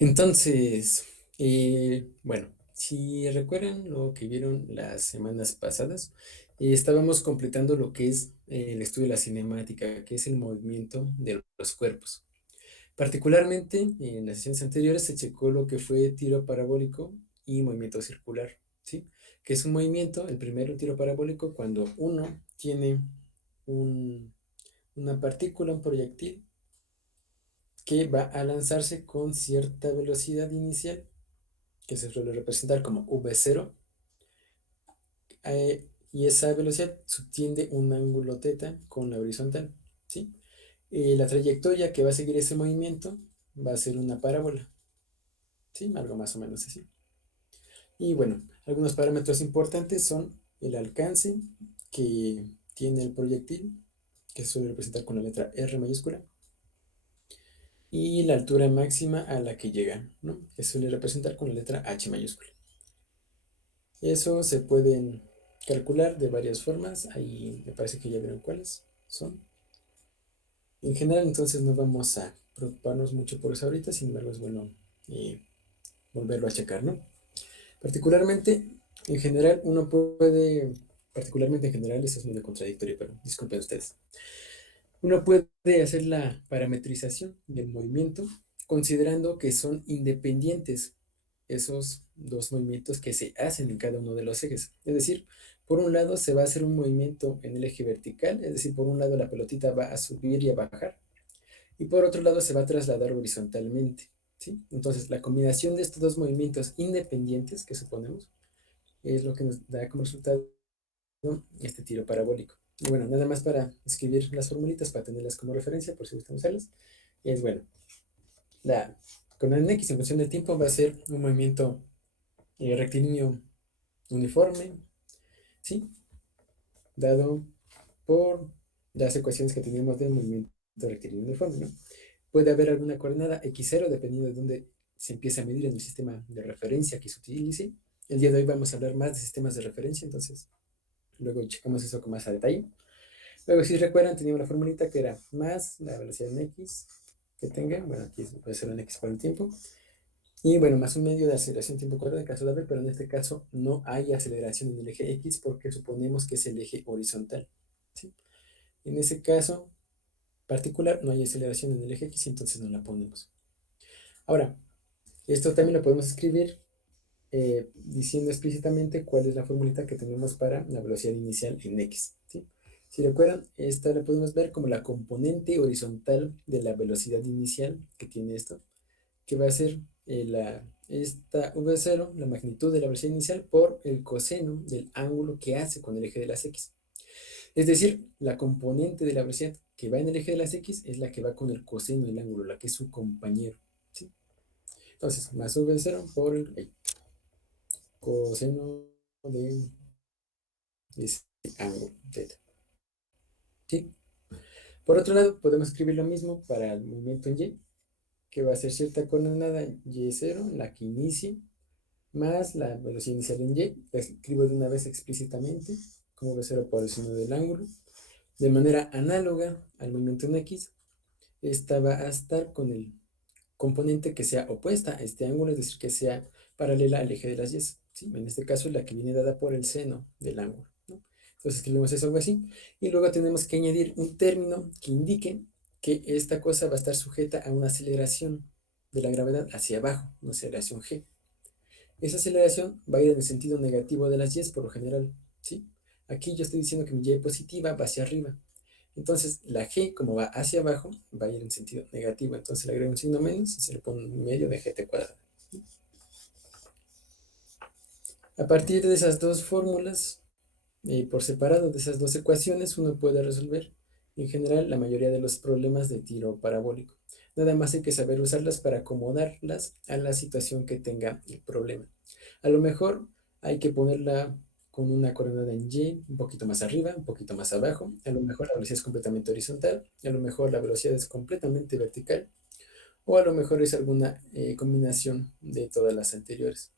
Entonces, bueno, si recuerdan lo que vieron las semanas pasadas, estábamos completando lo que es el estudio de la cinemática, que es el movimiento de los cuerpos. Particularmente, en las sesiones anteriores se checó lo que fue tiro parabólico y movimiento circular, ¿sí? Que es un movimiento, el primero, tiro parabólico, cuando uno tiene un- una partícula, un proyectil, que va a lanzarse con cierta velocidad inicial que se suele representar como v0, y esa velocidad subtiende un ángulo teta con la horizontal, ¿sí? La trayectoria que va a seguir ese movimiento va a ser una parábola, ¿sí? Algo más o menos así. Y bueno, algunos parámetros importantes son el alcance que tiene el proyectil, que se suele representar con la letra R mayúscula, y la altura máxima a la que llega, ¿no? Que se suele representar con la letra H mayúscula. Eso se pueden calcular de varias formas. Ahí me parece que ya vieron cuáles son. En general, entonces no vamos a preocuparnos mucho por eso ahorita, sin embargo es bueno eh, volverlo a checar, ¿no? Particularmente, en general, uno puede, particularmente en general, eso es medio contradictorio, pero disculpen ustedes. Uno puede hacer la parametrización del movimiento considerando que son independientes esos dos movimientos que se hacen en cada uno de los ejes. Es decir, por un lado se va a hacer un movimiento en el eje vertical, es decir, por un lado la pelotita va a subir y a bajar, y por otro lado se va a trasladar horizontalmente, ¿sí? Entonces, la combinación de estos dos movimientos independientes que suponemos es lo que nos da como resultado este tiro parabólico. Y bueno, nada más para escribir las formulitas, para tenerlas como referencia, por si gustan usarlas, es bueno, la, con el X en función del tiempo va a ser un movimiento rectilíneo uniforme, ¿sí? Dado por las ecuaciones que teníamos del movimiento rectilíneo uniforme, ¿no? Puede haber alguna coordenada x0 dependiendo de dónde se empiece a medir en el sistema de referencia que se utilice. El día de hoy vamos a hablar más de sistemas de referencia, entonces luego checamos eso con más a detalle. Luego, si recuerdan, teníamos la formulita que era más la velocidad en x que tenga, bueno, aquí puede ser en x por el tiempo, y bueno, más un medio de aceleración tiempo cuadrado en caso de haber, pero en este caso no hay aceleración en el eje X porque suponemos que es el eje horizontal, ¿sí? En ese caso particular no hay aceleración en el eje X, entonces no la ponemos. Ahora, esto también lo podemos escribir diciendo explícitamente cuál es la formulita que tenemos para la velocidad inicial en X, ¿sí? Si recuerdan, esta la podemos ver como la componente horizontal de la velocidad inicial que tiene esto, que va a ser esta v0, la magnitud de la velocidad inicial, por el coseno del ángulo que hace con el eje de las x. Es decir, la componente de la velocidad que va en el eje de las x es la que va con el coseno del ángulo, la que es su compañero, ¿sí? Entonces, más v0 por el coseno de ese ángulo, θ, ¿sí? Por otro lado, podemos escribir lo mismo para el movimiento en y, que va a ser cierta coordenada y0, la que inicie, más la velocidad inicial en y, la escribo de una vez explícitamente, como v0 por el seno del ángulo. De manera análoga al movimiento en x, esta va a estar con el componente que sea opuesta a este ángulo, es decir, que sea paralela al eje de las y, ¿sí? En este caso, la que viene dada por el seno del ángulo, ¿no? Entonces escribimos eso algo así, y luego tenemos que añadir un término que indique que esta cosa va a estar sujeta a una aceleración de la gravedad hacia abajo, una aceleración g. Esa aceleración va a ir en el sentido negativo de las y por lo general, ¿sí? Aquí yo estoy diciendo que mi y positiva va hacia arriba. Entonces, la g, como va hacia abajo, va a ir en sentido negativo. Entonces le agrego un signo menos y se le pone un medio de gt cuadrado. A partir de esas dos fórmulas, por separado de esas dos ecuaciones, uno puede resolver en general la mayoría de los problemas de tiro parabólico. Nada más hay que saber usarlas para acomodarlas a la situación que tenga el problema. A lo mejor hay que ponerla con una coordenada en y, un poquito más arriba, un poquito más abajo. A lo mejor la velocidad es completamente horizontal, a lo mejor la velocidad es completamente vertical, o a lo mejor es alguna combinación de todas las anteriores.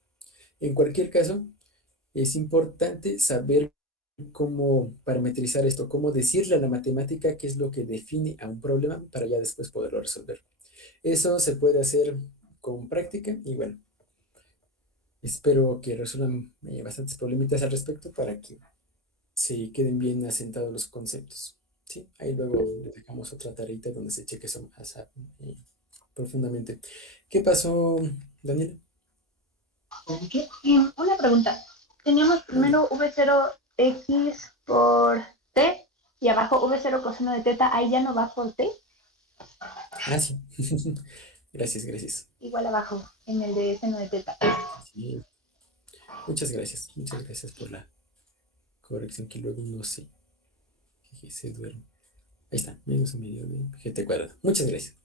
En cualquier caso, es importante saber cómo parametrizar esto, cómo decirle a la matemática qué es lo que define a un problema para ya después poderlo resolver. Eso se puede hacer con práctica y bueno, espero que resuelvan bastantes problemitas al respecto para que se queden bien asentados los conceptos. ¿Sí? Ahí luego les dejamos otra tareita donde se cheque eso más profundamente. ¿Qué pasó, Daniel? Ok. Una pregunta. Teníamos Mande. primero v0x por t y abajo v0 coseno de teta. Ahí ya no va por t. Ah, sí. Gracias, gracias. Igual abajo en el de seno de teta. Sí, muchas gracias por la corrección que luego no sé, que se duerme. Ahí está, menos un medio de GT cuadrado. Muchas gracias.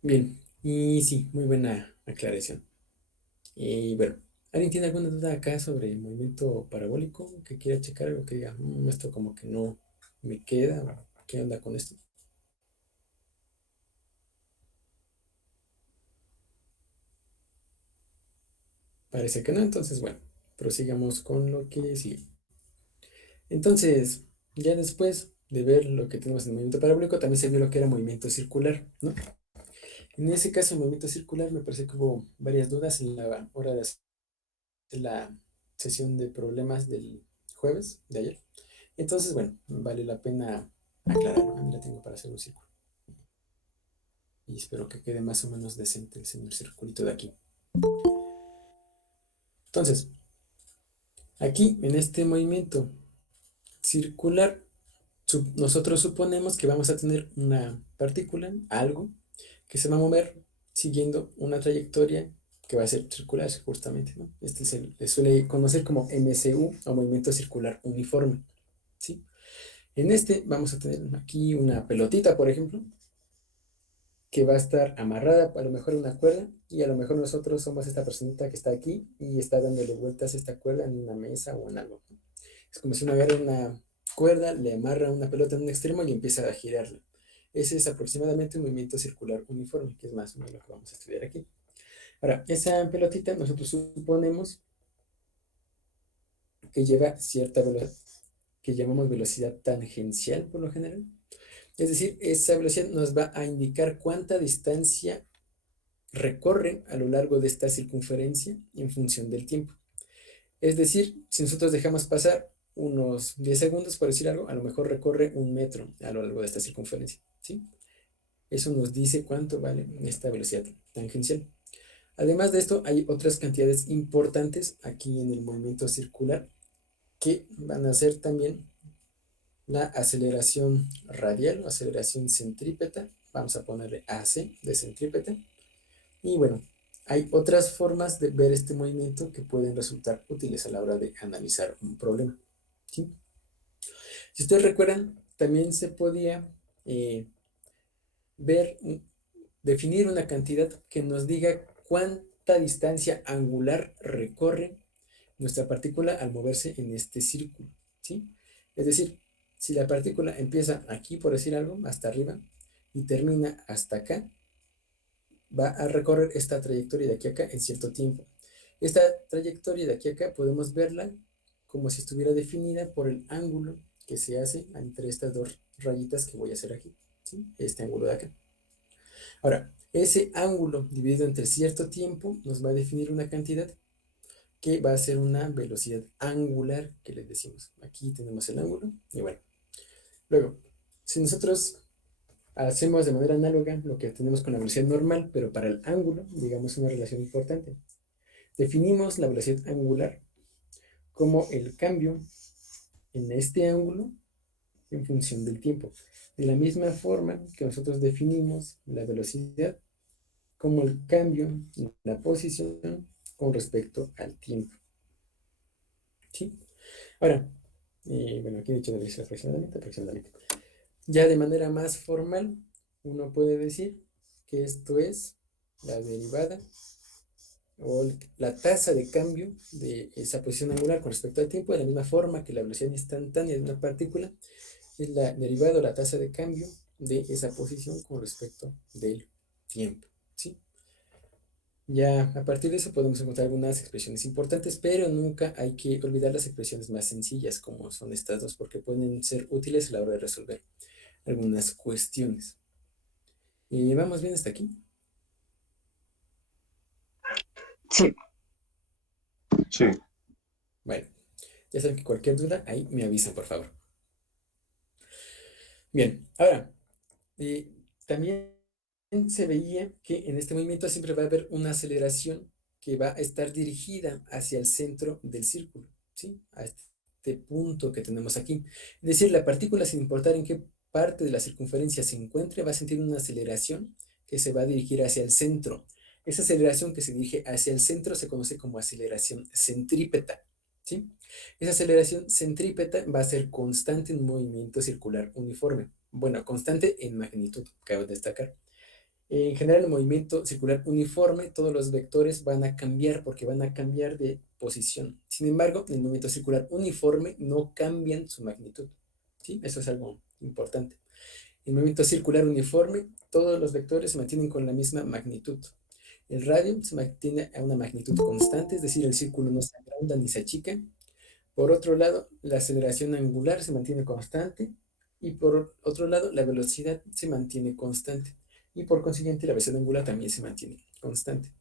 Bien, y sí, muy buena aclaración. Y bueno, ¿alguien tiene alguna duda acá sobre el movimiento parabólico que quiera checar algo que diga, esto como que no me queda, o qué onda con esto? Parece que no, entonces bueno, prosigamos con lo que sigue. Entonces, ya después de ver lo que tenemos en el movimiento parabólico, también se vio lo que era movimiento circular, ¿no? En ese caso, el movimiento circular, me parece que hubo varias dudas en la hora de hacer la sesión de problemas del jueves de ayer. Entonces, bueno, vale la pena aclararlo. Mira, tengo para hacer un círculo. Y espero que quede más o menos decente el señor circulito de aquí. Entonces, aquí en este movimiento circular, nosotros suponemos que vamos a tener una partícula, algo, que se va a mover siguiendo una trayectoria que va a ser circular, justamente, ¿no? Este le suele conocer como MCU o movimiento circular uniforme, ¿sí? En este vamos a tener aquí una pelotita, por ejemplo, que va a estar amarrada a lo mejor a una cuerda y a lo mejor nosotros somos esta personita que está aquí y está dándole vueltas a esta cuerda en una mesa o en algo. Es como si uno agarra una cuerda, le amarra una pelota en un extremo y empieza a girarla. Ese es aproximadamente un movimiento circular uniforme, que es más o menos lo que vamos a estudiar aquí. Ahora, esa pelotita nosotros suponemos que lleva cierta velocidad, que llamamos velocidad tangencial por lo general. Es decir, esa velocidad nos va a indicar cuánta distancia recorre a lo largo de esta circunferencia en función del tiempo. Es decir, si nosotros dejamos pasar unos 10 segundos, por decir algo, a lo mejor recorre 1 metro a lo largo de esta circunferencia, ¿sí? Eso nos dice cuánto vale esta velocidad tangencial. Además de esto, hay otras cantidades importantes aquí en el movimiento circular que van a ser también la aceleración radial o aceleración centrípeta. Vamos a ponerle AC de centrípeta. Y bueno, hay otras formas de ver este movimiento que pueden resultar útiles a la hora de analizar un problema, ¿sí? Si ustedes recuerdan, también se podía eh, ver, definir una cantidad que nos diga cuánta distancia angular recorre nuestra partícula al moverse en este círculo, ¿sí? Es decir, si la partícula empieza aquí, por decir algo, hasta arriba, y termina hasta acá, va a recorrer esta trayectoria de aquí a acá en cierto tiempo. Esta trayectoria de aquí a acá podemos verla como si estuviera definida por el ángulo que se hace entre estas dos rayitas que voy a hacer aquí, ¿sí? Este ángulo de acá. Ahora, ese ángulo dividido entre cierto tiempo nos va a definir una cantidad que va a ser una velocidad angular que les decimos. Aquí tenemos el ángulo y bueno. Luego, si nosotros hacemos de manera análoga lo que tenemos con la velocidad normal, pero para el ángulo, digamos una relación importante. Definimos la velocidad angular como el cambio en este ángulo en función del tiempo. De la misma forma que nosotros definimos la velocidad como el cambio en la posición con respecto al tiempo. ¿Sí? Ahora, bueno, aquí he dicho de decir aproximadamente. Ya de manera más formal, uno puede decir que esto es la derivada o la tasa de cambio de esa posición angular con respecto al tiempo, de la misma forma que la velocidad instantánea de una partícula es la derivada o la tasa de cambio de esa posición con respecto del tiempo, ¿sí? Ya a partir de eso podemos encontrar algunas expresiones importantes, pero nunca hay que olvidar las expresiones más sencillas, como son estas dos, porque pueden ser útiles a la hora de resolver algunas cuestiones. ¿Vamos bien hasta aquí? Sí. Sí. Bueno, ya saben que cualquier duda, ahí me avisan, por favor. Bien, ahora, también se veía que en este movimiento siempre va a haber una aceleración que va a estar dirigida hacia el centro del círculo, ¿sí? A este punto que tenemos aquí. Es decir, la partícula, sin importar en qué parte de la circunferencia se encuentre, va a sentir una aceleración que se va a dirigir hacia el centro. Esa aceleración que se dirige hacia el centro se conoce como aceleración centrípeta, ¿sí? Esa aceleración centrípeta va a ser constante en un movimiento circular uniforme. Bueno, constante en magnitud, cabe destacar. En general, el movimiento circular uniforme, todos los vectores van a cambiar porque van a cambiar de posición. Sin embargo, en el movimiento circular uniforme no cambian su magnitud, ¿sí? Eso es algo importante. En el movimiento circular uniforme, todos los vectores se mantienen con la misma magnitud. El radio se mantiene a una magnitud constante, es decir, el círculo no se agranda ni se achica. Por otro lado, la aceleración angular se mantiene constante y por otro lado, la velocidad se mantiene constante y por consiguiente la velocidad angular también se mantiene constante.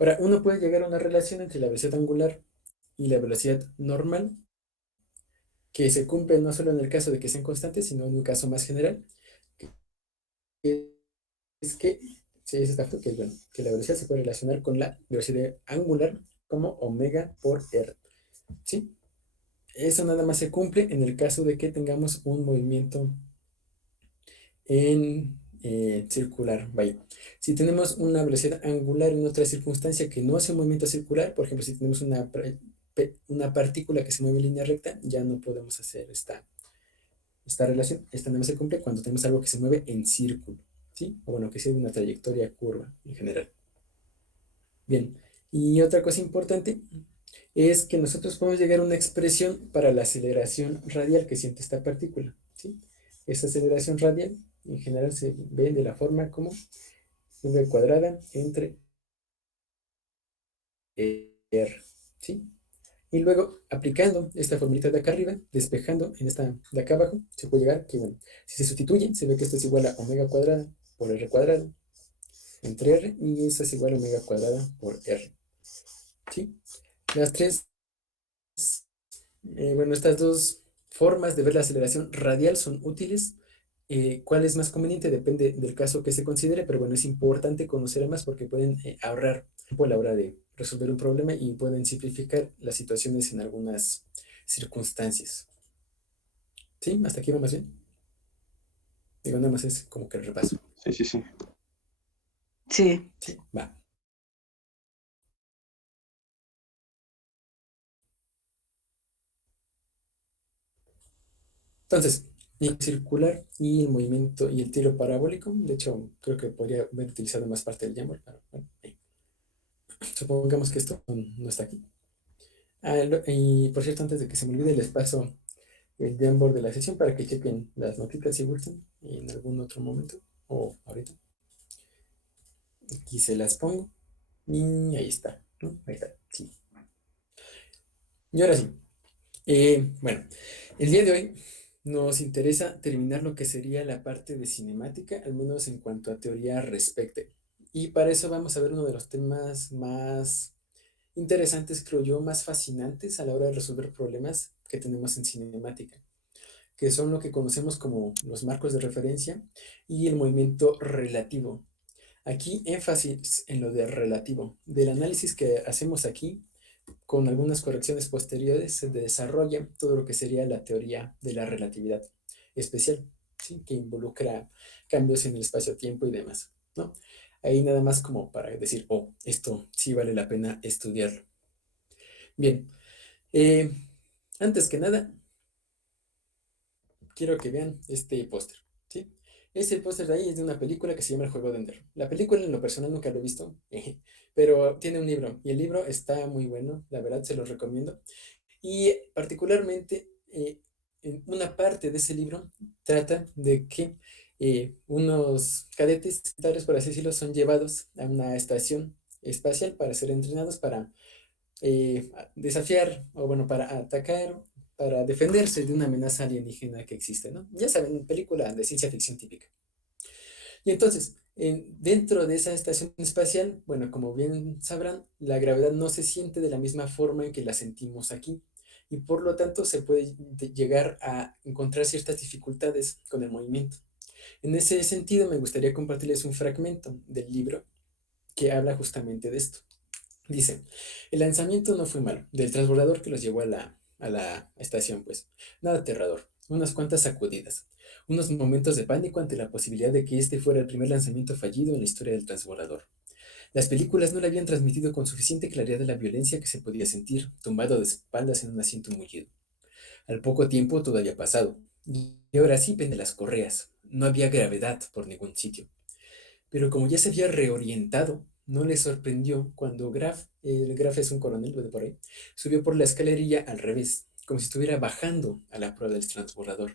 Ahora, uno puede llegar a una relación entre la velocidad angular y la velocidad normal que se cumple no solo en el caso de que sean constantes, sino en un caso más general, que es que se dice que, bueno, que la velocidad se puede relacionar con la velocidad angular como omega por r, ¿sí? Eso nada más se cumple en el caso de que tengamos un movimiento en circular. Vaya. Si tenemos una velocidad angular en otra circunstancia que no hace un movimiento circular, por ejemplo, si tenemos una partícula que se mueve en línea recta, ya no podemos hacer esta relación. Esta nada más se cumple cuando tenemos algo que se mueve en círculo, ¿sí? O bueno, que sigue una trayectoria curva en general. Bien, y otra cosa importante es que nosotros podemos llegar a una expresión para la aceleración radial que siente esta partícula, ¿sí? Esa aceleración radial en general se ve de la forma como v cuadrada entre r, ¿sí? Y luego, aplicando esta formulita de acá arriba, despejando en esta de acá abajo, se puede llegar que, bueno, si se sustituye, se ve que esto es igual a omega cuadrada por r cuadrado entre r, y eso es igual a omega cuadrada por r, ¿sí? Las tres bueno, estas dos formas de ver la aceleración radial son útiles. ¿Cuál es más conveniente? Depende del caso que se considere, pero bueno, es importante conocer más porque pueden ahorrar tiempo a la hora de resolver un problema y pueden simplificar las situaciones en algunas circunstancias. ¿Sí? ¿Hasta aquí vamos bien? Digo, nada más es como que el repaso. Sí, sí, sí. Sí. Sí, va. Entonces, el circular y el movimiento y el tiro parabólico, de hecho, creo que podría haber utilizado más parte del Jammer, pero bueno, supongamos que esto no está aquí. Y por cierto, antes de que se me olvide, les paso el Jamboard de la sesión para que chequen las notitas si gustan en algún otro momento o ahorita. Aquí se las pongo y ahí está, ¿no? Ahí está, sí. Y ahora sí, bueno, el día de hoy nos interesa terminar lo que sería la parte de cinemática, al menos en cuanto a teoría respecte. Y para eso vamos a ver uno de los temas más interesantes, creo yo, más fascinantes a la hora de resolver problemas que tenemos en cinemática, que son lo que conocemos como los marcos de referencia y el movimiento relativo. Aquí énfasis en lo de relativo. Del análisis que hacemos aquí, con algunas correcciones posteriores, se desarrolla todo lo que sería la teoría de la relatividad especial, ¿sí? Que involucra cambios en el espacio-tiempo y demás, ¿no? Ahí nada más como para decir, oh, esto sí vale la pena estudiarlo. Bien, eh, antes que nada, quiero que vean este póster, ¿sí? Ese póster de ahí es de una película que se llama El Juego de Ender. La película en lo personal nunca lo he visto, pero tiene un libro y el libro está muy bueno, la verdad se los recomiendo. Y particularmente en una parte de ese libro trata de que unos cadetes militares, por así decirlo, son llevados a una estación espacial para ser entrenados para desafiar o bueno, para atacar, para defenderse de una amenaza alienígena que existe, ¿no? Ya saben, película de ciencia ficción típica. Y entonces, Dentro de esa estación espacial, bueno, como bien sabrán, la gravedad no se siente de la misma forma en que la sentimos aquí y por lo tanto se puede llegar a encontrar ciertas dificultades con el movimiento. En ese sentido, me gustaría compartirles un fragmento del libro que habla justamente de esto. Dice, el lanzamiento no fue malo, del transbordador que los llevó a la estación, pues. Nada aterrador, unas cuantas sacudidas, unos momentos de pánico ante la posibilidad de que este fuera el primer lanzamiento fallido en la historia del transbordador. Las películas no le habían transmitido con suficiente claridad la violencia que se podía sentir, tumbado de espaldas en un asiento mullido. Al poco tiempo todo había pasado, y ahora sí pende las correas. No había gravedad por ningún sitio. Pero como ya se había reorientado, no le sorprendió cuando Graf es un coronel de por ahí, subió por la escalerilla al revés, como si estuviera bajando a la prueba del transbordador.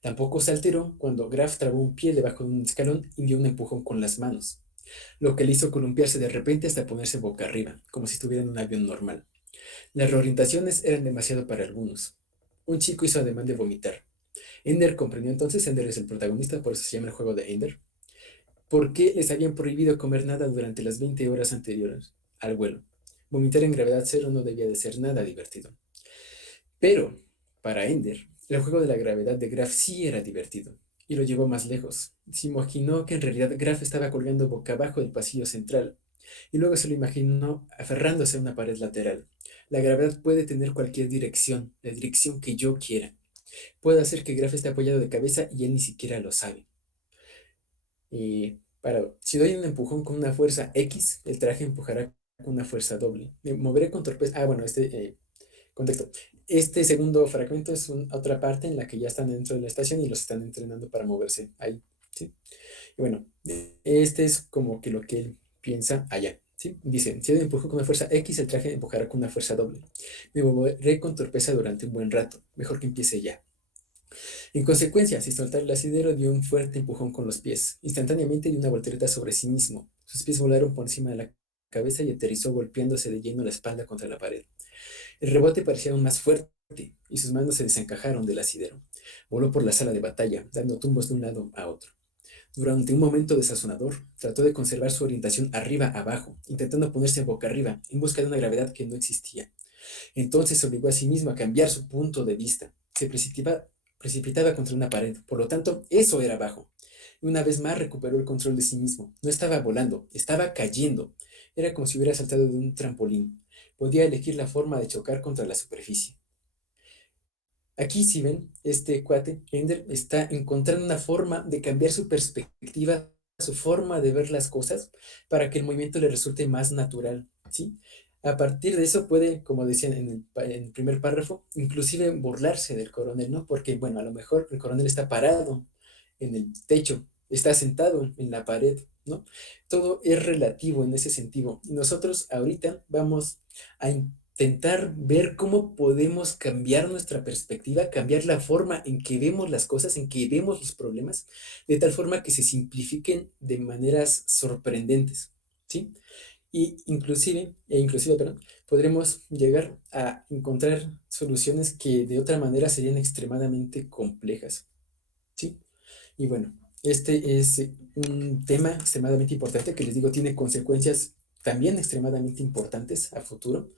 Tampoco se alteró cuando Graf trabó un pie debajo de un escalón y dio un empujón con las manos, lo que le hizo columpiarse de repente hasta ponerse boca arriba, como si estuviera en un avión normal. Las reorientaciones eran demasiado para algunos. Un chico hizo ademán de vomitar. Ender comprendió entonces, Ender es el protagonista, por eso se llama el juego de Ender, por qué les habían prohibido comer nada durante las 20 horas anteriores al vuelo. Vomitar en gravedad cero no debía de ser nada divertido. Pero, para Ender, el juego de la gravedad de Graf sí era divertido, y lo llevó más lejos. Se imaginó que en realidad Graf estaba colgando boca abajo del pasillo central, y luego se lo imaginó aferrándose a una pared lateral. La gravedad puede tener cualquier dirección, la dirección que yo quiera. Puede hacer que Graf esté apoyado de cabeza y él ni siquiera lo sabe. Si doy un empujón con una fuerza X, el traje empujará con una fuerza doble. Me moveré con torpeza. Bueno, contexto. Este segundo fragmento es otra parte en la que ya están dentro de la estación y los están entrenando para moverse ahí, ¿sí? Y bueno, este es como que lo que él piensa allá, ¿sí? Dice, si doy un empujón con una fuerza X, el traje empujará con una fuerza doble. Me moveré con torpeza durante un buen rato. Mejor que empiece ya. En consecuencia, sin soltar el asidero, dio un fuerte empujón con los pies. Instantáneamente dio una voltereta sobre sí mismo. Sus pies volaron por encima de la cabeza y aterrizó golpeándose de lleno la espalda contra la pared. El rebote parecía aún más fuerte y sus manos se desencajaron del asidero. Voló por la sala de batalla, dando tumbos de un lado a otro. Durante un momento desazonador, trató de conservar su orientación arriba-abajo, intentando ponerse boca arriba, en busca de una gravedad que no existía. Entonces se obligó a sí mismo a cambiar su punto de vista. Se precipitaba contra una pared, por lo tanto, eso era abajo. Y una vez más recuperó el control de sí mismo. No estaba volando, estaba cayendo. Era como si hubiera saltado de un trampolín. Podía elegir la forma de chocar contra la superficie. Aquí, si ven, este cuate, Ender, está encontrando una forma de cambiar su perspectiva, su forma de ver las cosas, para que el movimiento le resulte más natural, ¿sí? A partir de eso puede, como decían en el primer párrafo, inclusive burlarse del coronel, ¿no? Porque, bueno, a lo mejor el coronel está parado en el techo, está sentado en la pared, ¿no? Todo es relativo en ese sentido. Y nosotros ahorita vamos a intentar ver cómo podemos cambiar nuestra perspectiva, cambiar la forma en que vemos las cosas, en que vemos los problemas, de tal forma que se simplifiquen de maneras sorprendentes, ¿sí? Inclusive, perdón, podremos llegar a encontrar soluciones que de otra manera serían extremadamente complejas, ¿sí? Y bueno, este es un tema extremadamente importante que les digo tiene consecuencias también extremadamente importantes a futuro,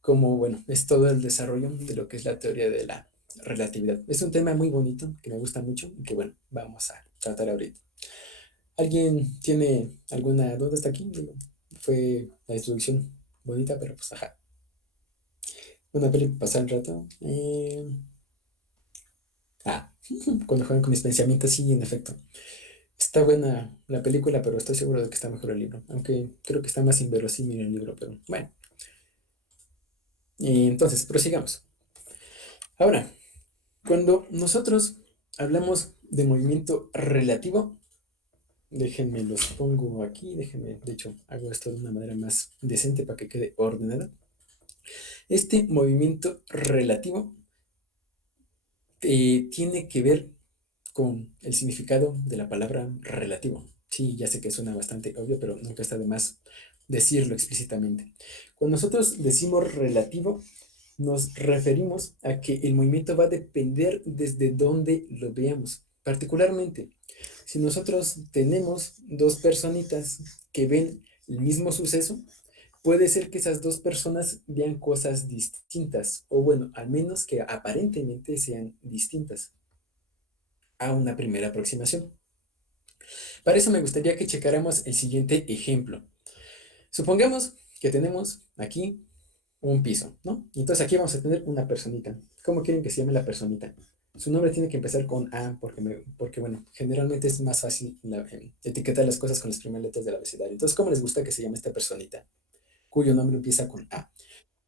como bueno, es todo el desarrollo de lo que es la teoría de la relatividad. Es un tema muy bonito que me gusta mucho y que bueno, vamos a tratar ahorita. ¿Alguien tiene alguna duda hasta aquí? Digo, fue la introducción bonita, pero pues ajá. Una peli para pasar el rato. Cuando juegan con mis pensamientos, sí, en efecto. Está buena la película, pero estoy seguro de que está mejor el libro. Aunque creo que está más inverosímil el libro, pero bueno. Y entonces, prosigamos. Ahora, cuando nosotros hablamos de movimiento relativo, déjenme los pongo aquí, déjenme, de hecho, hago esto de una manera más decente para que quede ordenada. Este movimiento relativo tiene que ver con el significado de la palabra relativo. Sí, ya sé que suena bastante obvio, pero nunca está de más decirlo explícitamente. Cuando nosotros decimos relativo, nos referimos a que el movimiento va a depender desde donde lo veamos. Particularmente, si nosotros tenemos dos personitas que ven el mismo suceso, puede ser que esas dos personas vean cosas distintas, o bueno, al menos que aparentemente sean distintas a una primera aproximación. Para eso me gustaría que checáramos el siguiente ejemplo. Supongamos que tenemos aquí un piso, ¿no? Y entonces aquí vamos a tener una personita. ¿Cómo quieren que se llame la personita? Su nombre tiene que empezar con A porque bueno, generalmente es más fácil etiquetar las cosas con las primeras letras del abecedario. Entonces, ¿cómo les gusta que se llame esta personita? Cuyo nombre empieza con A.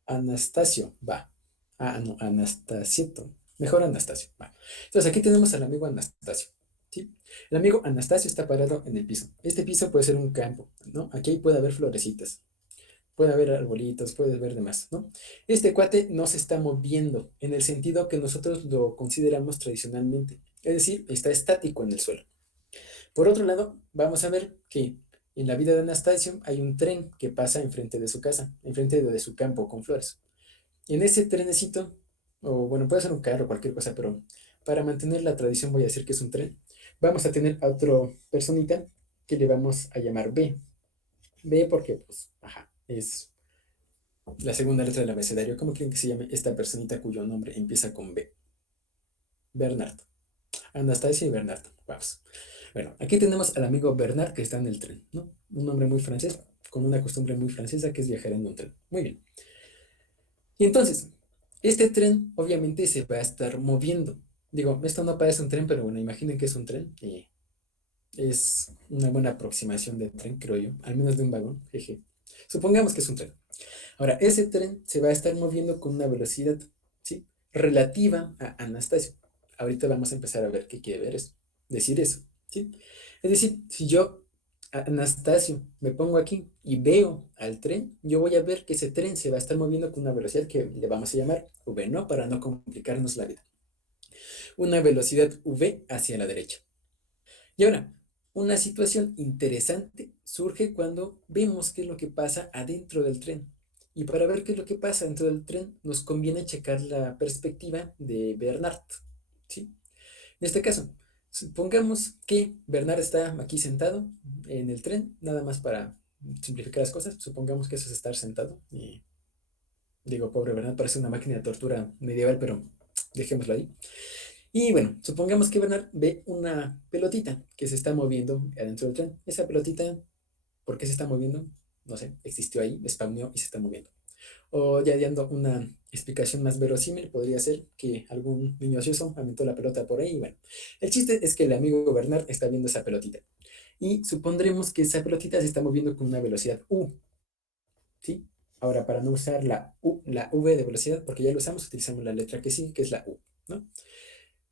Anastasio, va. Ah, no, Anastasieto. Mejor Anastasio, va. Entonces, aquí tenemos al amigo Anastasio, ¿sí? El amigo Anastasio está parado en el piso. Este piso puede ser un campo, ¿no? Aquí puede haber florecitas. Puede haber arbolitos, puede haber demás, ¿no? Este cuate no se está moviendo en el sentido que nosotros lo consideramos tradicionalmente. Es decir, está estático en el suelo. Por otro lado, vamos a ver que en la vida de Anastasio hay un tren que pasa enfrente de su casa, enfrente de su campo con flores. En ese trenecito, o bueno, puede ser un carro o cualquier cosa, pero para mantener la tradición voy a decir que es un tren. Vamos a tener a otro personita que le vamos a llamar B. B porque, pues, ajá, es la segunda letra del abecedario. ¿Cómo quieren que se llame esta personita cuyo nombre empieza con B? Bernardo. Anastasia y Bernardo. Vamos. Bueno, aquí tenemos al amigo Bernard que está en el tren, ¿no? Un hombre muy francés, con una costumbre muy francesa que es viajar en un tren. Muy bien. Y entonces, este tren obviamente se va a estar moviendo. Digo, esto no parece un tren, pero bueno, imaginen que es un tren. Y es una buena aproximación de tren, creo yo, al menos de un vagón. Jeje. Supongamos que es un tren. Ahora, ese tren se va a estar moviendo con una velocidad, ¿sí? Relativa a Anastasio. Ahorita vamos a empezar a ver qué quiere decir eso, ¿sí? Es decir, si yo, Anastasio, me pongo aquí y veo al tren, yo voy a ver que ese tren se va a estar moviendo con una velocidad que le vamos a llamar v, ¿no? Para no complicarnos la vida. Una velocidad v hacia la derecha. Y ahora, una situación interesante surge cuando vemos qué es lo que pasa adentro del tren. Y para ver qué es lo que pasa dentro del tren, nos conviene checar la perspectiva de Bernard, ¿sí? En este caso, supongamos que Bernard está aquí sentado en el tren, nada más para simplificar las cosas. Supongamos que eso es estar sentado. Y digo, pobre Bernard, parece una máquina de tortura medieval, pero dejémoslo ahí. Y bueno, supongamos que Bernard ve una pelotita que se está moviendo adentro del tren. Esa pelotita, ¿por qué se está moviendo? No sé, existió ahí, spawneó y se está moviendo. O ya dando una explicación más verosímil, podría ser que algún niño ocioso aventó la pelota por ahí. Y bueno, el chiste es que el amigo Bernard está viendo esa pelotita. Y supondremos que esa pelotita se está moviendo con una velocidad U, ¿sí? Ahora, para no usar la V de velocidad, porque ya lo usamos, utilizamos la letra que sí, que es la U, ¿no?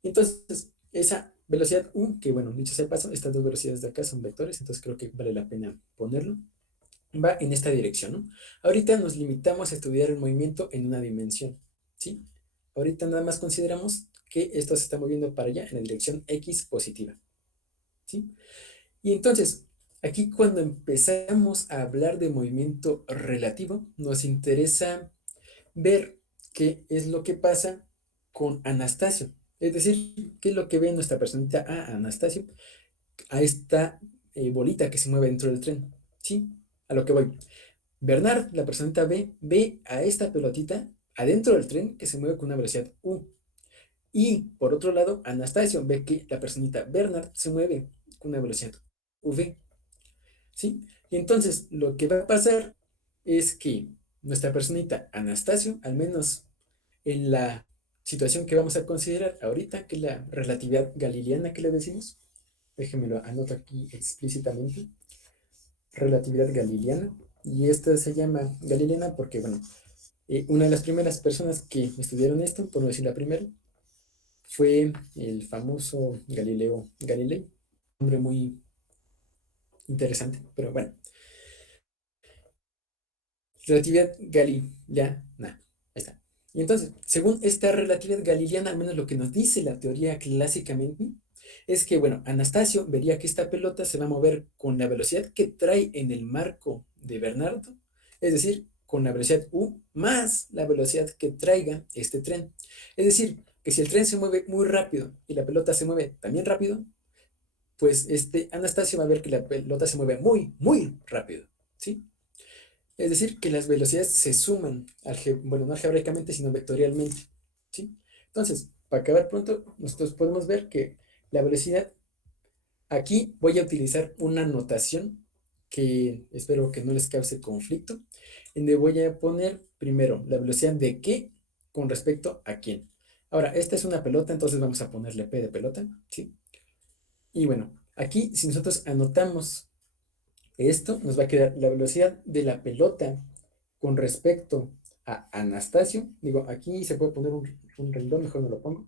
Entonces, esa velocidad U, que bueno, dicho sea de paso, estas dos velocidades de acá son vectores, entonces creo que vale la pena ponerlo, va en esta dirección, ¿no? Ahorita nos limitamos a estudiar el movimiento en una dimensión, ¿sí? Ahorita nada más consideramos que esto se está moviendo para allá en la dirección X positiva, ¿sí? Y entonces, aquí cuando empezamos a hablar de movimiento relativo, nos interesa ver qué es lo que pasa con Anastasio. Es decir, qué es lo que ve nuestra personita a Anastasio, a esta bolita que se mueve dentro del tren. ¿Sí? A lo que voy. Bernard, la personita B, ve a esta pelotita adentro del tren que se mueve con una velocidad U. Y por otro lado, Anastasio ve que la personita Bernard se mueve con una velocidad V. ¿Sí? Y entonces lo que va a pasar es que nuestra personita Anastasio, al menos en la situación que vamos a considerar ahorita, que es la relatividad galileana que le decimos, déjenmelo anoto aquí explícitamente, relatividad galileana, y esta se llama galileana porque, bueno, una de las primeras personas que estudiaron esto, por no decir la primera, fue el famoso Galileo Galilei, un hombre muy interesante, pero bueno, relatividad galileana, ahí está. Y entonces, según esta relatividad galileana, al menos lo que nos dice la teoría clásicamente, es que, bueno, Anastasio vería que esta pelota se va a mover con la velocidad que trae en el marco de Bernardo, es decir, con la velocidad U más la velocidad que traiga este tren. Es decir, que si el tren se mueve muy rápido y la pelota se mueve también rápido, pues Anastasio va a ver que la pelota se mueve muy, muy rápido, ¿sí? Es decir, que las velocidades se suman, bueno, no algebraicamente, sino vectorialmente, ¿sí? Entonces, para acabar pronto, nosotros podemos ver que la velocidad, aquí voy a utilizar una notación que espero que no les cause conflicto, en donde voy a poner primero la velocidad de qué con respecto a quién. Ahora, esta es una pelota, entonces vamos a ponerle P de pelota, ¿sí? Y bueno, aquí si nosotros anotamos esto, nos va a quedar la velocidad de la pelota con respecto a Anastasio. Digo, aquí se puede poner un renglón, mejor no lo pongo.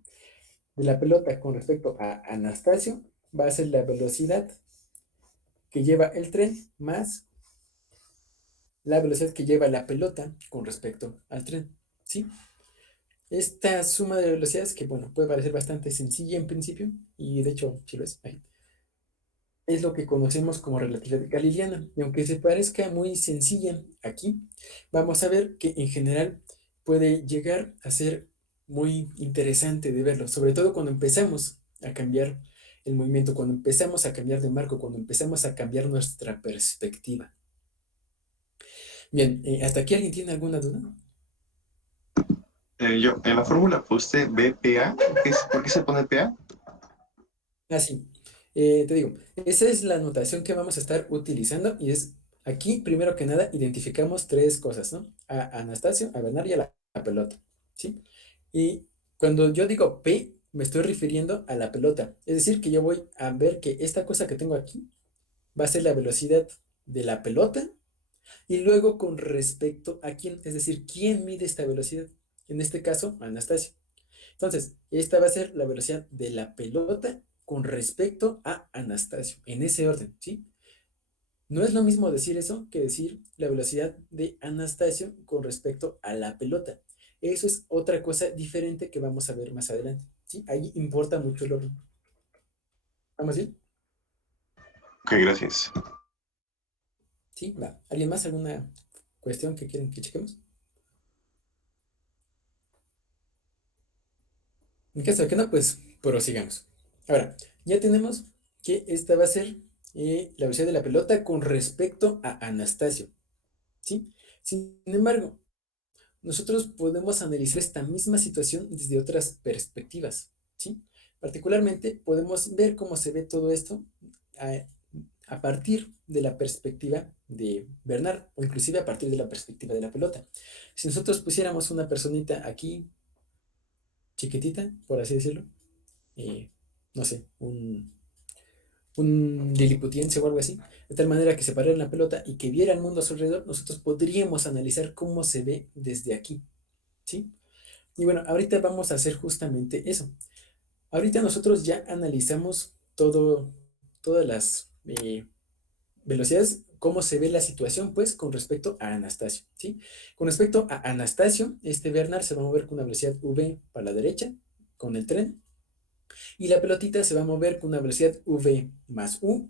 De la pelota con respecto a Anastasio va a ser la velocidad que lleva el tren más la velocidad que lleva la pelota con respecto al tren, ¿sí? Esta suma de velocidades, que bueno, puede parecer bastante sencilla en principio, y de hecho, sí lo es, es lo que conocemos como relatividad galileana. Y aunque se parezca muy sencilla aquí, vamos a ver que en general puede llegar a ser muy interesante de verlo, sobre todo cuando empezamos a cambiar el movimiento, cuando empezamos a cambiar de marco, cuando empezamos a cambiar nuestra perspectiva. Bien, ¿hasta aquí alguien tiene alguna duda? Yo, en la fórmula puse BPA. ¿Por qué se pone PA? Ah, sí. Te digo, esa es la notación que vamos a estar utilizando y es aquí, primero que nada, identificamos tres cosas, ¿no? A Anastasio, a Bernard y a la pelota, ¿sí? Y cuando yo digo P, me estoy refiriendo a la pelota. Es decir, que yo voy a ver que esta cosa que tengo aquí va a ser la velocidad de la pelota y luego con respecto a quién, es decir, ¿quién mide esta velocidad? En este caso, Anastasio. Entonces, esta va a ser la velocidad de la pelota con respecto a Anastasio, en ese orden, ¿sí? No es lo mismo decir eso que decir la velocidad de Anastasio con respecto a la pelota. Eso es otra cosa diferente que vamos a ver más adelante, ¿sí? Ahí importa mucho el orden. ¿Vamos bien? Ok, gracias. ¿Sí? Va. ¿Alguien más? ¿Alguna cuestión que quieren que chequemos? En caso de que no, pues prosigamos. Ahora, ya tenemos que esta va a ser la velocidad de la pelota con respecto a Anastasio, ¿sí? Sin embargo, nosotros podemos analizar esta misma situación desde otras perspectivas, ¿sí? Particularmente podemos ver cómo se ve todo esto a, a partir de la perspectiva de Bernard o inclusive a partir de la perspectiva de la pelota. Si nosotros pusiéramos una personita aquí chiquitita, por así decirlo, eh, no sé, un liliputiense o algo así, de tal manera que se parara en la pelota y que viera el mundo a su alrededor, nosotros podríamos analizar cómo se ve desde aquí, ¿sí? Y bueno, ahorita vamos a hacer justamente eso. Ahorita nosotros ya analizamos todas las velocidades, cómo se ve la situación, pues, con respecto a Anastasio, ¿sí? Con respecto a Anastasio, Bernard se va a mover con una velocidad v para la derecha, con el tren, y la pelotita se va a mover con una velocidad v más u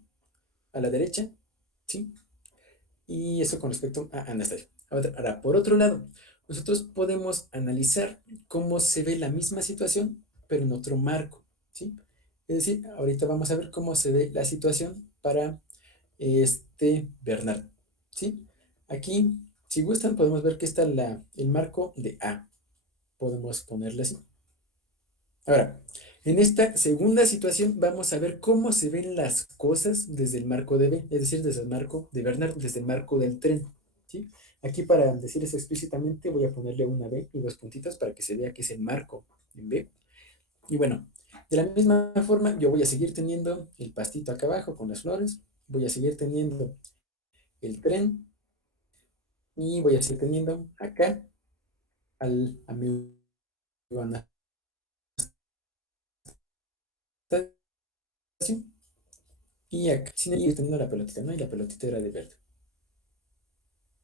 a la derecha, ¿sí? Y eso con respecto a Anastasia. Ahora, por otro lado, nosotros podemos analizar cómo se ve la misma situación, pero en otro marco, ¿sí? Es decir, ahorita vamos a ver cómo se ve la situación para Bernard, ¿sí? Aquí, si gustan, podemos ver que está el marco de A. Podemos ponerle así. Ahora, en esta segunda situación vamos a ver cómo se ven las cosas desde el marco de B, es decir, desde el marco de Bernard, desde el marco del tren, ¿sí? Aquí para decir eso explícitamente voy a ponerle una B y dos puntitos para que se vea que es el marco en B. Y bueno, de la misma forma yo voy a seguir teniendo el pastito acá abajo con las flores, voy a seguir teniendo el tren y voy a seguir teniendo acá al amigo Anastasio. Y acá, sin ir teniendo la pelotita, ¿no? Y la pelotita era de verde.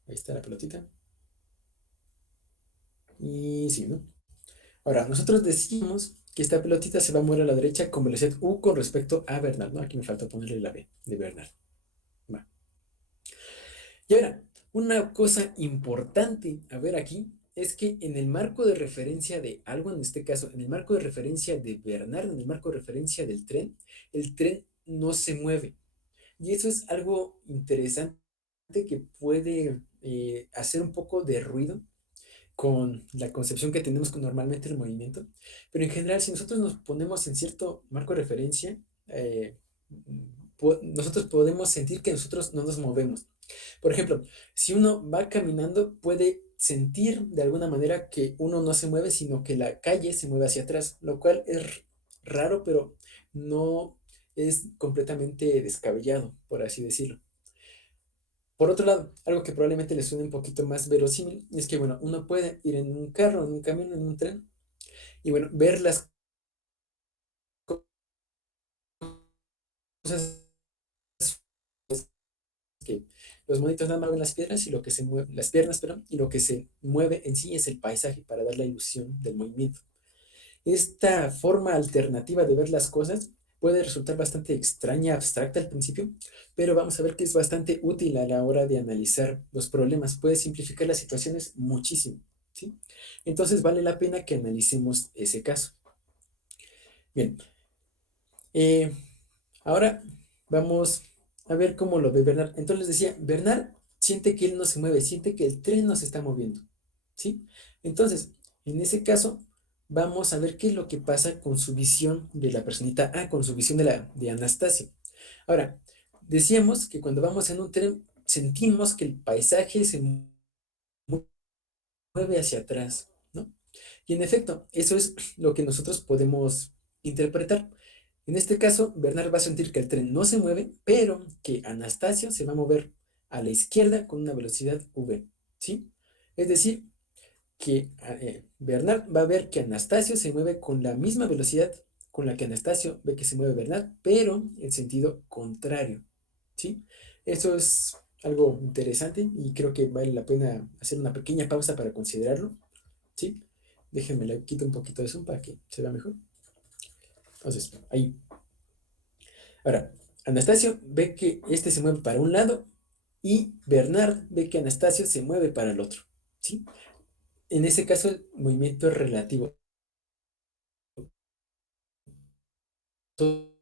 Ahí está la pelotita. Y sí, ¿no? Ahora, nosotros decimos que esta pelotita se va a mover a la derecha con velocidad U con respecto a Bernard, ¿no? Aquí me falta ponerle la B de Bernard. Va. Y ahora, una cosa importante a ver aquí es que en el marco de referencia de algo, en este caso, en el marco de referencia de Bernard, en el marco de referencia del tren, el tren no se mueve. Y eso es algo interesante que puede hacer un poco de ruido con la concepción que tenemos con normalmente el movimiento. Pero en general, si nosotros nos ponemos en cierto marco de referencia, nosotros podemos sentir que nosotros no nos movemos. Por ejemplo, si uno va caminando, puede sentir de alguna manera que uno no se mueve, sino que la calle se mueve hacia atrás, lo cual es raro, pero no es completamente descabellado, por así decirlo. Por otro lado, algo que probablemente le suene un poquito más verosímil es que, bueno, uno puede ir en un carro, en un camión, en un tren, y bueno, ver las cosas que los monitos nada más ven las piedras y lo que se mueve, las piernas, perdón, y lo que se mueve en sí es el paisaje para dar la ilusión del movimiento. Esta forma alternativa de ver las cosas puede resultar bastante extraña, abstracta al principio, pero vamos a ver que es bastante útil a la hora de analizar los problemas. Puede simplificar las situaciones muchísimo, ¿sí? Entonces vale la pena que analicemos ese caso. Bien, eh, ahora vamos a ver cómo lo ve Bernard. Entonces les decía, Bernard siente que él no se mueve, siente que el tren no se está moviendo, ¿sí? Entonces, en ese caso, vamos a ver qué es lo que pasa con su visión de la personita A, con su visión de Anastasia. Ahora, decíamos que cuando vamos en un tren, sentimos que el paisaje se mueve hacia atrás, ¿no? Y en efecto, eso es lo que nosotros podemos interpretar. En este caso, Bernard va a sentir que el tren no se mueve, pero que Anastasio se va a mover a la izquierda con una velocidad v, ¿sí? Es decir, que Bernard va a ver que Anastasio se mueve con la misma velocidad con la que Anastasio ve que se mueve Bernard, pero en sentido contrario, ¿sí? Eso es algo interesante y creo que vale la pena hacer una pequeña pausa para considerarlo, ¿sí? Déjenme le quito un poquito de zoom para que se vea mejor. Entonces, ahí. Ahora, Anastasio ve que este se mueve para un lado y Bernard ve que Anastasio se mueve para el otro, ¿sí? En ese caso, el movimiento es relativo. Todo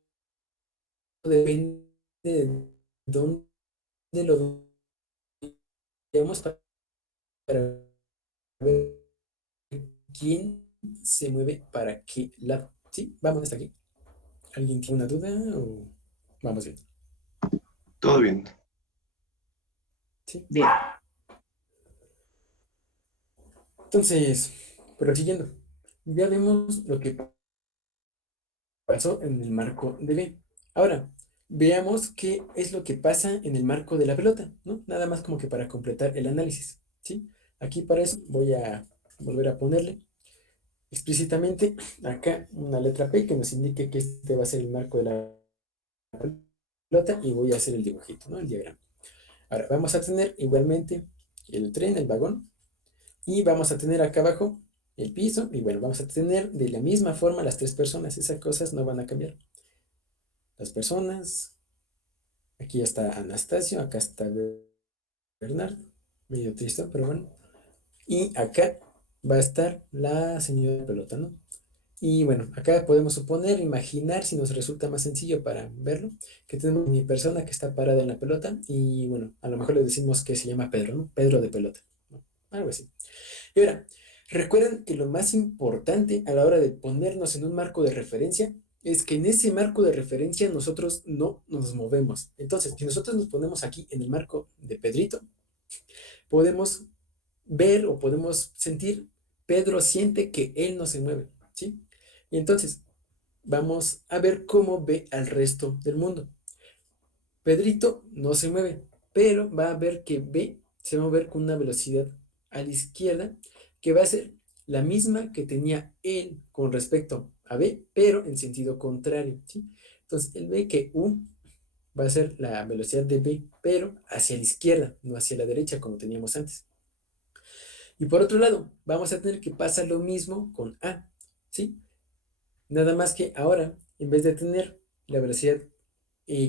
depende de dónde lo veamos para ver quién se mueve para qué lado. ¿Sí? Vamos hasta aquí. ¿Alguien tiene una duda o vamos bien? Todo bien. Sí. Bien. Entonces, prosiguiendo, ya vemos lo que pasó en el marco de B. Ahora, veamos qué es lo que pasa en el marco de la pelota, ¿no? Nada más como que para completar el análisis, ¿sí? Aquí para eso voy a volver a ponerle explícitamente acá una letra P que nos indique que este va a ser el marco de la pelota y voy a hacer el dibujito, ¿no? El diagrama. Ahora, vamos a tener igualmente el tren, el vagón, y vamos a tener acá abajo el piso, y bueno, vamos a tener de la misma forma las tres personas, esas cosas no van a cambiar. Las personas, aquí está Anastasio, acá está Bernard, medio triste, pero bueno. Y acá va a estar la señora pelota, ¿no? Y bueno, acá podemos suponer, imaginar, si nos resulta más sencillo para verlo, que tenemos mi persona que está parada en la pelota y bueno, a lo mejor le decimos que se llama Pedro, ¿no? Pedro de pelota, ¿no? Algo así. Y ahora, recuerden que lo más importante a la hora de ponernos en un marco de referencia es que en ese marco de referencia nosotros no nos movemos. Entonces, si nosotros nos ponemos aquí en el marco de Pedrito, podemos ver o podemos sentir, Pedro siente que él no se mueve, ¿sí? Y entonces, vamos a ver cómo ve al resto del mundo. Pedrito no se mueve, pero va a ver que B se va a mover con una velocidad a la izquierda que va a ser la misma que tenía él con respecto a B, pero en sentido contrario, ¿sí? Entonces, él ve que U va a ser la velocidad de B, pero hacia la izquierda, no hacia la derecha como teníamos antes. Y por otro lado, vamos a tener que pasar lo mismo con A, ¿sí? Nada más que ahora, en vez de tener la velocidad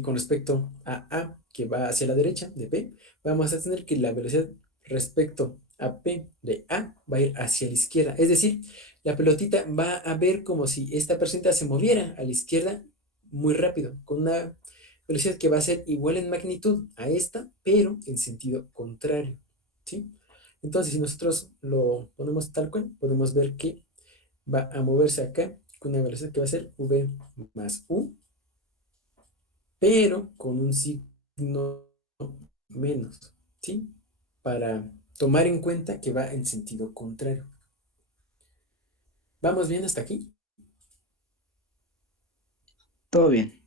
con respecto a A, que va hacia la derecha de P, vamos a tener que la velocidad respecto a P de A va a ir hacia la izquierda. Es decir, la pelotita va a ver como si esta personita se moviera a la izquierda muy rápido, con una velocidad que va a ser igual en magnitud a esta, pero en sentido contrario, ¿sí? Entonces, si nosotros lo ponemos tal cual, podemos ver que va a moverse acá con una velocidad que va a ser v más u, pero con un signo menos, ¿sí? Para tomar en cuenta que va en sentido contrario. ¿Vamos bien hasta aquí? Todo bien.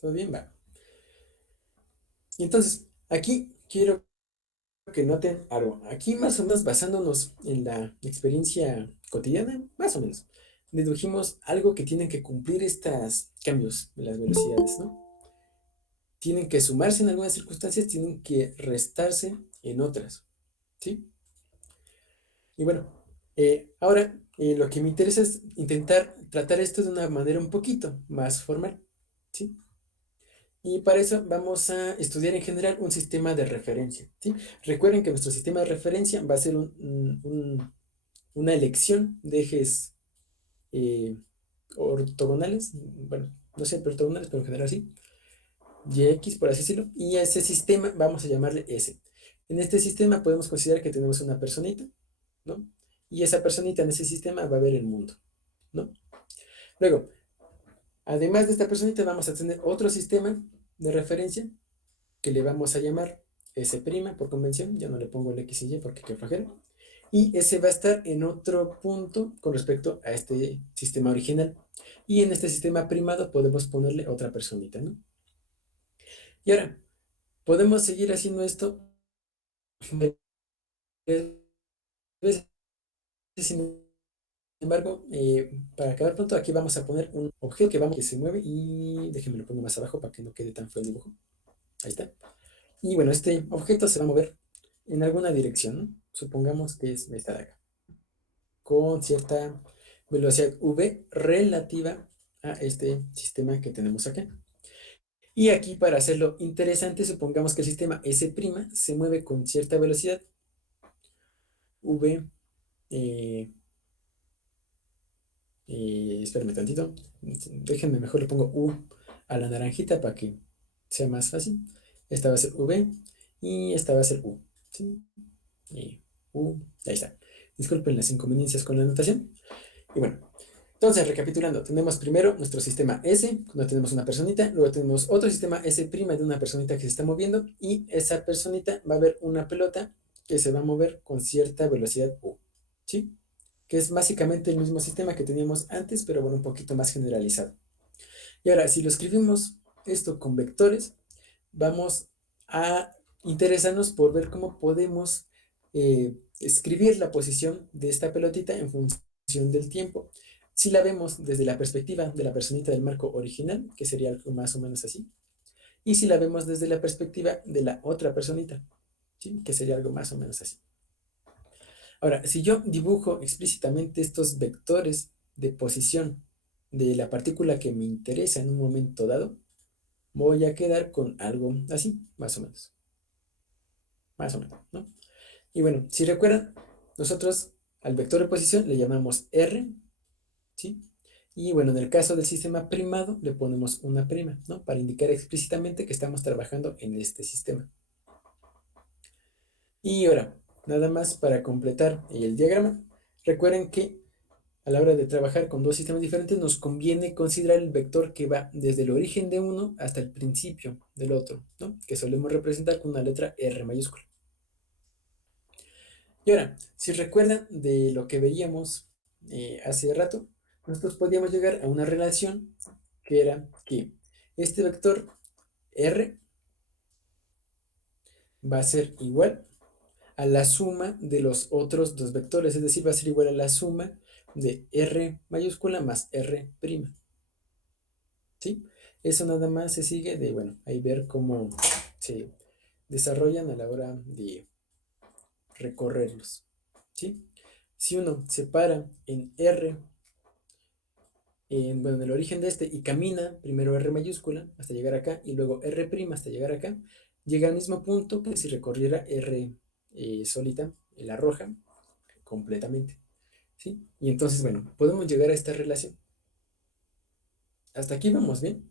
¿Todo bien? Va. Y entonces, aquí quiero que noten algo. Aquí más o menos basándonos en la experiencia cotidiana, más o menos, dedujimos algo que tienen que cumplir estos cambios de las velocidades, ¿no? Tienen que sumarse en algunas circunstancias, tienen que restarse en otras, ¿sí? Y bueno, ahora lo que me interesa es intentar tratar esto de una manera un poquito más formal, ¿sí? Y para eso vamos a estudiar en general un sistema de referencia, ¿sí? Recuerden que nuestro sistema de referencia va a ser una elección de ejes ortogonales, bueno, no siempre ortogonales, pero en general sí, y x, por así decirlo, y a ese sistema vamos a llamarle S. En este sistema podemos considerar que tenemos una personita, ¿no? Y esa personita en ese sistema va a ver el mundo, ¿no? Luego, además de esta personita, vamos a tener otro sistema de referencia que le vamos a llamar S' por convención, ya no le pongo el X y Y porque qué flojera. Y ese va a estar en otro punto con respecto a este sistema original. Y en este sistema primado podemos ponerle otra personita, ¿no? Y ahora, podemos seguir haciendo esto veces, sin embargo, para acabar pronto, aquí vamos a poner un objeto que se mueve y déjenme lo pongo más abajo para que no quede tan feo el dibujo. Ahí está. Y bueno, este objeto se va a mover en alguna dirección, ¿no? Supongamos que es esta de acá, con cierta velocidad v relativa a este sistema que tenemos acá. Y aquí, para hacerlo interesante, supongamos que el sistema S' se mueve con cierta velocidad v. Espérame tantito. Déjenme mejor le pongo u a la naranjita para que sea más fácil. Esta va a ser v y esta va a ser u, ¿sí? Y ahí está. Disculpen las inconveniencias con la anotación. Y bueno, entonces recapitulando, tenemos primero nuestro sistema S, donde tenemos una personita, luego tenemos otro sistema S' de una personita que se está moviendo, y esa personita va a ver una pelota que se va a mover con cierta velocidad u, ¿sí? Que es básicamente el mismo sistema que teníamos antes, pero bueno, un poquito más generalizado. Y ahora, si lo escribimos esto con vectores, vamos a interesarnos por ver cómo podemos escribir la posición de esta pelotita en función del tiempo. Si la vemos desde la perspectiva de la personita del marco original, que sería algo más o menos así, y si la vemos desde la perspectiva de la otra personita, ¿sí? Que sería algo más o menos así. Ahora, si yo dibujo explícitamente estos vectores de posición de la partícula que me interesa en un momento dado, voy a quedar con algo así, más o menos. Más o menos, ¿no? Y bueno, si recuerdan, nosotros al vector de posición le llamamos R, ¿sí? Y bueno, en el caso del sistema primado le ponemos una prima, ¿no? Para indicar explícitamente que estamos trabajando en este sistema. Y ahora, nada más para completar el diagrama, recuerden que a la hora de trabajar con dos sistemas diferentes nos conviene considerar el vector que va desde el origen de uno hasta el principio del otro, ¿no? Que solemos representar con una letra R mayúscula. Y ahora, si recuerdan de lo que veíamos hace rato, nosotros podíamos llegar a una relación que era que este vector R va a ser igual a la suma de los otros dos vectores, es decir, va a ser igual a la suma de R mayúscula más R prima, ¿sí? Eso nada más se sigue de, bueno, ahí ver cómo se desarrollan a la hora de recorrerlos, ¿sí? Si uno se para en R, bueno, en el origen de este y camina primero R mayúscula hasta llegar acá y luego R prima hasta llegar acá, llega al mismo punto que si recorriera R solita, la roja, completamente, ¿sí? Y entonces, bueno, podemos llegar a esta relación. Hasta aquí vamos bien.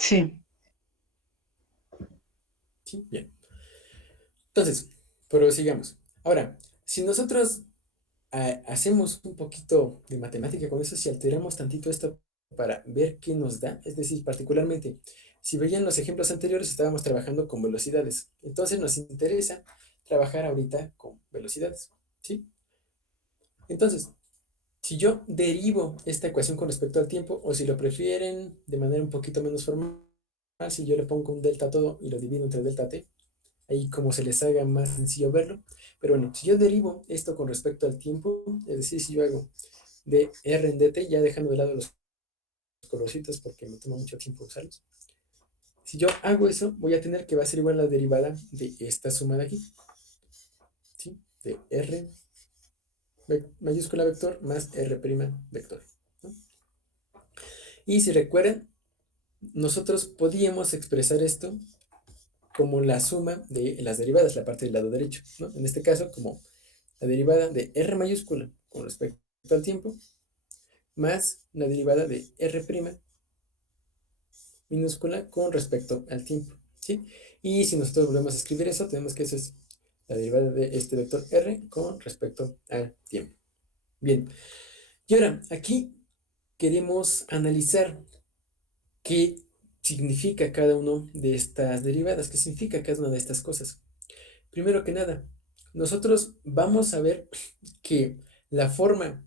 Sí. ¿Sí? Bien. Entonces, prosigamos. Ahora, si nosotros hacemos un poquito de matemática con eso, si alteramos tantito esto para ver qué nos da, es decir, particularmente, si veían los ejemplos anteriores, estábamos trabajando con velocidades. Entonces nos interesa trabajar ahorita con velocidades, ¿sí? Entonces, si yo derivo esta ecuación con respecto al tiempo, o si lo prefieren de manera un poquito menos formal, si yo le pongo un delta a todo y lo divido entre delta t, ahí como se les haga más sencillo verlo. Pero bueno, si yo derivo esto con respecto al tiempo, es decir, si yo hago de R en dt, ya dejando de lado los colorcitos porque me toma mucho tiempo usarlos. Si yo hago eso, voy a tener que va a ser igual a la derivada de esta suma de aquí, ¿sí? De R mayúscula vector más R' vector, ¿no? Y si recuerdan, nosotros podíamos expresar esto como la suma de las derivadas, la parte del lado derecho, ¿no? En este caso, como la derivada de R mayúscula con respecto al tiempo, más la derivada de R' minúscula con respecto al tiempo, ¿sí? Y si nosotros volvemos a escribir eso, tenemos que eso es la derivada de este vector R con respecto al tiempo. Bien, y ahora aquí queremos analizar qué significa cada una de estas derivadas, qué significa cada una de estas cosas. Primero que nada, nosotros vamos a ver que la forma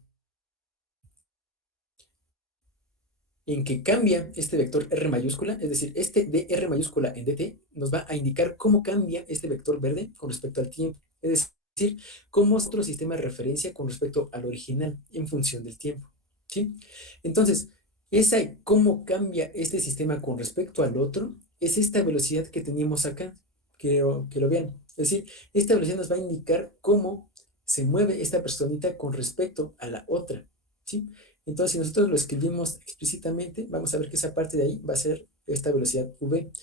en que cambia este vector R mayúscula, es decir, este de R mayúscula en dt, nos va a indicar cómo cambia este vector verde con respecto al tiempo. Es decir, cómo es otro sistema de referencia con respecto al original en función del tiempo. ¿Sí? Entonces, esa cómo cambia este sistema con respecto al otro es esta velocidad que teníamos acá, que lo vean. Es decir, esta velocidad nos va a indicar cómo se mueve esta personita con respecto a la otra. ¿Sí? Entonces, si nosotros lo escribimos explícitamente, vamos a ver que esa parte de ahí va a ser esta velocidad v,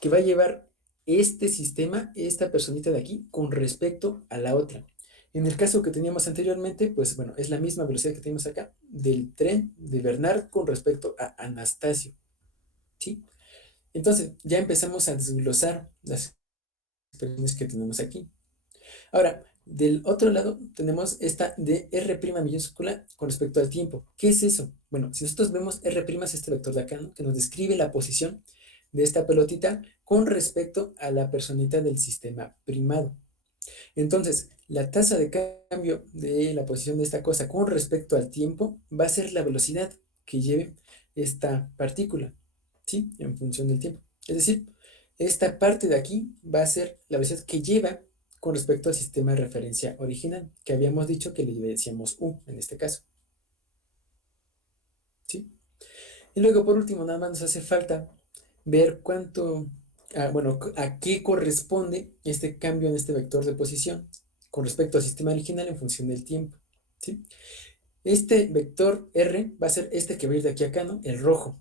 que va a llevar este sistema, esta personita de aquí, con respecto a la otra. En el caso que teníamos anteriormente, pues bueno, es la misma velocidad que tenemos acá del tren de Bernard con respecto a Anastasio, ¿sí? Entonces, ya empezamos a desglosar las expresiones que tenemos aquí. Ahora, del otro lado tenemos esta de R' minúscula con respecto al tiempo. ¿Qué es eso? Bueno, si nosotros vemos R' es este vector de acá, ¿no? Que nos describe la posición de esta pelotita con respecto a la personita del sistema primado. Entonces, la tasa de cambio de la posición de esta cosa con respecto al tiempo va a ser la velocidad que lleve esta partícula, ¿sí? En función del tiempo. Es decir, esta parte de aquí va a ser la velocidad que lleva con respecto al sistema de referencia original, que habíamos dicho que le decíamos U en este caso, ¿sí? Y luego, por último, nada más nos hace falta ver cuánto, bueno, a qué corresponde este cambio en este vector de posición con respecto al sistema original en función del tiempo, ¿sí? Este vector R va a ser este que va a ir de aquí a acá, ¿no? El rojo.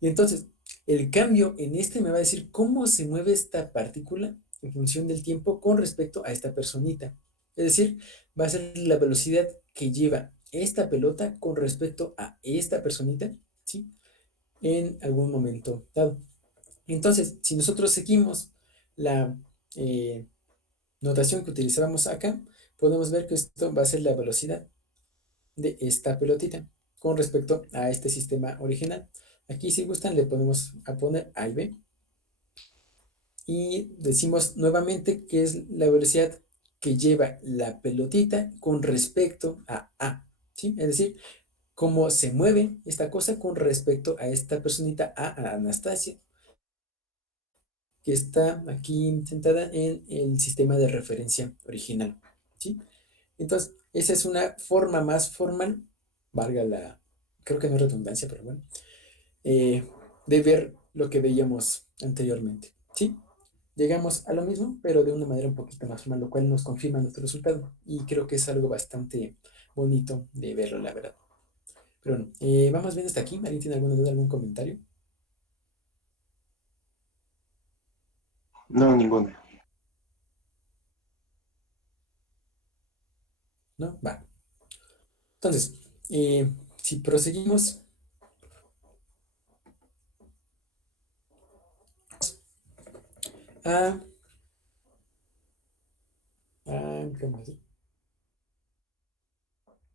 Y entonces, el cambio en este me va a decir cómo se mueve esta partícula en función del tiempo con respecto a esta personita. Es decir, va a ser la velocidad que lleva esta pelota con respecto a esta personita, ¿sí? En algún momento dado. Entonces, si nosotros seguimos la notación que utilizábamos acá, podemos ver que esto va a ser la velocidad de esta pelotita con respecto a este sistema original. Aquí, si gustan, le podemos a poner A y B. Y decimos nuevamente que es la velocidad que lleva la pelotita con respecto a A. ¿Sí? Es decir, cómo se mueve esta cosa con respecto a esta personita a Anastasia, que está aquí sentada en el sistema de referencia original, ¿sí? Entonces, esa es una forma más formal, valga la, creo que no es redundancia, pero bueno, eh, de ver lo que veíamos anteriormente, ¿sí? Llegamos a lo mismo, pero de una manera un poquito más formal, lo cual nos confirma nuestro resultado, y creo que es algo bastante bonito de verlo, la verdad. Pero bueno, vamos bien hasta aquí. ¿Alguien tiene alguna duda, algún comentario? No, ninguna. ¿No? Va. Entonces, si proseguimos, a... ¿qué más?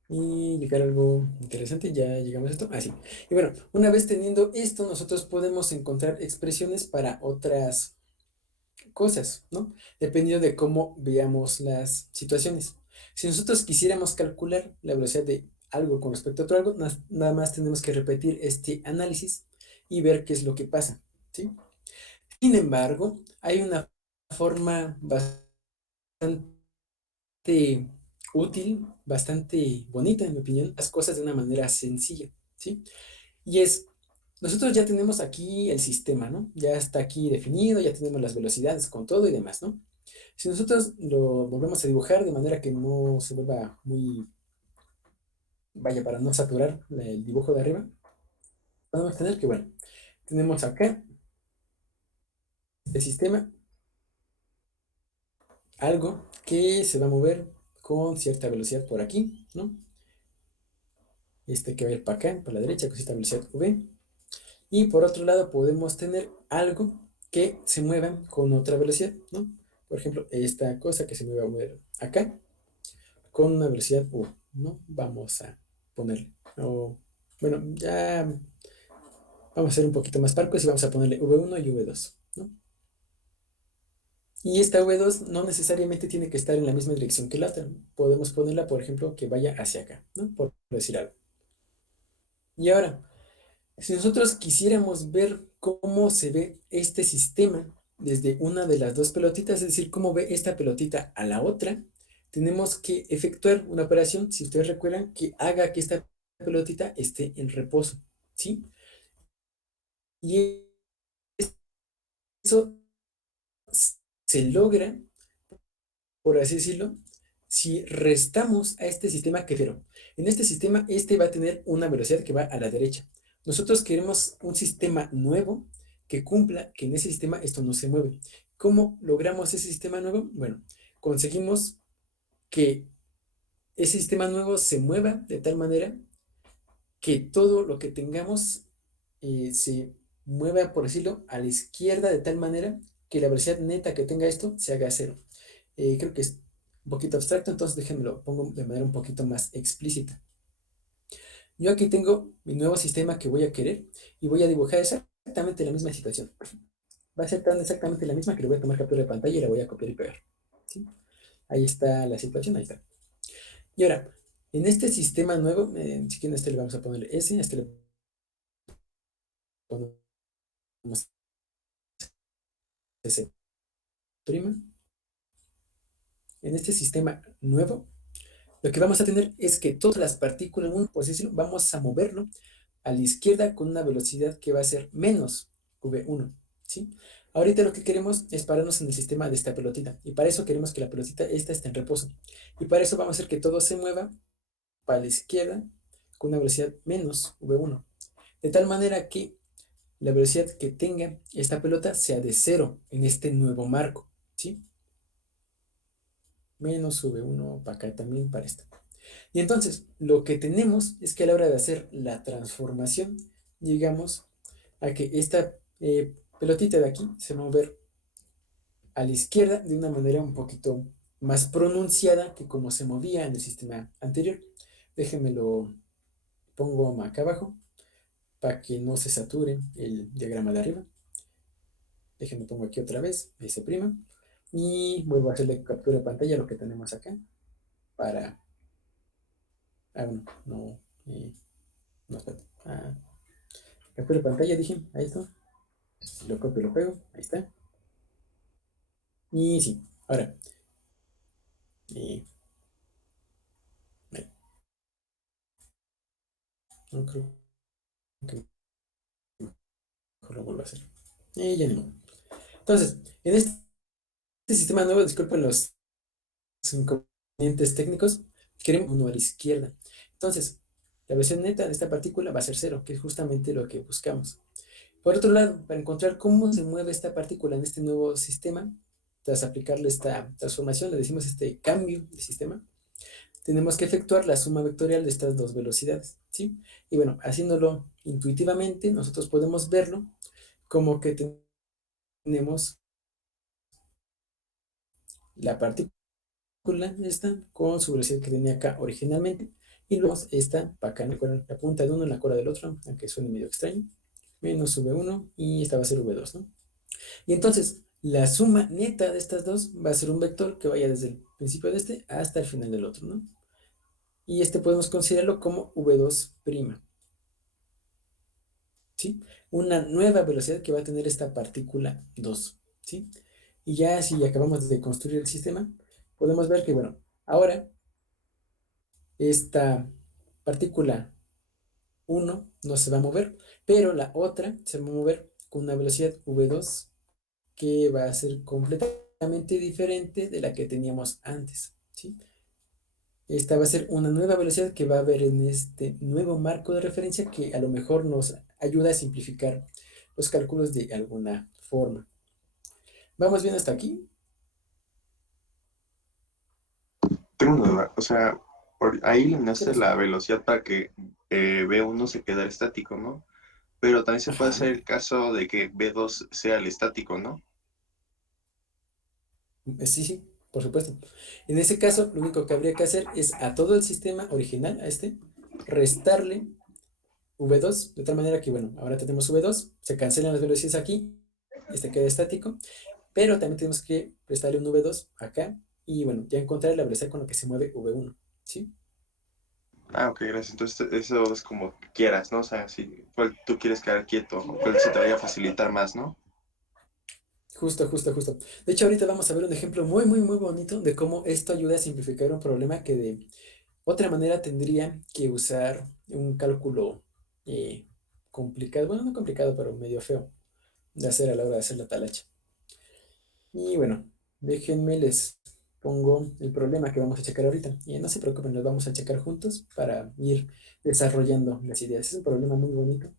Y llegar a algo interesante, ya llegamos a esto. Ah, sí. Y bueno, una vez teniendo esto, nosotros podemos encontrar expresiones para otras cosas, ¿no? Dependiendo de cómo veamos las situaciones. Si nosotros quisiéramos calcular la velocidad de algo con respecto a otro algo, nada más tenemos que repetir este análisis y ver qué es lo que pasa, ¿sí? Sin embargo, hay una forma bastante útil, bastante bonita, en mi opinión, las cosas de una manera sencilla, ¿sí? Y es, nosotros ya tenemos aquí el sistema, ¿no? Ya está aquí definido, ya tenemos las velocidades con todo y demás, ¿no? Si nosotros lo volvemos a dibujar de manera que no se vuelva muy, vaya, para no saturar el dibujo de arriba, podemos tener que, bueno, tenemos acá el sistema, algo que se va a mover con cierta velocidad por aquí, ¿no? Este que va a ir para acá, para la derecha, con cierta velocidad v. Y por otro lado podemos tener algo que se mueva con otra velocidad, ¿no? Por ejemplo, esta cosa que se me va a mover acá con una velocidad u, ¿no? Vamos a ponerle. O, bueno, ya vamos a ser un poquito más parcos y vamos a ponerle v1 y v2, ¿no? Y esta v2 no necesariamente tiene que estar en la misma dirección que la otra. Podemos ponerla, por ejemplo, que vaya hacia acá, ¿no? Por decir algo. Y ahora, si nosotros quisiéramos ver cómo se ve este sistema desde una de las dos pelotitas, es decir, cómo ve esta pelotita a la otra, tenemos que efectuar una operación, si ustedes recuerdan, que haga que esta pelotita esté en reposo, ¿sí? Y eso se logra, por así decirlo, si restamos a este sistema quefero. En este sistema, este va a tener una velocidad que va a la derecha. Nosotros queremos un sistema nuevo que cumpla que en ese sistema esto no se mueve. ¿Cómo logramos ese sistema nuevo? Bueno, conseguimos que ese sistema nuevo se mueva de tal manera que todo lo que tengamos se mueva, por decirlo, a la izquierda de tal manera que la velocidad neta que tenga esto se haga cero. Creo que es un poquito abstracto, entonces déjenme lo pongo de manera un poquito más explícita. Yo aquí tengo mi nuevo sistema que voy a querer y voy a dibujar exactamente la misma situación. Va a ser tan exactamente la misma que le voy a tomar captura de pantalla y la voy a copiar y pegar, ¿sí? Ahí está la situación, ahí está. Y ahora, en este sistema nuevo, si quieren a este le vamos a ponerle S, a este le ponemos S'. En este sistema nuevo, lo que vamos a tener es que todas las partículas, por así decirlo, vamos a moverlo a la izquierda con una velocidad que va a ser menos v1, ¿sí? Ahorita lo que queremos es pararnos en el sistema de esta pelotita, y para eso queremos que la pelotita esta esté en reposo, y para eso vamos a hacer que todo se mueva para la izquierda con una velocidad menos v1, de tal manera que la velocidad que tenga esta pelota sea de cero en este nuevo marco, ¿sí? Menos v1 para acá también, para esta. Y entonces, lo que tenemos es que a la hora de hacer la transformación, llegamos a que esta pelotita de aquí se va a mover a la izquierda de una manera un poquito más pronunciada que como se movía en el sistema anterior. Déjenme lo pongo acá abajo para que no se sature el diagrama de arriba. Déjenme pongo aquí otra vez, S', y vuelvo a hacerle captura de pantalla a lo que tenemos acá para... Ah, bueno, no, no, espérate. Captura de pantalla, dije, ahí está. Lo copio, lo pego, ahí está. Y sí, ahora, ahí, no creo que mejor lo vuelvo a hacer. Y ya no. Entonces, en este sistema nuevo, disculpen los inconvenientes técnicos, queremos uno a la izquierda. Entonces, la versión neta de esta partícula va a ser cero, que es justamente lo que buscamos. Por otro lado, para encontrar cómo se mueve esta partícula en este nuevo sistema, tras aplicarle esta transformación, le decimos este cambio de sistema, tenemos que efectuar la suma vectorial de estas dos velocidades, ¿sí? Y bueno, haciéndolo intuitivamente, nosotros podemos verlo como que tenemos la partícula esta con su velocidad que tenía acá originalmente. Y luego esta para acá, ¿no? Con la punta de uno en la cola del otro, aunque suene medio extraño. Menos V1 y esta va a ser V2, ¿no? Y entonces, la suma neta de estas dos va a ser un vector que vaya desde el principio de este hasta el final del otro, ¿no? Y este podemos considerarlo como V2', ¿sí? Una nueva velocidad que va a tener esta partícula 2, ¿sí? Y ya si acabamos de construir el sistema, podemos ver que, bueno, ahora esta partícula 1 no se va a mover, pero la otra se va a mover con una velocidad V2 que va a ser completamente diferente de la que teníamos antes, ¿sí? Esta va a ser una nueva velocidad que va a haber en este nuevo marco de referencia que a lo mejor nos ayuda a simplificar los cálculos de alguna forma. ¿Vamos bien hasta aquí? Tengo una duda, o sea, ahí le ¿Qué nace pasó? la velocidad para que B1 se quede estático, ¿no? Pero también se puede Ajá. hacer el caso de que B2 sea el estático, ¿no? Sí, sí, por supuesto. En ese caso, lo único que habría que hacer es a todo el sistema original, a este, restarle V2, de tal manera que, bueno, ahora tenemos V2, se cancelan las velocidades aquí, este queda estático, pero también tenemos que prestarle un V2 acá, y bueno, ya encontrar la velocidad con la que se mueve V1, ¿sí? Ah, ok, gracias. Entonces eso es como quieras, ¿no? O sea, si cuál tú quieres quedar quieto, o cuál se te vaya a facilitar más, ¿no? Justo, justo, justo. De hecho, ahorita vamos a ver un ejemplo muy, muy, muy bonito de cómo esto ayuda a simplificar un problema que de otra manera tendría que usar un cálculo eh, complicado, bueno, no complicado, pero medio feo de hacer a la hora de hacer la talacha. Y bueno, déjenme les pongo el problema que vamos a checar ahorita. Y no se preocupen, los vamos a checar juntos para ir desarrollando las ideas. Es un problema muy bonito,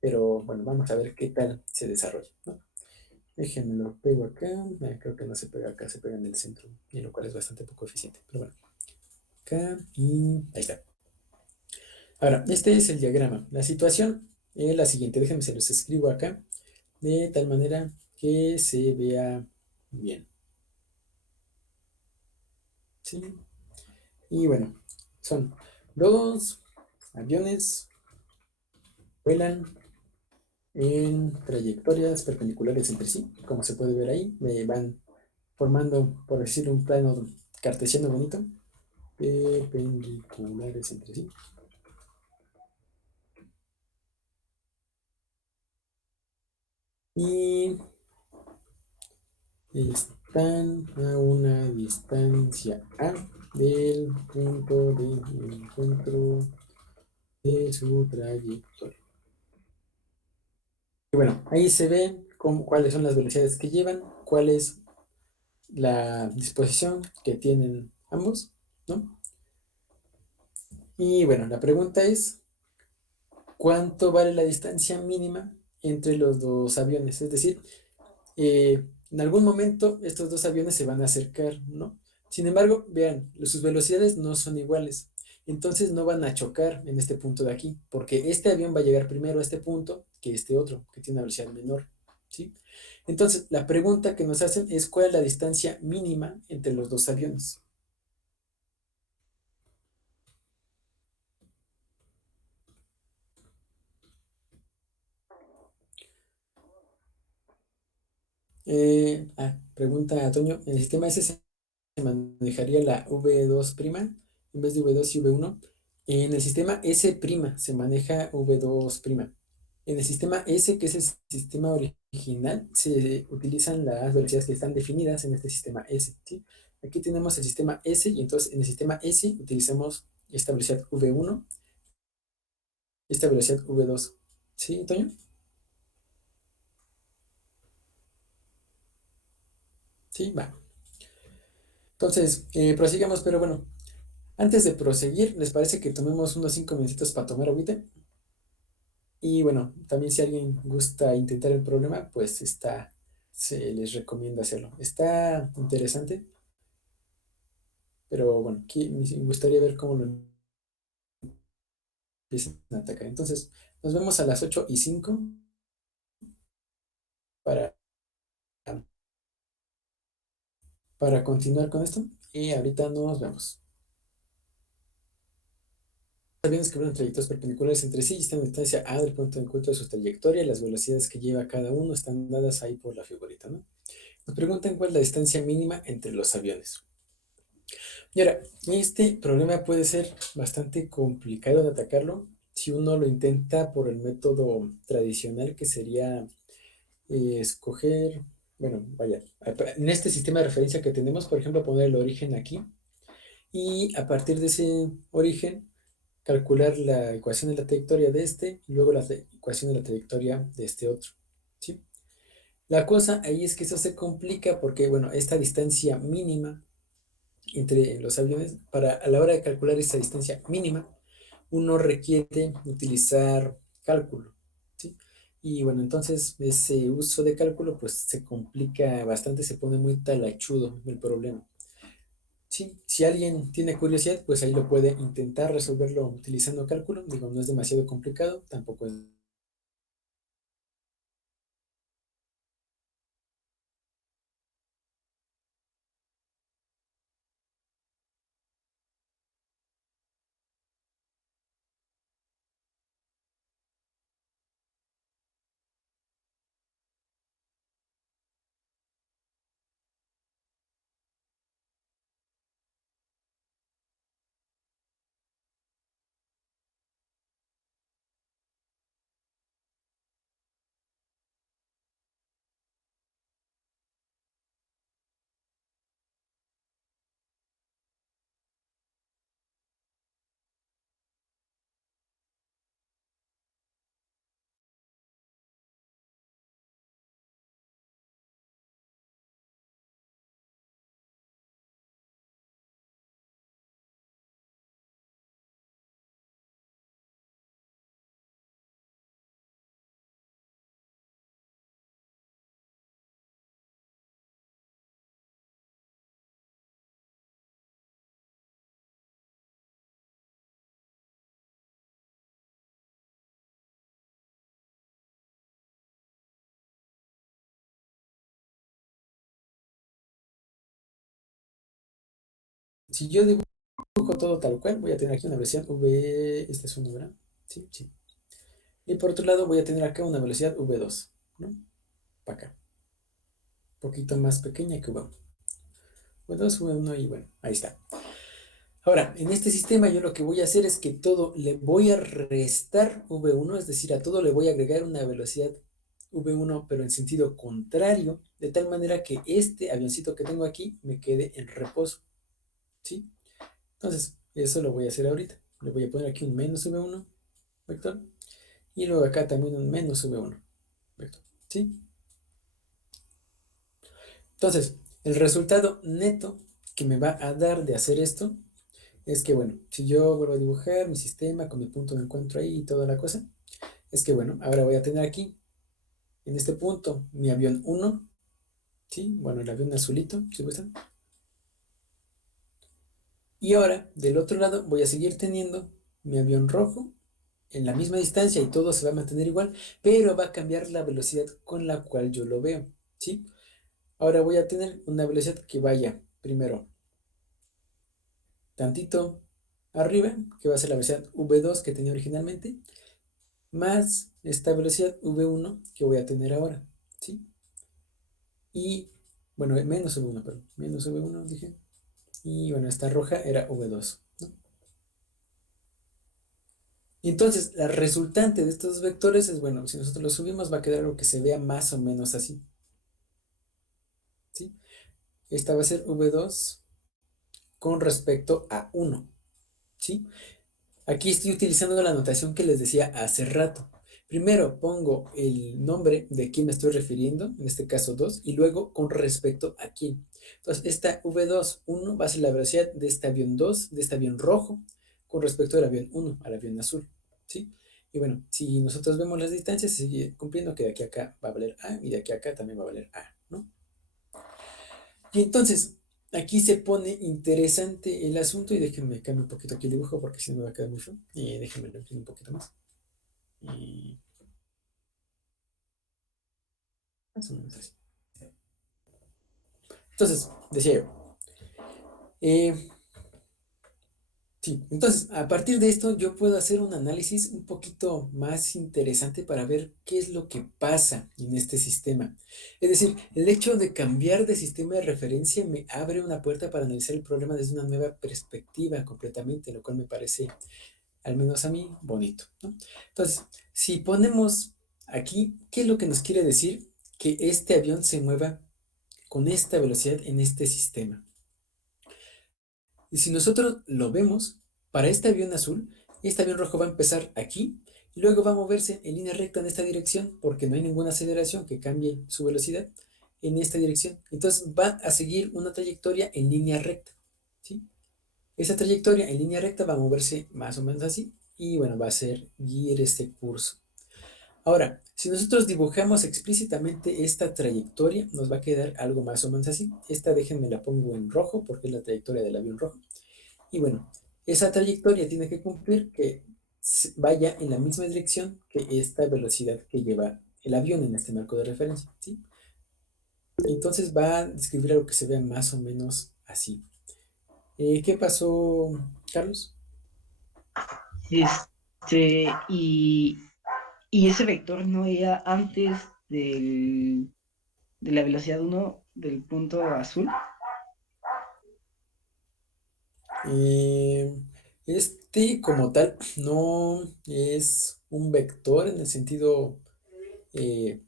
pero bueno, vamos a ver qué tal se desarrolla, ¿no? Déjenme lo pego acá. Creo que no se pega acá, se pega en el centro, y lo cual es bastante poco eficiente. Pero bueno, acá y ahí está. Ahora, este es el diagrama. La situación es la siguiente. Déjenme se los escribo acá de tal manera que se vea bien. ¿Sí? Y bueno, son dos aviones, vuelan en trayectorias perpendiculares entre sí, como se puede ver ahí, van formando, por decirlo, un plano cartesiano bonito, perpendiculares entre sí. Y están a una distancia A del punto de encuentro de su trayectoria. Y bueno, ahí se ve cuáles son las velocidades que llevan, cuál es la disposición que tienen ambos, ¿no? Y bueno, la pregunta es, ¿cuánto vale la distancia mínima entre los dos aviones? Es decir, en algún momento estos dos aviones se van a acercar, ¿no? Sin embargo, vean, sus velocidades no son iguales. Entonces no van a chocar en este punto de aquí, porque este avión va a llegar primero a este punto que este otro, que tiene una velocidad menor, ¿sí? Entonces, la pregunta que nos hacen es cuál es la distancia mínima entre los dos aviones. Pregunta a Toño, ¿en el sistema S se manejaría la V2' en vez de V2 y V1? En el sistema S' se maneja V2'. En el sistema S, que es el sistema original, se utilizan las velocidades que están definidas en este sistema S, ¿sí? Aquí tenemos el sistema S y entonces en el sistema S utilizamos esta velocidad V1 y esta velocidad V2. ¿Sí, Toño? Sí, va. Entonces, prosigamos, pero bueno, antes de proseguir, ¿les parece que tomemos unos 5 minutitos para tomar agüita? Y bueno, también si alguien gusta intentar el problema, pues se les recomienda hacerlo. Está interesante, pero bueno, aquí me gustaría ver cómo lo empiezan a atacar. Entonces, nos vemos a las 8:05 para, para continuar con esto y ahorita nos vemos. Los aviones que vuelan trayectorias perpendiculares entre sí y están en distancia A del punto de encuentro de su trayectoria. Las velocidades que lleva cada uno están dadas ahí por la figurita, ¿no? Nos preguntan cuál es la distancia mínima entre los aviones. Y ahora, este problema puede ser bastante complicado de atacarlo si uno lo intenta por el método tradicional, que sería escoger, bueno, vaya, en este sistema de referencia que tenemos, por ejemplo, poner el origen aquí y a partir de ese origen calcular la ecuación de la trayectoria de este y luego la ecuación de la trayectoria de este otro, ¿sí? La cosa ahí es que eso se complica porque, bueno, esta distancia mínima entre los aviones, para a la hora de calcular esa distancia mínima, uno requiere utilizar cálculo, ¿sí? Y bueno, entonces ese uso de cálculo pues se complica bastante, se pone muy talachudo el problema. Sí, si alguien tiene curiosidad, pues ahí lo puede intentar resolverlo utilizando cálculo. Digo, no es demasiado complicado, tampoco es. Si yo dibujo todo tal cual, voy a tener aquí una velocidad v, esta es una, ¿verdad? Sí, sí. Y por otro lado voy a tener acá una velocidad v2, ¿no? Para acá. Un poquito más pequeña que v1. V2, v1 y bueno, ahí está. Ahora, en este sistema yo lo que voy a hacer es que todo le voy a restar v1, es decir, a todo le voy a agregar una velocidad v1, pero en sentido contrario, de tal manera que este avioncito que tengo aquí me quede en reposo, ¿sí? Entonces, eso lo voy a hacer ahorita. Le voy a poner aquí un menos v1 vector y luego acá también un menos v1 vector, ¿sí? Entonces, el resultado neto que me va a dar de hacer esto es que, bueno, si yo vuelvo a dibujar mi sistema con mi punto de encuentro ahí y toda la cosa, es que, bueno, ahora voy a tener aquí, en este punto, mi avión 1, ¿sí? Bueno, el avión azulito, ¿sí gustan? Y ahora, del otro lado, voy a seguir teniendo mi avión rojo en la misma distancia y todo se va a mantener igual, pero va a cambiar la velocidad con la cual yo lo veo, ¿sí? Ahora voy a tener una velocidad que vaya, primero, tantito arriba, que va a ser la velocidad v2 que tenía originalmente, más esta velocidad v1 que voy a tener ahora, ¿sí? Y, bueno, menos v1, perdón, menos v1 dije, y bueno, esta roja era v2, ¿no? Y entonces, la resultante de estos vectores es, bueno, si nosotros lo subimos va a quedar algo que se vea más o menos así, ¿sí? Esta va a ser v2 con respecto a 1, ¿sí? Aquí estoy utilizando la notación que les decía hace rato. Primero pongo el nombre de quién me estoy refiriendo, en este caso 2, y luego con respecto a quién. Entonces, esta V2, 1 va a ser la velocidad de este avión 2, de este avión rojo, con respecto al avión 1, al avión azul, ¿sí? Y bueno, si nosotros vemos las distancias, se sigue cumpliendo que de aquí a acá va a valer A y de aquí a acá también va a valer A, ¿no? Y entonces, aquí se pone interesante el asunto y déjenme cambiar un poquito aquí el dibujo porque si no me va a quedar muy feo. Y déjenme lo inclino un poquito más. Y más o menos así. Entonces, decía yo, eh, sí, entonces, a partir de esto yo puedo hacer un análisis un poquito más interesante para ver qué es lo que pasa en este sistema. Es decir, el hecho de cambiar de sistema de referencia me abre una puerta para analizar el problema desde una nueva perspectiva completamente, lo cual me parece, al menos a mí, bonito, ¿no? Entonces, si ponemos aquí, ¿qué es lo que nos quiere decir que este avión se mueva con esta velocidad en este sistema? Y si nosotros lo vemos, para este avión rojo va a empezar aquí y luego va a moverse en línea recta en esta dirección porque no hay ninguna aceleración que cambie su velocidad en esta dirección. Entonces va a seguir una trayectoria en línea recta, ¿sí? Esa trayectoria en línea recta va a moverse más o menos así y bueno, va a seguir este curso. Ahora, si nosotros dibujamos explícitamente esta trayectoria, nos va a quedar algo más o menos así. Esta, déjenme la pongo en rojo porque es la trayectoria del avión rojo. Y bueno, esa trayectoria tiene que cumplir que vaya en la misma dirección que esta velocidad que lleva el avión en este marco de referencia, ¿sí? Entonces va a describir algo que se vea más o menos así. ¿Qué pasó, Carlos? Y, y ese vector no era antes de la velocidad 1 del punto azul. Eh, este como tal no es un vector en el sentido eh,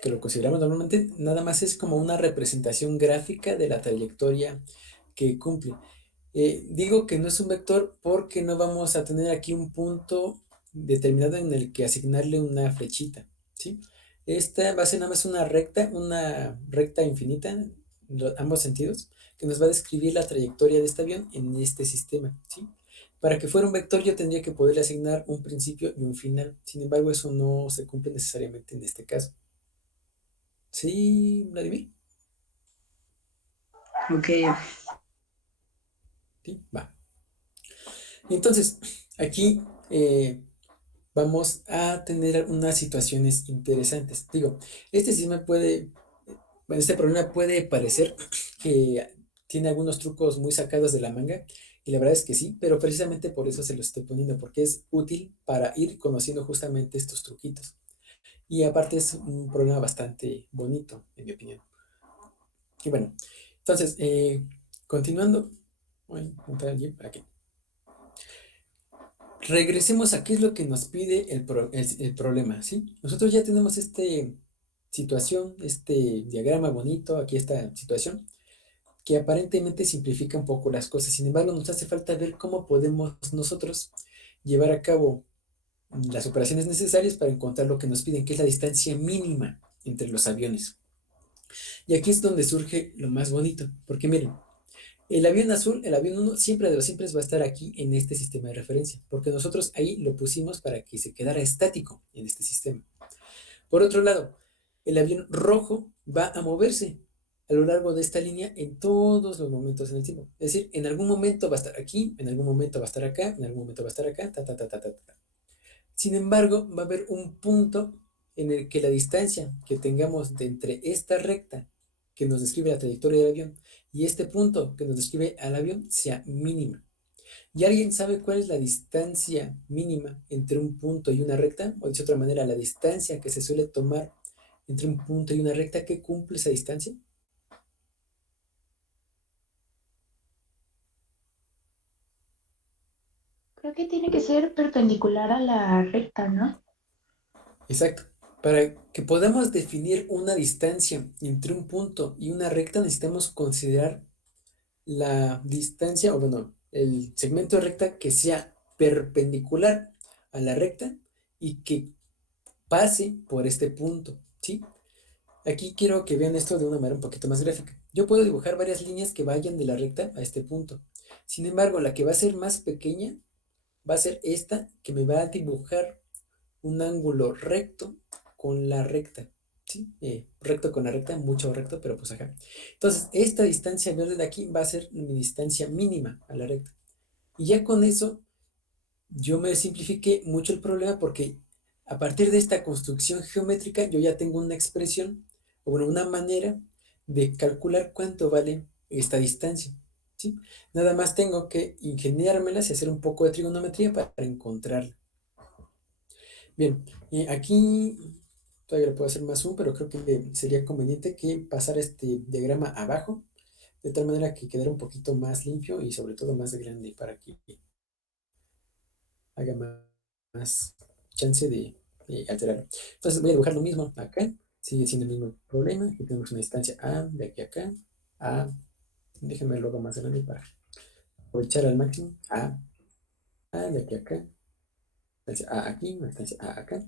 que lo consideramos normalmente, nada más es como una representación gráfica de la trayectoria que cumple. Digo que no es un vector porque no vamos a tener aquí un punto determinado en el que asignarle una flechita, ¿sí? Esta va a ser nada más una recta infinita en ambos sentidos, que nos va a describir la trayectoria de este avión en este sistema, ¿sí? Para que fuera un vector yo tendría que poderle asignar un principio y un final. Sin embargo, eso no se cumple necesariamente en este caso. ¿Sí, Vladimir? Ok, Sí, va. Entonces, aquí vamos a tener unas situaciones interesantes. Digo, este sistema bueno, este problema puede parecer que tiene algunos trucos muy sacados de la manga, y la verdad es que sí, pero precisamente por eso se lo estoy poniendo, porque es útil para ir conociendo justamente estos truquitos. Y aparte es un problema bastante bonito, en mi opinión. Y bueno, entonces, continuando, voy a entrar allí para que regresemos a qué es lo que nos pide el problema, ¿sí? Nosotros ya tenemos esta situación, este diagrama bonito, aquí esta situación, que aparentemente simplifica un poco las cosas. Sin embargo, nos hace falta ver cómo podemos nosotros llevar a cabo las operaciones necesarias para encontrar lo que nos piden, que es la distancia mínima entre los aviones. Y aquí es donde surge lo más bonito, porque miren, el avión azul, el avión uno siempre de los siempre va a estar aquí en este sistema de referencia, porque nosotros ahí lo pusimos para que se quedara estático en este sistema. Por otro lado, el avión rojo va a moverse a lo largo de esta línea en todos los momentos en el tiempo. Es decir, en algún momento va a estar aquí, en algún momento va a estar acá, en algún momento va a estar acá, ta, ta, ta, ta, ta, ta. Sin embargo, va a haber un punto en el que la distancia que tengamos de entre esta recta que nos describe la trayectoria del avión y este punto que nos describe al avión sea mínima. ¿Y alguien sabe cuál es la distancia mínima entre un punto y una recta? O dicho de otra manera, la distancia que se suele tomar entre un punto y una recta, ¿qué cumple esa distancia? Creo que tiene que ser perpendicular a la recta, ¿no? Exacto. Para que podamos definir una distancia entre un punto y una recta, necesitamos considerar la distancia, o bueno, el segmento de recta que sea perpendicular a la recta y que pase por este punto, ¿sí? Aquí quiero que vean esto de una manera un poquito más gráfica. Yo puedo dibujar varias líneas que vayan de la recta a este punto. Sin embargo, la que va a ser más pequeña va a ser esta que me va a dibujar un ángulo recto con la recta, ¿sí? Recto con la recta, mucho recto, pero pues acá. Entonces, esta distancia verde de aquí va a ser mi distancia mínima a la recta. Y ya con eso, yo me simplifiqué mucho el problema porque a partir de esta construcción geométrica, yo ya tengo una expresión, o bueno, una manera de calcular cuánto vale esta distancia, ¿sí? Nada más tengo que ingeniármelas y hacer un poco de trigonometría para encontrarla. Bien, aquí todavía le puedo hacer más zoom, pero creo que sería conveniente que pasara este diagrama abajo, de tal manera que quedara un poquito más limpio y sobre todo más grande para que haga más chance de alterarlo. Entonces voy a dibujar lo mismo acá, sigue siendo el mismo problema, aquí tenemos una distancia A de aquí a acá, A, déjenme luego más grande para aprovechar al máximo, A de aquí a acá, distancia A aquí, una distancia A acá.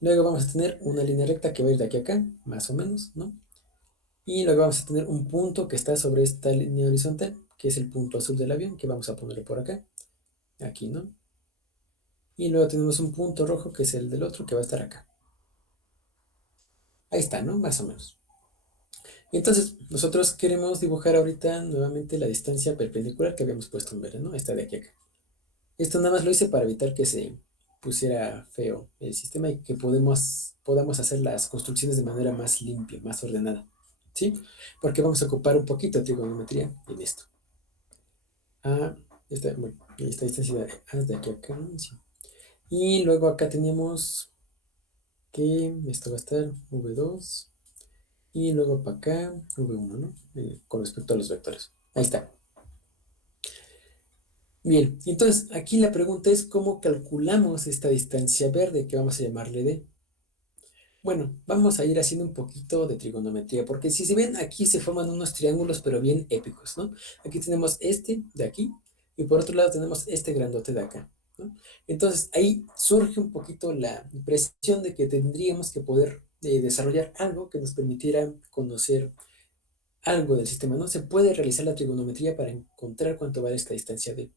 Luego vamos a tener una línea recta que va a ir de aquí a acá, más o menos, ¿no? Y luego vamos a tener un punto que está sobre esta línea horizontal, que es el punto azul del avión, que vamos a ponerlo por acá, aquí, ¿no? Y luego tenemos un punto rojo que es el del otro que va a estar acá. Ahí está, ¿no? Más o menos. Entonces, nosotros queremos dibujar ahorita nuevamente la distancia perpendicular que habíamos puesto en verde, ¿no? Esta de aquí a acá. Esto nada más lo hice para evitar que se pusiera feo el sistema y que podamos hacer las construcciones de manera más limpia, más ordenada, ¿sí? Porque vamos a ocupar un poquito de trigonometría en esto. Bueno, esta distancia de aquí a acá, sí. Y luego acá teníamos que esto va a estar V2 y luego para acá V1, ¿no? Con respecto a los vectores. Ahí está. Bien, entonces aquí la pregunta es cómo calculamos esta distancia verde que vamos a llamarle D. Bueno, vamos a ir haciendo un poquito de trigonometría, porque si se ven aquí se forman unos triángulos pero bien épicos, ¿no? Aquí tenemos este de aquí y por otro lado tenemos este grandote de acá, ¿no? Entonces ahí surge un poquito la impresión de que tendríamos que poder desarrollar algo que nos permitiera conocer algo del sistema, ¿no? Se puede realizar la trigonometría para encontrar cuánto vale esta distancia D.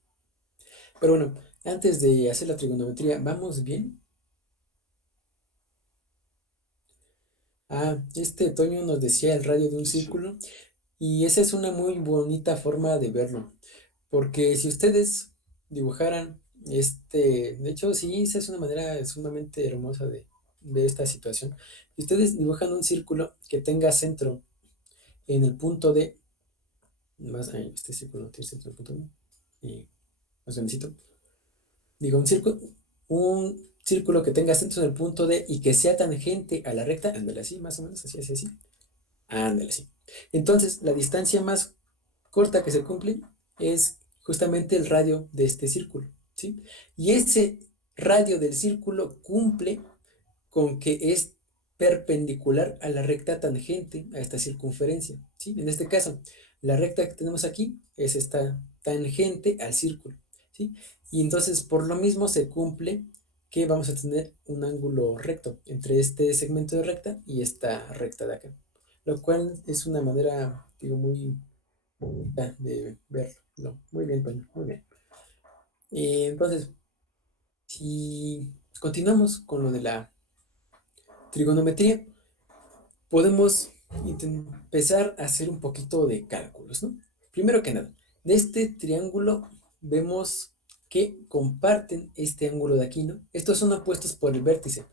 Pero bueno, antes de hacer la trigonometría, ¿vamos bien? Este Toño nos decía el radio de un Sí. círculo y esa es una muy bonita forma de verlo, porque si ustedes dibujaran de hecho sí, esa es una manera sumamente hermosa de ver esta situación. Si ustedes dibujan un círculo que tenga centro en el punto D, este círculo no tiene centro en el punto D, más grandecito, digo un círculo que tenga centro en el punto D y que sea tangente a la recta, ándale así, más o menos, así, así, así. Ándale, sí. Entonces, la distancia más corta que se cumple es justamente el radio de este círculo, ¿sí? Y ese radio del círculo cumple con que es perpendicular a la recta tangente a esta circunferencia, ¿sí? En este caso, la recta que tenemos aquí es esta tangente al círculo, ¿sí? Y entonces, por lo mismo, se cumple que vamos a tener un ángulo recto entre este segmento de recta y esta recta de acá, lo cual es una manera, digo, muy bonita de verlo. Muy bien, Toño, muy bien. Entonces, si continuamos con lo de la trigonometría, podemos empezar a hacer un poquito de cálculos, ¿no? Primero que nada, de este triángulo vemos que comparten este ángulo de aquí, ¿no? Estos son opuestos por el vértice.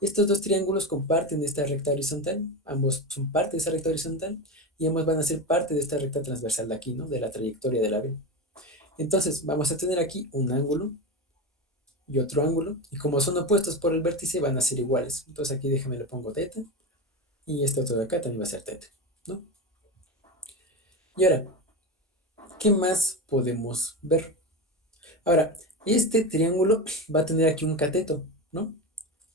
Estos dos triángulos comparten esta recta horizontal, ambos son parte de esa recta horizontal y ambos van a ser parte de esta recta transversal de aquí, ¿no? De la trayectoria del ave. Entonces, vamos a tener aquí un ángulo y otro ángulo, y como son opuestos por el vértice, van a ser iguales. Entonces aquí déjame le pongo teta, y este otro de acá también va a ser teta, ¿no? Y ahora, ¿qué más podemos ver? Ahora, este triángulo va a tener aquí un cateto, ¿no?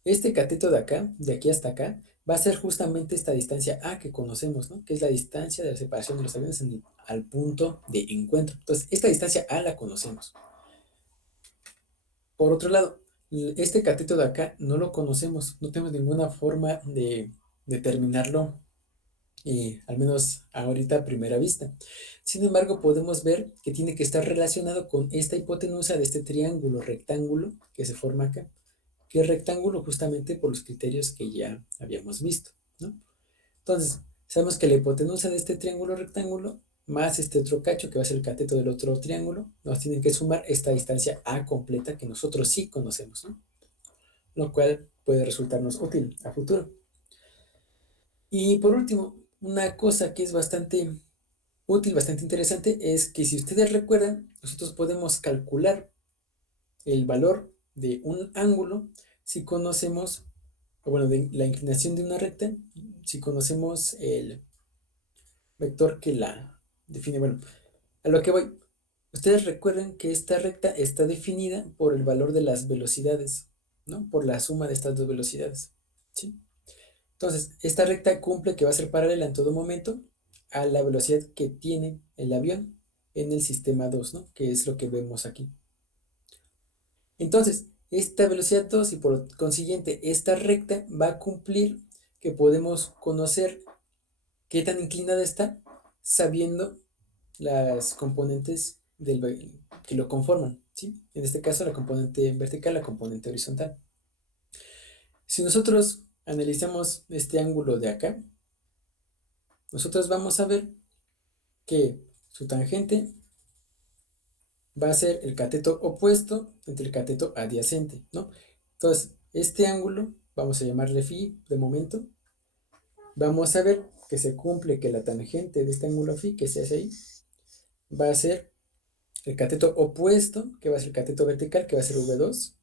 Este cateto de acá, de aquí hasta acá, va a ser justamente esta distancia A que conocemos, ¿no? Que es la distancia de la separación de los aviones al punto de encuentro. Entonces, esta distancia A la conocemos. Por otro lado, este cateto de acá no lo conocemos, no tenemos ninguna forma de determinarlo, al menos ahorita a primera vista. Sin embargo, podemos ver que tiene que estar relacionado con esta hipotenusa de este triángulo rectángulo que se forma acá, que es rectángulo justamente por los criterios que ya habíamos visto, ¿no? Entonces, sabemos que la hipotenusa de este triángulo rectángulo más este otro cacho que va a ser el cateto del otro triángulo, nos tienen que sumar esta distancia A completa que nosotros sí conocemos, ¿no? Lo cual puede resultarnos útil a futuro. Y por último, una cosa que es bastante útil, bastante interesante, es que si ustedes recuerdan, nosotros podemos calcular el valor de un ángulo si conocemos, o bueno, de la inclinación de una recta, si conocemos el vector que la define. Bueno, a lo que voy. Ustedes recuerden que esta recta está definida por el valor de las velocidades, ¿no? Por la suma de estas dos velocidades, ¿sí? Entonces, esta recta cumple que va a ser paralela en todo momento a la velocidad que tiene el avión en el sistema 2, ¿no? Que es lo que vemos aquí. Entonces, esta velocidad 2 y por consiguiente esta recta va a cumplir que podemos conocer qué tan inclinada está sabiendo las componentes que lo conforman, ¿sí? En este caso la componente vertical, la componente horizontal. Si nosotros analizamos este ángulo de acá, nosotros vamos a ver que su tangente va a ser el cateto opuesto entre el cateto adyacente, ¿no? Entonces, este ángulo, vamos a llamarle phi de momento, vamos a ver que se cumple que la tangente de este ángulo phi, que se hace ahí, va a ser el cateto opuesto, que va a ser el cateto vertical, que va a ser V2,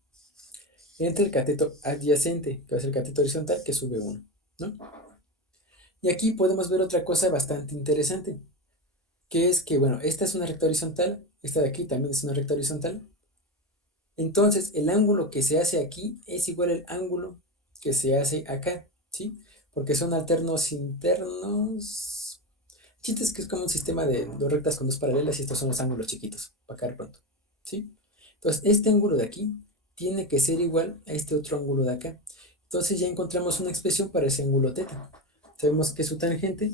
entre el cateto adyacente, que va a ser el cateto horizontal, que es V1, ¿no? Y aquí podemos ver otra cosa bastante interesante, que es que, bueno, esta es una recta horizontal, esta de aquí también es una recta horizontal. Entonces, el ángulo que se hace aquí es igual al ángulo que se hace acá, ¿sí? Porque son alternos internos. El chiste es que es como un sistema de dos rectas con dos paralelas y estos son los ángulos chiquitos, para acá pronto, ¿sí? Entonces, este ángulo de aquí tiene que ser igual a este otro ángulo de acá. Entonces ya encontramos una expresión para ese ángulo θ. Sabemos que su tangente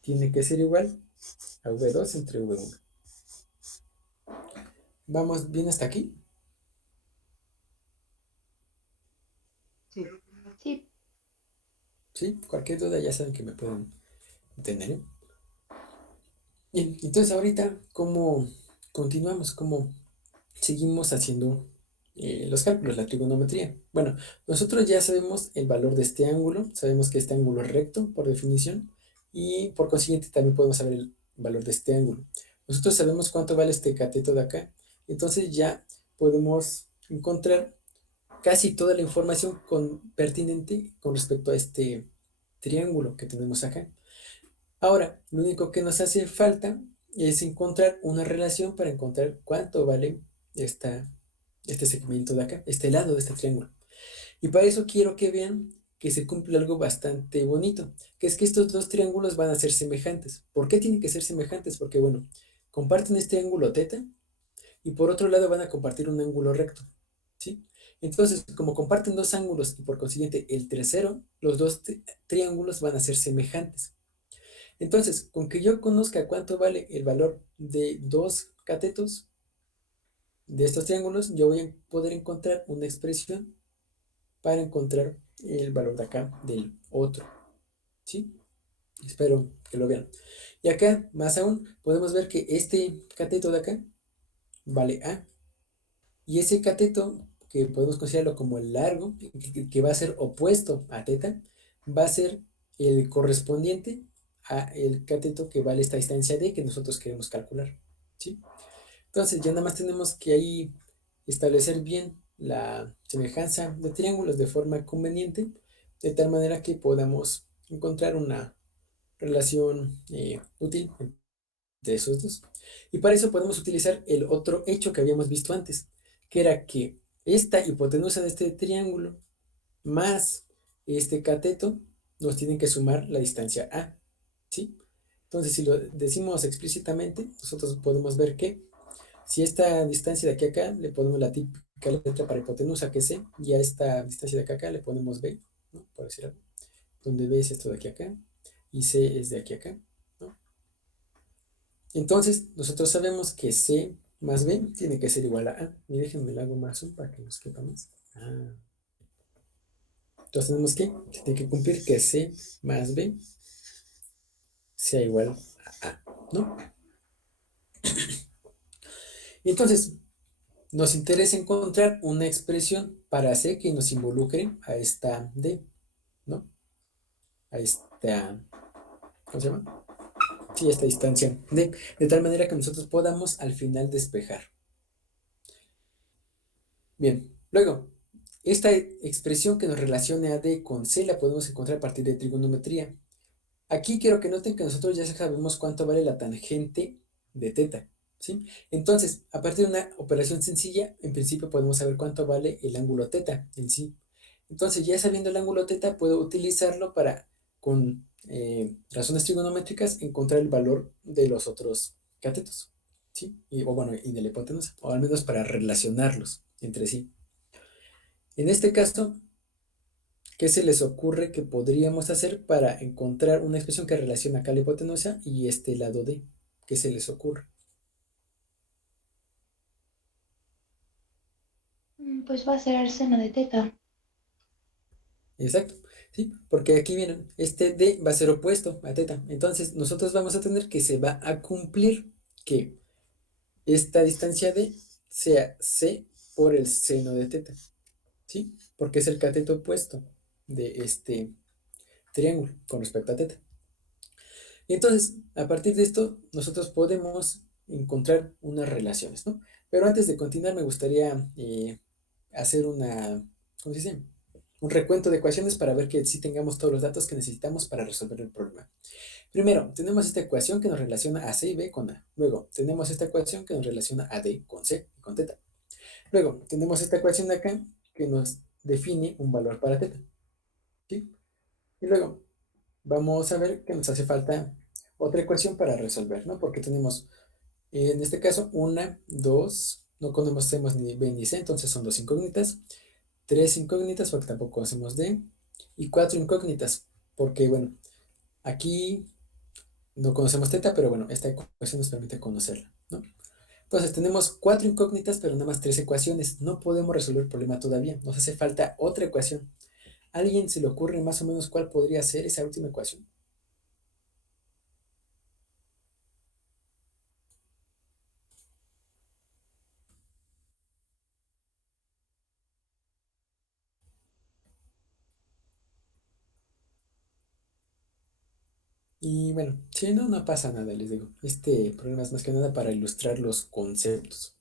tiene que ser igual a V2 entre V1. ¿Vamos bien hasta aquí? Sí. Sí, ¿Sí? Cualquier duda ya saben que me pueden tener, ¿eh? Bien, entonces ahorita, ¿cómo continuamos? ¿Cómo seguimos haciendo los cálculos, la trigonometría? Bueno, nosotros ya sabemos el valor de este ángulo, sabemos que este ángulo es recto por definición y por consiguiente también podemos saber el valor de este ángulo. Nosotros sabemos cuánto vale este cateto de acá, entonces ya podemos encontrar casi toda la información pertinente con respecto a este triángulo que tenemos acá. Ahora, lo único que nos hace falta es encontrar una relación para encontrar cuánto vale este segmento de acá, este lado de este triángulo. Y para eso quiero que vean que se cumple algo bastante bonito, que es que estos dos triángulos van a ser semejantes. ¿Por qué tienen que ser semejantes? Porque, bueno, comparten este ángulo θ y por otro lado van a compartir un ángulo recto, ¿sí? Entonces, como comparten dos ángulos y por consiguiente el tercero, los dos triángulos van a ser semejantes. Entonces, con que yo conozca cuánto vale el valor de dos catetos de estos triángulos, yo voy a poder encontrar una expresión para encontrar el valor de acá del otro, ¿sí? Espero que lo vean. Y acá, más aún, podemos ver que este cateto de acá vale A. Y ese cateto, que podemos considerarlo como el largo, que va a ser opuesto a θ, va a ser el correspondiente a el cateto que vale esta distancia d que nosotros queremos calcular, ¿sí? Entonces ya nada más tenemos que ahí establecer bien la semejanza de triángulos de forma conveniente, de tal manera que podamos encontrar una relación útil entre esos dos. Y para eso podemos utilizar el otro hecho que habíamos visto antes, que era que esta hipotenusa de este triángulo más este cateto nos tienen que sumar la distancia A, ¿sí? Entonces, si lo decimos explícitamente, nosotros podemos ver que si esta distancia de aquí a acá le ponemos la típica letra para hipotenusa que es C, y a esta distancia de acá a acá le ponemos B, ¿no? Por decir algo, donde B es esto de aquí a acá y C es de aquí a acá, ¿no? Entonces, nosotros sabemos que C más B tiene que ser igual a A. Y déjenme lo hago más zoom para que nos quepa más. Entonces tenemos que, se tiene que cumplir que C más B sea igual a A, ¿no? Y entonces, nos interesa encontrar una expresión para C que nos involucre a esta D, ¿no? a esta, ¿cómo se llama? Sí, a esta distancia D, de tal manera que nosotros podamos al final despejar. Bien, luego, esta expresión que nos relacione a D con C la podemos encontrar a partir de trigonometría. Aquí quiero que noten que nosotros ya sabemos cuánto vale la tangente de teta, ¿sí? Entonces, a partir de una operación sencilla, en principio podemos saber cuánto vale el ángulo teta en sí. Entonces, ya sabiendo el ángulo teta, puedo utilizarlo para, con razones trigonométricas, encontrar el valor de los otros catetos, ¿sí? O bueno, y de la hipotenusa, o al menos para relacionarlos entre sí. En este caso, ¿qué se les ocurre que podríamos hacer para encontrar una expresión que relaciona acá la hipotenusa y este lado D? ¿Qué se les ocurre? Pues va a ser el seno de teta. Exacto, ¿sí? Porque aquí miren, este D va a ser opuesto a teta. Entonces, nosotros vamos a tener que se va a cumplir que esta distancia D sea C por el seno de teta, ¿sí? Porque es el cateto opuesto de este triángulo con respecto a teta. Y entonces, a partir de esto, nosotros podemos encontrar unas relaciones, ¿no? Pero antes de continuar, me gustaría hacer una, ¿cómo se dice? Un recuento de ecuaciones para ver que sí tengamos todos los datos que necesitamos para resolver el problema. Primero, tenemos esta ecuación que nos relaciona a C y B con A. Luego, tenemos esta ecuación que nos relaciona a D con C y con teta. Luego, tenemos esta ecuación de acá que nos define un valor para teta, ¿sí? Y luego, vamos a ver que nos hace falta otra ecuación para resolver, ¿no? Porque tenemos, en este caso, una, dos, no conocemos ni B ni C, entonces son dos incógnitas, tres incógnitas porque tampoco conocemos D, y cuatro incógnitas, porque, bueno, aquí no conocemos teta, pero bueno, esta ecuación nos permite conocerla, ¿no? Entonces tenemos cuatro incógnitas, pero nada más tres ecuaciones. No podemos resolver el problema todavía. Nos hace falta otra ecuación. ¿A alguien se le ocurre más o menos cuál podría ser esa última ecuación? Y bueno, si no, no pasa nada, les digo. Este problema es más que nada para ilustrar los conceptos.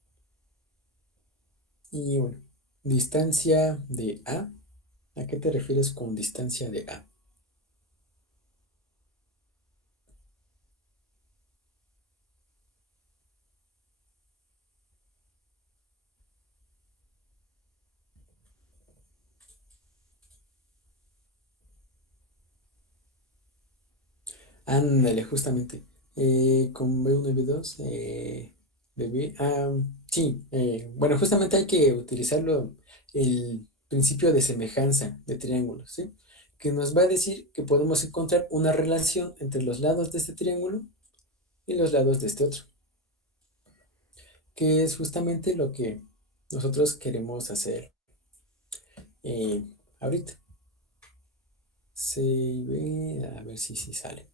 Y bueno, distancia de A. ¿A qué te refieres con distancia de A? Ándale, justamente. Con B1 y B2, sí, bueno, justamente hay que utilizarlo, el principio de semejanza de triángulos, ¿sí? Que nos va a decir que podemos encontrar una relación entre los lados de este triángulo y los lados de este otro, que es justamente lo que nosotros queremos hacer eh, ahorita. Se ve, a ver si sale.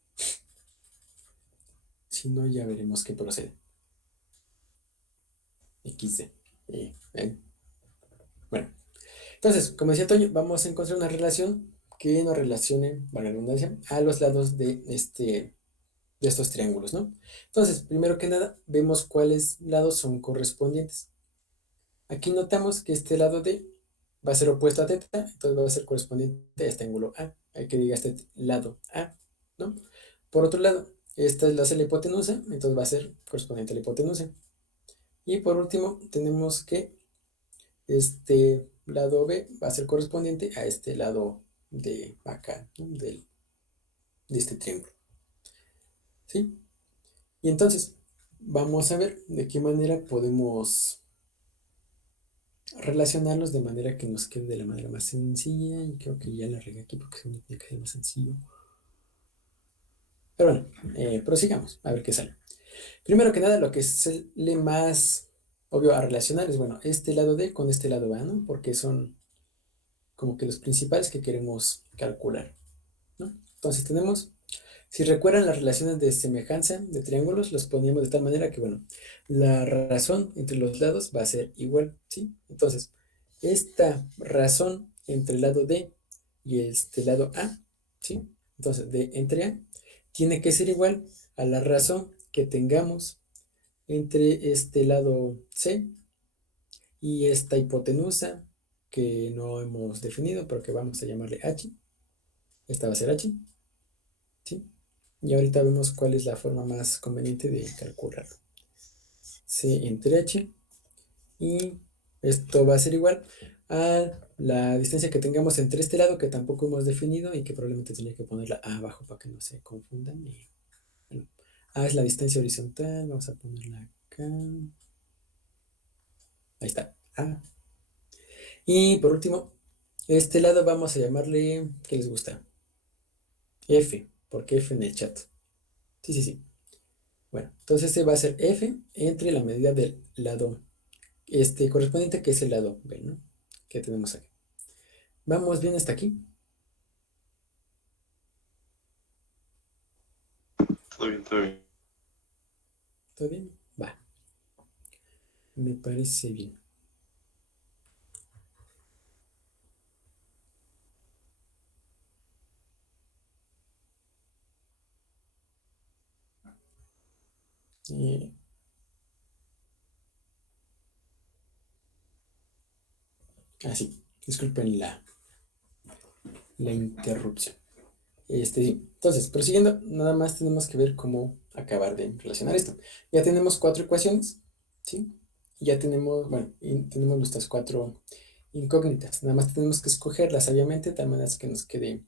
Si no, ya veremos qué procede. XD. ¿Ven? Bueno, entonces, como decía Toño, vamos a encontrar una relación que nos relacione, para la redundancia, a los lados de estos triángulos, ¿no? Entonces, primero que nada, vemos cuáles lados son correspondientes. Aquí notamos que este lado D va a ser opuesto a teta, entonces va a ser correspondiente a este ángulo A. Hay que diga este lado A, ¿no? Por otro lado, esta es la hipotenusa, entonces va a ser correspondiente a la hipotenusa. Y por último, tenemos que este lado B va a ser correspondiente a este lado de acá, ¿no? De este triángulo, ¿sí? Y entonces, vamos a ver de qué manera podemos relacionarlos de manera que nos quede de la manera más sencilla. Y creo que ya la regué aquí porque se me tiene que ser más sencillo. Pero bueno, prosigamos a ver qué sale. Primero que nada, lo que es le más obvio a relacionar es, bueno, este lado D con este lado A, ¿no? Porque son como que los principales que queremos calcular, ¿no? Entonces tenemos, si recuerdan las relaciones de semejanza de triángulos, los poníamos de tal manera que, bueno, la razón entre los lados va a ser igual, ¿sí? Entonces, esta razón entre el lado D y este lado A, ¿sí? Entonces, de entre A tiene que ser igual a la razón que tengamos entre este lado C y esta hipotenusa que no hemos definido, pero que vamos a llamarle H. Esta va a ser H, ¿sí? Y ahorita vemos cuál es la forma más conveniente de calcularlo. C entre H. Y esto va a ser igual a la distancia que tengamos entre este lado que tampoco hemos definido y que probablemente tenía que ponerla A abajo para que no se confundan. Y, bueno, A es la distancia horizontal, vamos a ponerla acá. Ahí está, A. Y por último, este lado vamos a llamarle, ¿qué les gusta? F, porque F en el chat. Sí, sí, sí. Bueno, entonces este va a ser F entre la medida del lado correspondiente, que es el lado B, ¿no? Que tenemos aquí. ¿Vamos bien hasta aquí? Todo bien, todo bien. ¿Todo bien? Va, me parece bien. Eh, sí, disculpen la interrupción. Sí. Entonces, prosiguiendo, nada más tenemos que ver cómo acabar de relacionar esto. Ya tenemos 4 ecuaciones, ¿sí? Ya tenemos, bueno, y tenemos nuestras 4 incógnitas. Nada más tenemos que escogerlas sabiamente, de tal manera que nos quede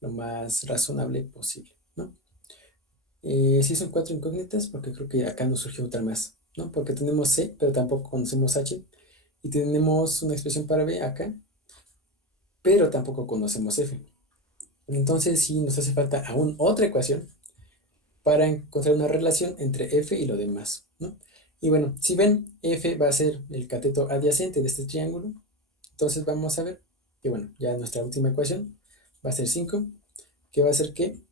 lo más razonable posible, ¿no? Sí son 4 incógnitas, porque creo que acá nos surgió otra más, ¿no? Porque tenemos C, pero tampoco conocemos H. Y tenemos una expresión para B acá, pero tampoco conocemos F. Entonces sí nos hace falta aún otra ecuación para encontrar una relación entre F y lo demás, ¿no? Y bueno, si ven, F va a ser el cateto adyacente de este triángulo. Entonces vamos a ver que, bueno, ya nuestra última ecuación va a ser 5, que va a ser que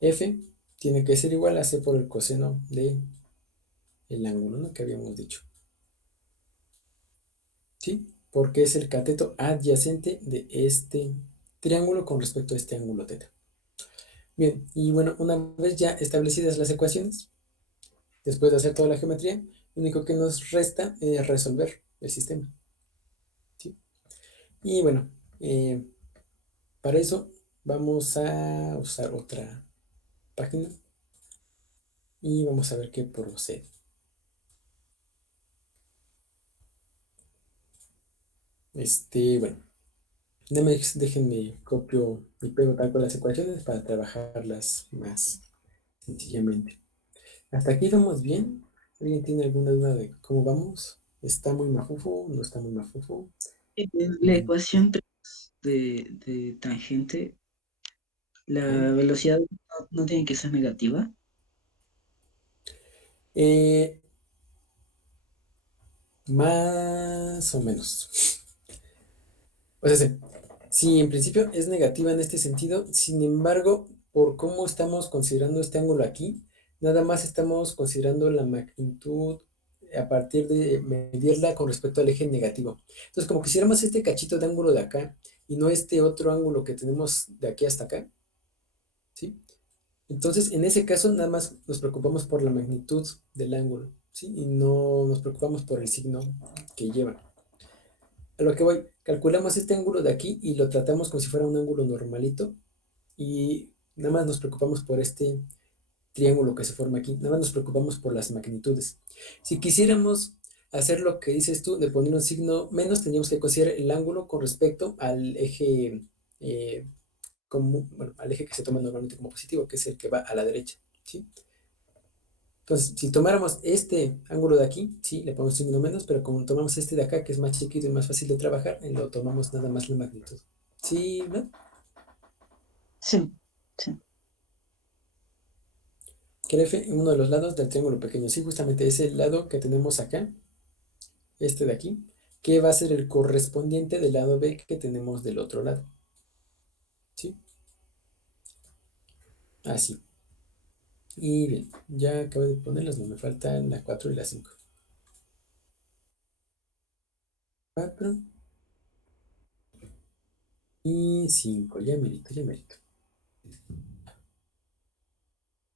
F tiene que ser igual a C por el coseno de el ángulo, ¿no? Que habíamos dicho, ¿sí? Porque es el cateto adyacente de este triángulo con respecto a este ángulo teta. Bien, y bueno, una vez ya establecidas las ecuaciones, después de hacer toda la geometría, lo único que nos resta es resolver el sistema, ¿sí? Y bueno, para eso vamos a usar otra página y vamos a ver qué procede. Bueno, déjenme copio y pego tal cual las ecuaciones para trabajarlas más sencillamente. ¿Hasta aquí vamos bien? ¿Alguien tiene alguna duda de cómo vamos? ¿Está muy mafufo? ¿No está muy mafufo? La Mm, ecuación 3 de tangente, ajá. la velocidad no tiene que ser negativa. Eh, Más o menos. O sea, sí, sí, en principio es negativa en este sentido. Sin embargo, por cómo estamos considerando este ángulo aquí, nada más estamos considerando la magnitud a partir de medirla con respecto al eje negativo. Entonces, como quisiéramos este cachito de ángulo de acá y no este otro ángulo que tenemos de aquí hasta acá, ¿sí? Entonces, en ese caso, nada más nos preocupamos por la magnitud del ángulo, ¿sí? Y no nos preocupamos por el signo que lleva. A lo que voy, calculamos este ángulo de aquí y lo tratamos como si fuera un ángulo normalito y nada más nos preocupamos por este triángulo que se forma aquí, nada más nos preocupamos por las magnitudes. Si quisiéramos hacer lo que dices tú de poner un signo menos, tendríamos que considerar el ángulo con respecto al eje, eh, bueno, al eje que se toma normalmente como positivo, que es el que va a la derecha, ¿sí? Entonces, si tomáramos este ángulo de aquí, sí, le ponemos signo menos, pero como tomamos este de acá, que es más chiquito y más fácil de trabajar, lo tomamos nada más la magnitud. ¿Sí, no? Sí, sí. Que el F en uno de los lados del triángulo pequeño. Sí, justamente es el lado que tenemos acá, este de aquí, que va a ser el correspondiente del lado B que tenemos del otro lado. ¿Sí? Así. Y bien, ya acabo de ponerlas, no me faltan la 4 y la 5. 4 y 5, ya merito, ya merito.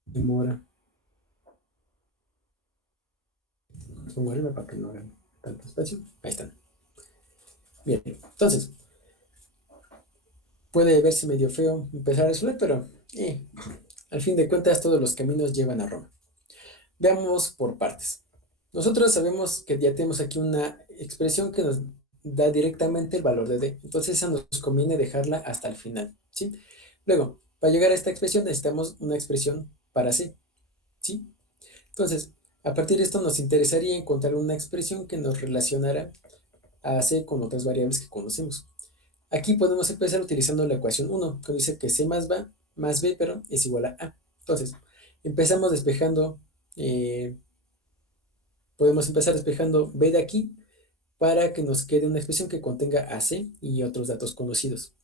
Demora. Pongo arriba para que no hagan tanto espacio. Ahí están. Bien, entonces, puede verse medio feo empezar a resolver, pero al fin de cuentas todos los caminos llevan a Roma. Veamos por partes. Nosotros sabemos que ya tenemos aquí una expresión que nos da directamente el valor de D. Entonces esa nos conviene dejarla hasta el final, ¿sí? Luego, para llegar a esta expresión necesitamos una expresión para C, ¿sí? Entonces, a partir de esto nos interesaría encontrar una expresión que nos relacionara a C con otras variables que conocemos. Aquí podemos empezar utilizando la ecuación 1, que dice que C más B, pero es igual a A. Entonces, empezamos despejando, podemos empezar despejando B de aquí para que nos quede una expresión que contenga AC y otros datos conocidos.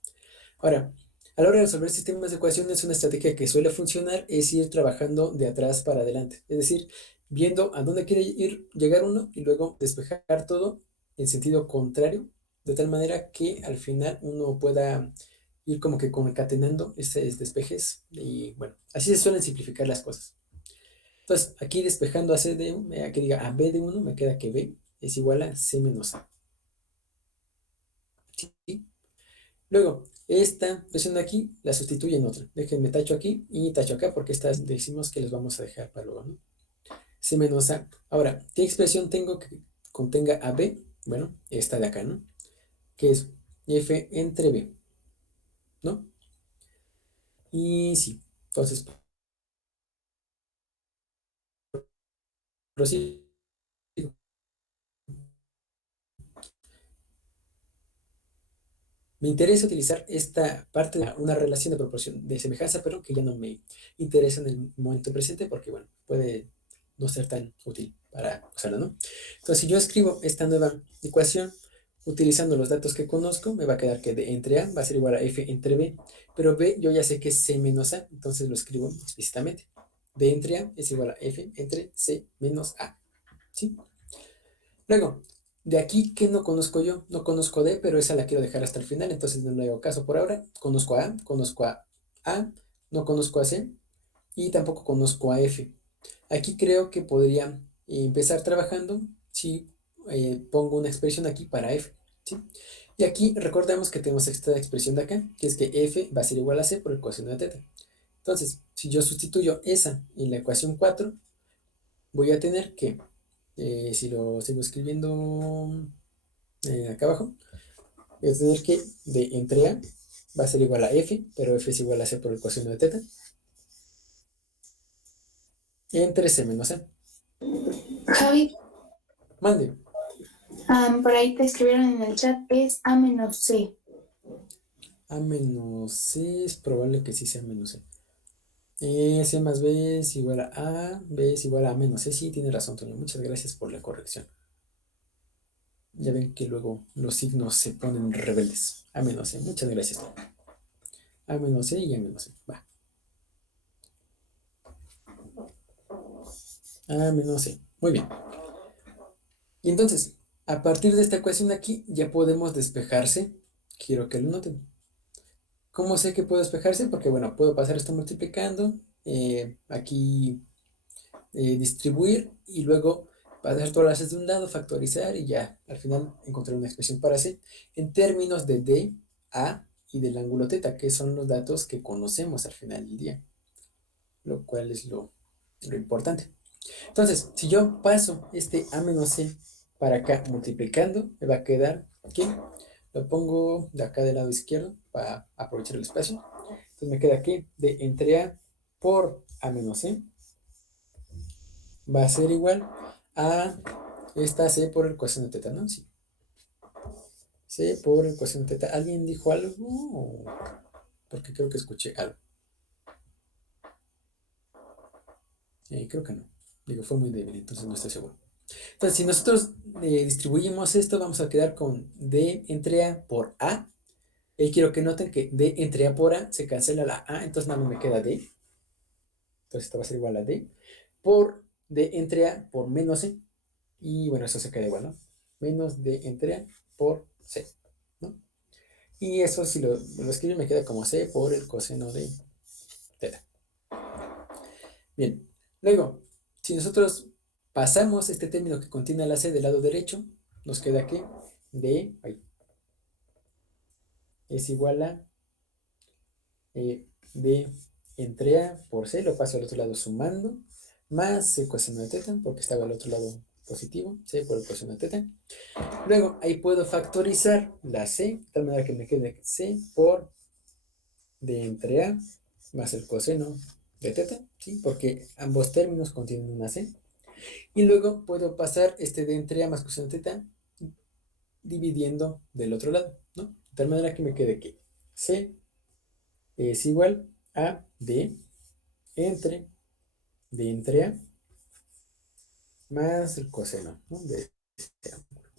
Ahora, a la hora de resolver sistemas de ecuaciones, una estrategia que suele funcionar es ir trabajando de atrás para adelante. Es decir, viendo a dónde quiere llegar uno y luego despejar todo en sentido contrario, de tal manera que al final uno pueda ir como que concatenando estos despejes y bueno, así se suelen simplificar las cosas. Entonces, aquí despejando a C de 1, que diga a B de 1, me queda que B es igual a C menos A. ¿Sí? Luego, esta expresión de aquí la sustituye en otra. Déjenme tacho aquí y tacho acá porque estas decimos que las vamos a dejar para luego, ¿no? C menos A. Ahora, ¿qué expresión tengo que contenga a B? Bueno, esta de acá, ¿no? Que es F entre B, ¿no? Y sí, entonces, prosigo. Me interesa utilizar esta parte de una relación de proporción de semejanza, pero que ya no me interesa en el momento presente porque, bueno, puede no ser tan útil para usarla, ¿no? Entonces, si yo escribo esta nueva ecuación utilizando los datos que conozco, me va a quedar que D entre A va a ser igual a F entre B, pero B yo ya sé que es C menos A, entonces lo escribo explícitamente. D entre A es igual a F entre C menos A, ¿sí? Luego, de aquí, ¿qué no conozco yo? No conozco D, pero esa la quiero dejar hasta el final, entonces no le hago caso por ahora. Conozco A, no conozco a C y tampoco conozco a F. Aquí creo que podría empezar trabajando si pongo una expresión aquí para F, ¿sí? Y aquí recordamos que tenemos esta expresión de acá, que es que F va a ser igual a C por el coseno de teta. Entonces, si yo sustituyo esa en la ecuación 4, voy a tener que, si lo sigo escribiendo acá abajo, es tener que D entre A va a ser igual a F, pero F es igual a C por el coseno de teta, entre C menos A. Javi, Mande. por ahí te escribieron en el chat, es A menos C. A menos C es probable que sí sea menos C. C más B es igual a B es igual a menos C. Sí, tiene razón, Antonio. Muchas gracias por la corrección. Ya ven que luego los signos se ponen rebeldes. A menos C. Muchas gracias. A menos C y A menos C. Va. A menos C. Muy bien. Y entonces, a partir de esta ecuación de aquí, ya podemos despejarse. Quiero que lo noten. ¿Cómo sé que puedo despejarse? Porque, bueno, puedo pasar esto multiplicando. Aquí distribuir y luego pasar todas las de un lado, factorizar y ya al final encontrar una expresión para C en términos de D, A y del ángulo teta, que son los datos que conocemos al final del día, lo cual es lo importante. Entonces, si yo paso este A menos C para acá multiplicando, me va a quedar que lo pongo de acá del lado izquierdo para aprovechar el espacio. Entonces me queda aquí D entre A por A menos C va a ser igual a esta C por el coseno de teta, ¿no? Sí. C por el coseno de teta. ¿Alguien dijo algo? Porque creo que escuché algo. Creo que no. Digo, fue muy débil, entonces no estoy seguro. Entonces, si nosotros distribuimos esto, vamos a quedar con D entre A por A. Y quiero que noten que D entre A por A se cancela la A, entonces nada más me queda D. Entonces esto va a ser igual a D por D entre A por menos C. Y bueno, eso se queda igual, ¿no? Menos D entre A por C, ¿no? Y eso si lo escribo me queda como C por el coseno de teta. Bien, luego, si nosotros pasamos este término que contiene la C del lado derecho, nos queda que D es igual a D entre A por C, lo paso al otro lado sumando, más C coseno de teta, porque estaba al otro lado positivo, C por el coseno de teta. Luego, ahí puedo factorizar la C, de tal manera que me quede C por D entre A más el coseno de teta, ¿sí? Porque ambos términos contienen una C. Y luego puedo pasar este D entre A más coseno de teta dividiendo del otro lado, ¿no? De tal manera que me quede que C es igual a D entre A más el coseno, ¿no? De este ángulo.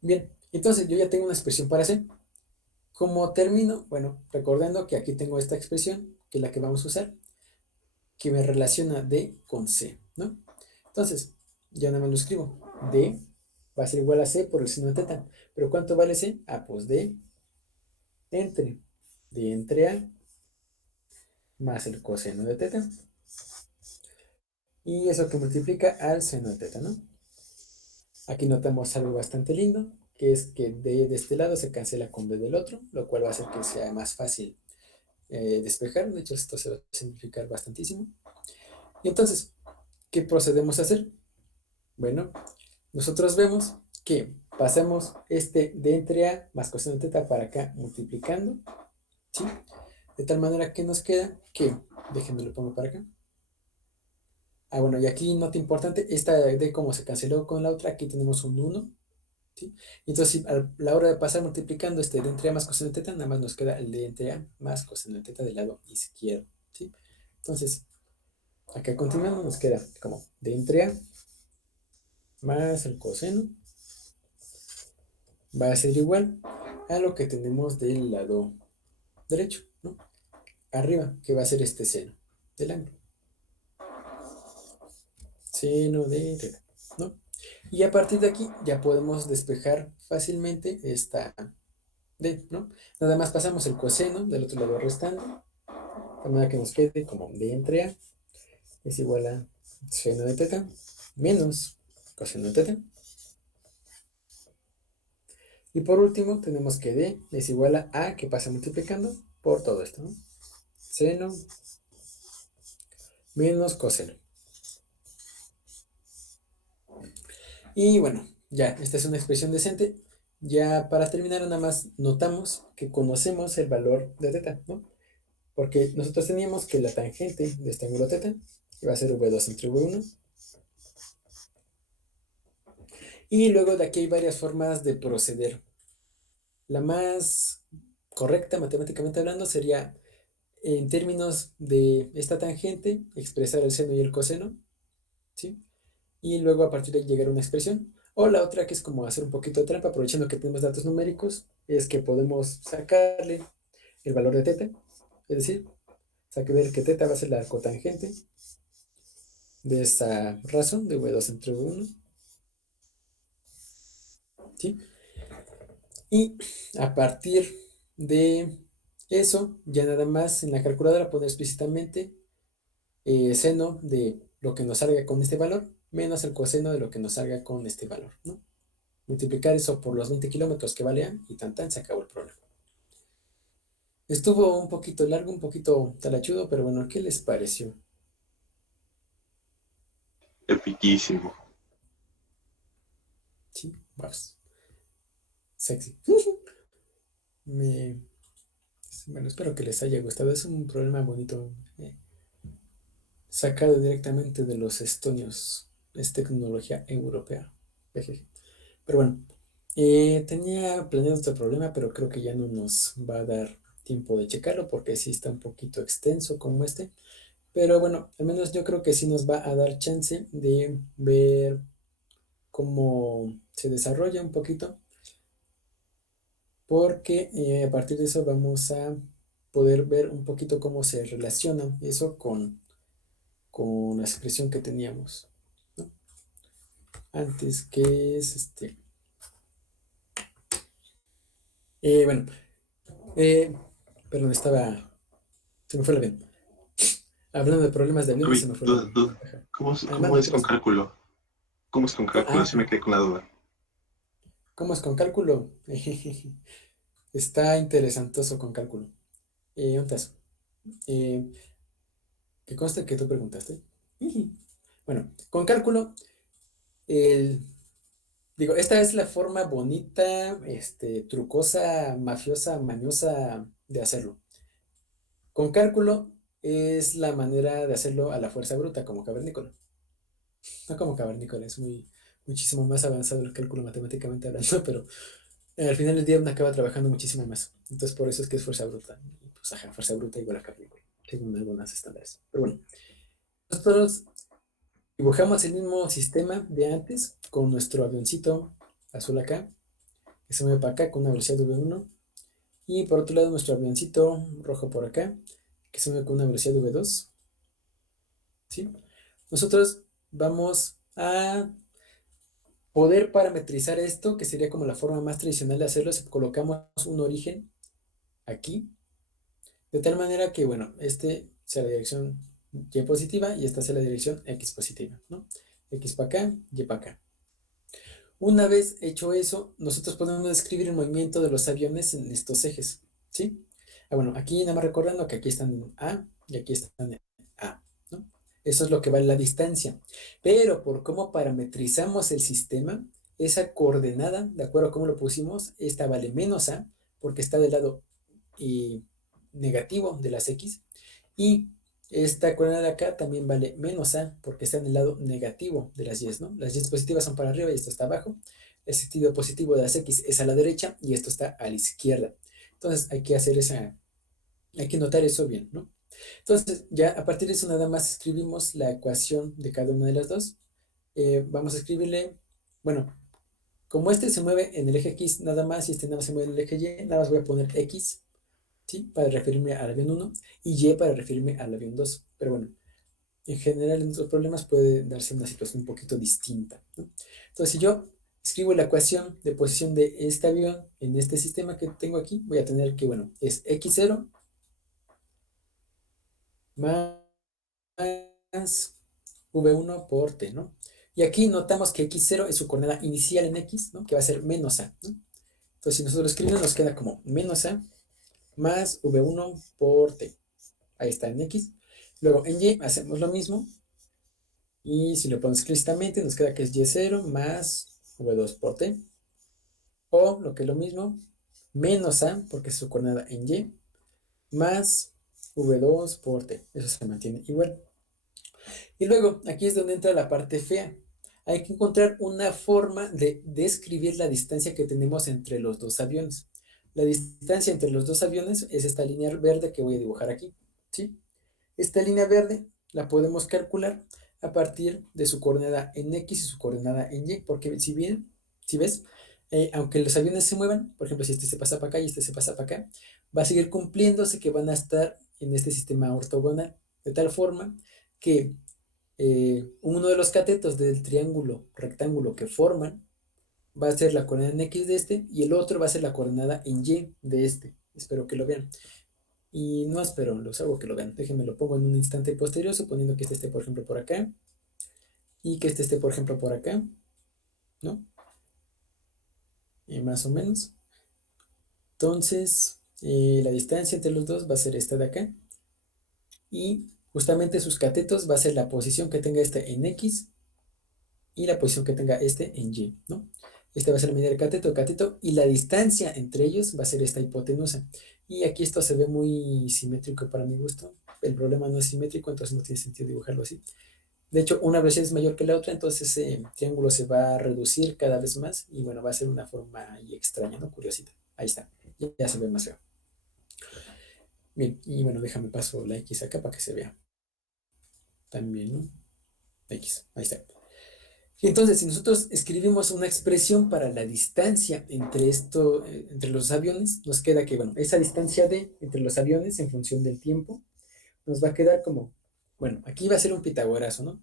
Bien, entonces yo ya tengo una expresión para C. Como termino, bueno, recordando que aquí tengo esta expresión, que es la que vamos a usar, que me relaciona D con C, ¿no? Entonces, ya nada más lo escribo. D va a ser igual a C por el seno de teta. ¿Pero cuánto vale C? Ah, pues D entre A más el coseno de teta. Y eso que multiplica al seno de teta, ¿no? Aquí notamos algo bastante lindo, que es que D de este lado se cancela con D del otro, lo cual va a hacer que sea más fácil despejar. De hecho, esto se va a simplificar bastantísimo. Y entonces, ¿qué procedemos a hacer? Bueno, nosotros vemos que pasamos este D entre A más coseno de teta para acá multiplicando, ¿sí? De tal manera que nos queda que, déjenme lo pongo para acá. Ah, bueno, y aquí nota importante, esta D como se canceló con la otra, aquí tenemos un 1, ¿sí? Entonces, a la hora de pasar multiplicando este D entre A más coseno de teta, nada más nos queda el D entre A más coseno de teta del lado izquierdo, ¿sí? Entonces, acá continuando nos queda como D entre A más el coseno va a ser igual a lo que tenemos del lado derecho, ¿no? Arriba, que va a ser este seno del ángulo. Seno de teta, ¿no? Y a partir de aquí ya podemos despejar fácilmente esta D, ¿no? Nada más pasamos el coseno del otro lado restando, de manera que nos quede como D entre A es igual a seno de teta menos coseno de teta. Y por último tenemos que D es igual a que pasa multiplicando por todo esto, ¿no? Seno menos coseno. Y bueno, ya, esta es una expresión decente. Ya para terminar, nada más notamos que conocemos el valor de teta, ¿no? Porque nosotros teníamos que la tangente de este ángulo teta iba a ser V2 entre V1. Y luego de aquí hay varias formas de proceder. La más correcta, matemáticamente hablando, sería en términos de esta tangente, expresar el seno y el coseno, ¿sí? Y luego a partir de ahí llegar a una expresión. O la otra que es como hacer un poquito de trampa, aprovechando que tenemos datos numéricos, es que podemos sacarle el valor de teta, es decir, ver que teta va a ser la cotangente de esta razón de V2 entre V1, ¿sí? Y a partir de eso, ya nada más en la calculadora poner explícitamente seno de lo que nos salga con este valor menos el coseno de lo que nos salga con este valor, ¿no? Multiplicar eso por los 20 kilómetros que valían y tan tan se acabó el problema. Estuvo un poquito largo, un poquito talachudo, pero bueno, ¿qué les pareció? Epiquísimo. Sí, vamos. Sexy. Me... Bueno, espero que les haya gustado. Es un problema bonito, sacado directamente de los estonios. Es tecnología europea. Jejeje. Pero bueno, tenía planeado este problema, pero creo que ya no nos va a dar tiempo de checarlo porque sí está un poquito extenso como este. Pero bueno, al menos yo creo que sí nos va a dar chance de ver cómo se desarrolla un poquito, porque a partir de eso vamos a poder ver un poquito cómo se relaciona eso con la expresión que teníamos, ¿no? Antes, que es bueno, perdón, estaba Se me fue el avión. Hablando de problemas de aviones, Uy, se me fue el duda, avión. duda. Ajá. ¿Cómo Mande, es ¿qué con pasa? cálculo? ¿Cómo es con cálculo? Sí me quedé con la duda. ¿Cómo es con cálculo? Está interesantoso con cálculo. Un tazo. Eh, que conste que tú preguntaste. Bueno, con cálculo, el, digo, esta es la forma bonita, trucosa, mafiosa, mañosa de hacerlo. Con cálculo es la manera de hacerlo a la fuerza bruta, como cavernícola. No como cavernícola, es muchísimo más avanzado el cálculo matemáticamente hablando, pero al final del día uno acaba trabajando muchísimo más. Entonces por eso es que es fuerza bruta. Y pues ajá, fuerza bruta igual a cavernícola, según algunos estándares. Pero bueno, nosotros dibujamos el mismo sistema de antes con nuestro avioncito azul acá, que se mueve para acá con una velocidad V1. Y por otro lado nuestro avioncito rojo por acá, que se mueve con una velocidad V2. ¿Sí? Nosotros vamos a poder parametrizar esto, que sería como la forma más tradicional de hacerlo, si colocamos un origen aquí, de tal manera que, bueno, este sea la dirección Y positiva y esta sea la dirección X positiva, ¿no? X para acá, Y para acá. Una vez hecho eso, nosotros podemos describir el movimiento de los aviones en estos ejes, ¿sí? Bueno, aquí nada más recordando que aquí están en A y aquí están en A, ¿no? Eso es lo que vale la distancia. Pero por cómo parametrizamos el sistema, esa coordenada, de acuerdo a cómo lo pusimos, esta vale menos A, porque está del lado y negativo de las X, y esta coordenada de acá también vale menos A, porque está en el lado negativo de las Y, ¿no? Las Y positivas son para arriba y esto está abajo. El sentido positivo de las X es a la derecha y esto está a la izquierda. Entonces hay que hay que notar eso bien, ¿no? Entonces ya a partir de eso nada más escribimos la ecuación de cada una de las dos. Vamos a escribirle, bueno, como este se mueve en el eje X nada más y este nada más se mueve en el eje Y, nada más voy a poner X, ¿sí? Para referirme al avión 1 y Y para referirme al avión 2. Pero bueno, en general en otros problemas puede darse una situación un poquito distinta, ¿no? Entonces, si yo escribo la ecuación de posición de este avión en este sistema que tengo aquí, voy a tener que, bueno, es x0 más v1 por t, ¿no? Y aquí notamos que x0 es su coordenada inicial en x, ¿no? Que va a ser menos a, ¿no? Entonces, si nosotros lo escribimos, nos queda como menos a más v1 por t. Ahí está en x. Luego en y hacemos lo mismo. Y si lo ponemos explícitamente, nos queda que es y0 más v2 por t. O lo que es lo mismo, menos a, porque es su coordenada en y, más v2 por t. Eso se mantiene igual. Y luego, aquí es donde entra la parte fea. Hay que encontrar una forma de describir la distancia que tenemos entre los dos aviones. La distancia entre los dos aviones es esta línea verde que voy a dibujar aquí, ¿sí? Esta línea verde la podemos calcular a partir de su coordenada en X y su coordenada en Y, porque si ves, aunque los aviones se muevan, por ejemplo, si este se pasa para acá y este se pasa para acá, va a seguir cumpliéndose que van a estar en este sistema ortogonal, de tal forma que uno de los catetos del triángulo rectángulo que forman va a ser la coordenada en X de este y el otro va a ser la coordenada en Y de este. Espero que lo vean. Y no espero, los hago que lo vean. Déjenme lo pongo en un instante posterior, suponiendo que este esté, por ejemplo, por acá y que este esté, por ejemplo, por acá, ¿no? Más o menos. Entonces, la distancia entre los dos va a ser esta de acá. Y justamente sus catetos va a ser la posición que tenga este en X y la posición que tenga este en Y, ¿no? Este va a ser la medida del cateto, y la distancia entre ellos va a ser esta hipotenusa. Y aquí esto se ve muy simétrico para mi gusto. El problema no es simétrico, entonces no tiene sentido dibujarlo así. De hecho, una velocidad es mayor que la otra, entonces ese triángulo se va a reducir cada vez más y bueno, va a ser una forma ahí extraña, ¿no? Curiosita. Ahí está. Ya se ve más feo. Bien, y bueno, déjame paso la X acá para que se vea. También, ¿no? X, ahí está. Y entonces, si nosotros escribimos una expresión para la distancia entre los aviones, nos queda que, bueno, esa distancia entre los aviones en función del tiempo, nos va a quedar como, bueno, aquí va a ser un pitagorazo, ¿no?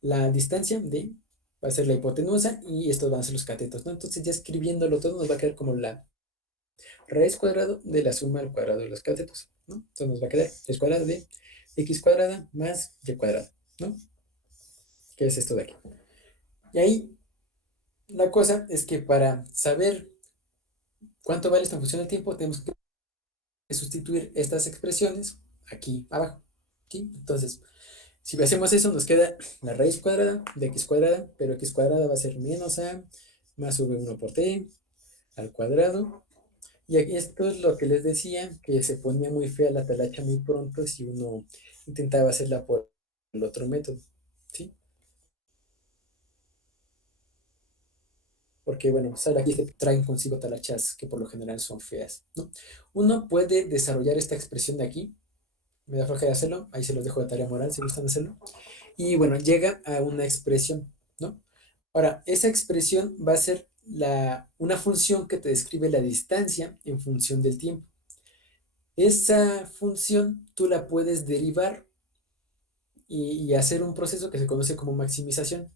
La distancia va a ser la hipotenusa y estos van a ser los catetos, ¿no? Entonces, ya escribiéndolo todo, nos va a quedar como la raíz cuadrada de la suma al cuadrado de los catetos. ¿no? Entonces nos va a quedar raíz cuadrada de x cuadrada más y cuadrada, ¿no? Que es esto de aquí. Y ahí la cosa es que para saber cuánto vale esta función del tiempo, tenemos que sustituir estas expresiones aquí abajo, ¿sí? Entonces, si hacemos eso, nos queda la raíz cuadrada de x cuadrada, pero x cuadrada va a ser menos a más v1 por t al cuadrado. Y aquí esto es lo que les decía, que se ponía muy fea la talacha muy pronto si uno intentaba hacerla por el otro método, ¿sí? Porque, bueno, aquí se traen consigo talachas que por lo general son feas, ¿no? Uno puede desarrollar esta expresión de aquí, me da flojera hacerlo, ahí se los dejo de tarea moral si gustan hacerlo. Y bueno, llega a una expresión, ¿no? Ahora, esa expresión va a ser una función que te describe la distancia en función del tiempo. Esa función tú la puedes derivar y hacer un proceso que se conoce como maximización,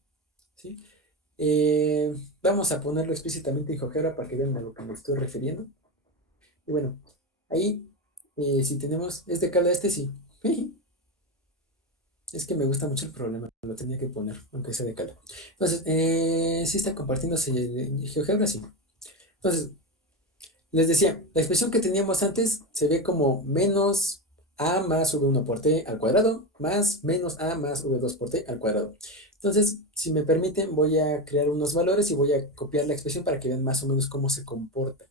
¿sí? Vamos a ponerlo explícitamente en GeoGebra para que vean a lo que me estoy refiriendo. Y bueno, ahí, si tenemos este cable, este sí. Es que me gusta mucho el problema, lo tenía que poner, aunque sea de cala. Entonces, sí está compartiéndose GeoGebra, sí. Entonces, les decía, la expresión que teníamos antes se ve como menos a más v1 por t al cuadrado más menos a más v2 por t al cuadrado. Entonces, si me permiten, voy a crear unos valores y voy a copiar la expresión para que vean más o menos cómo se comporta,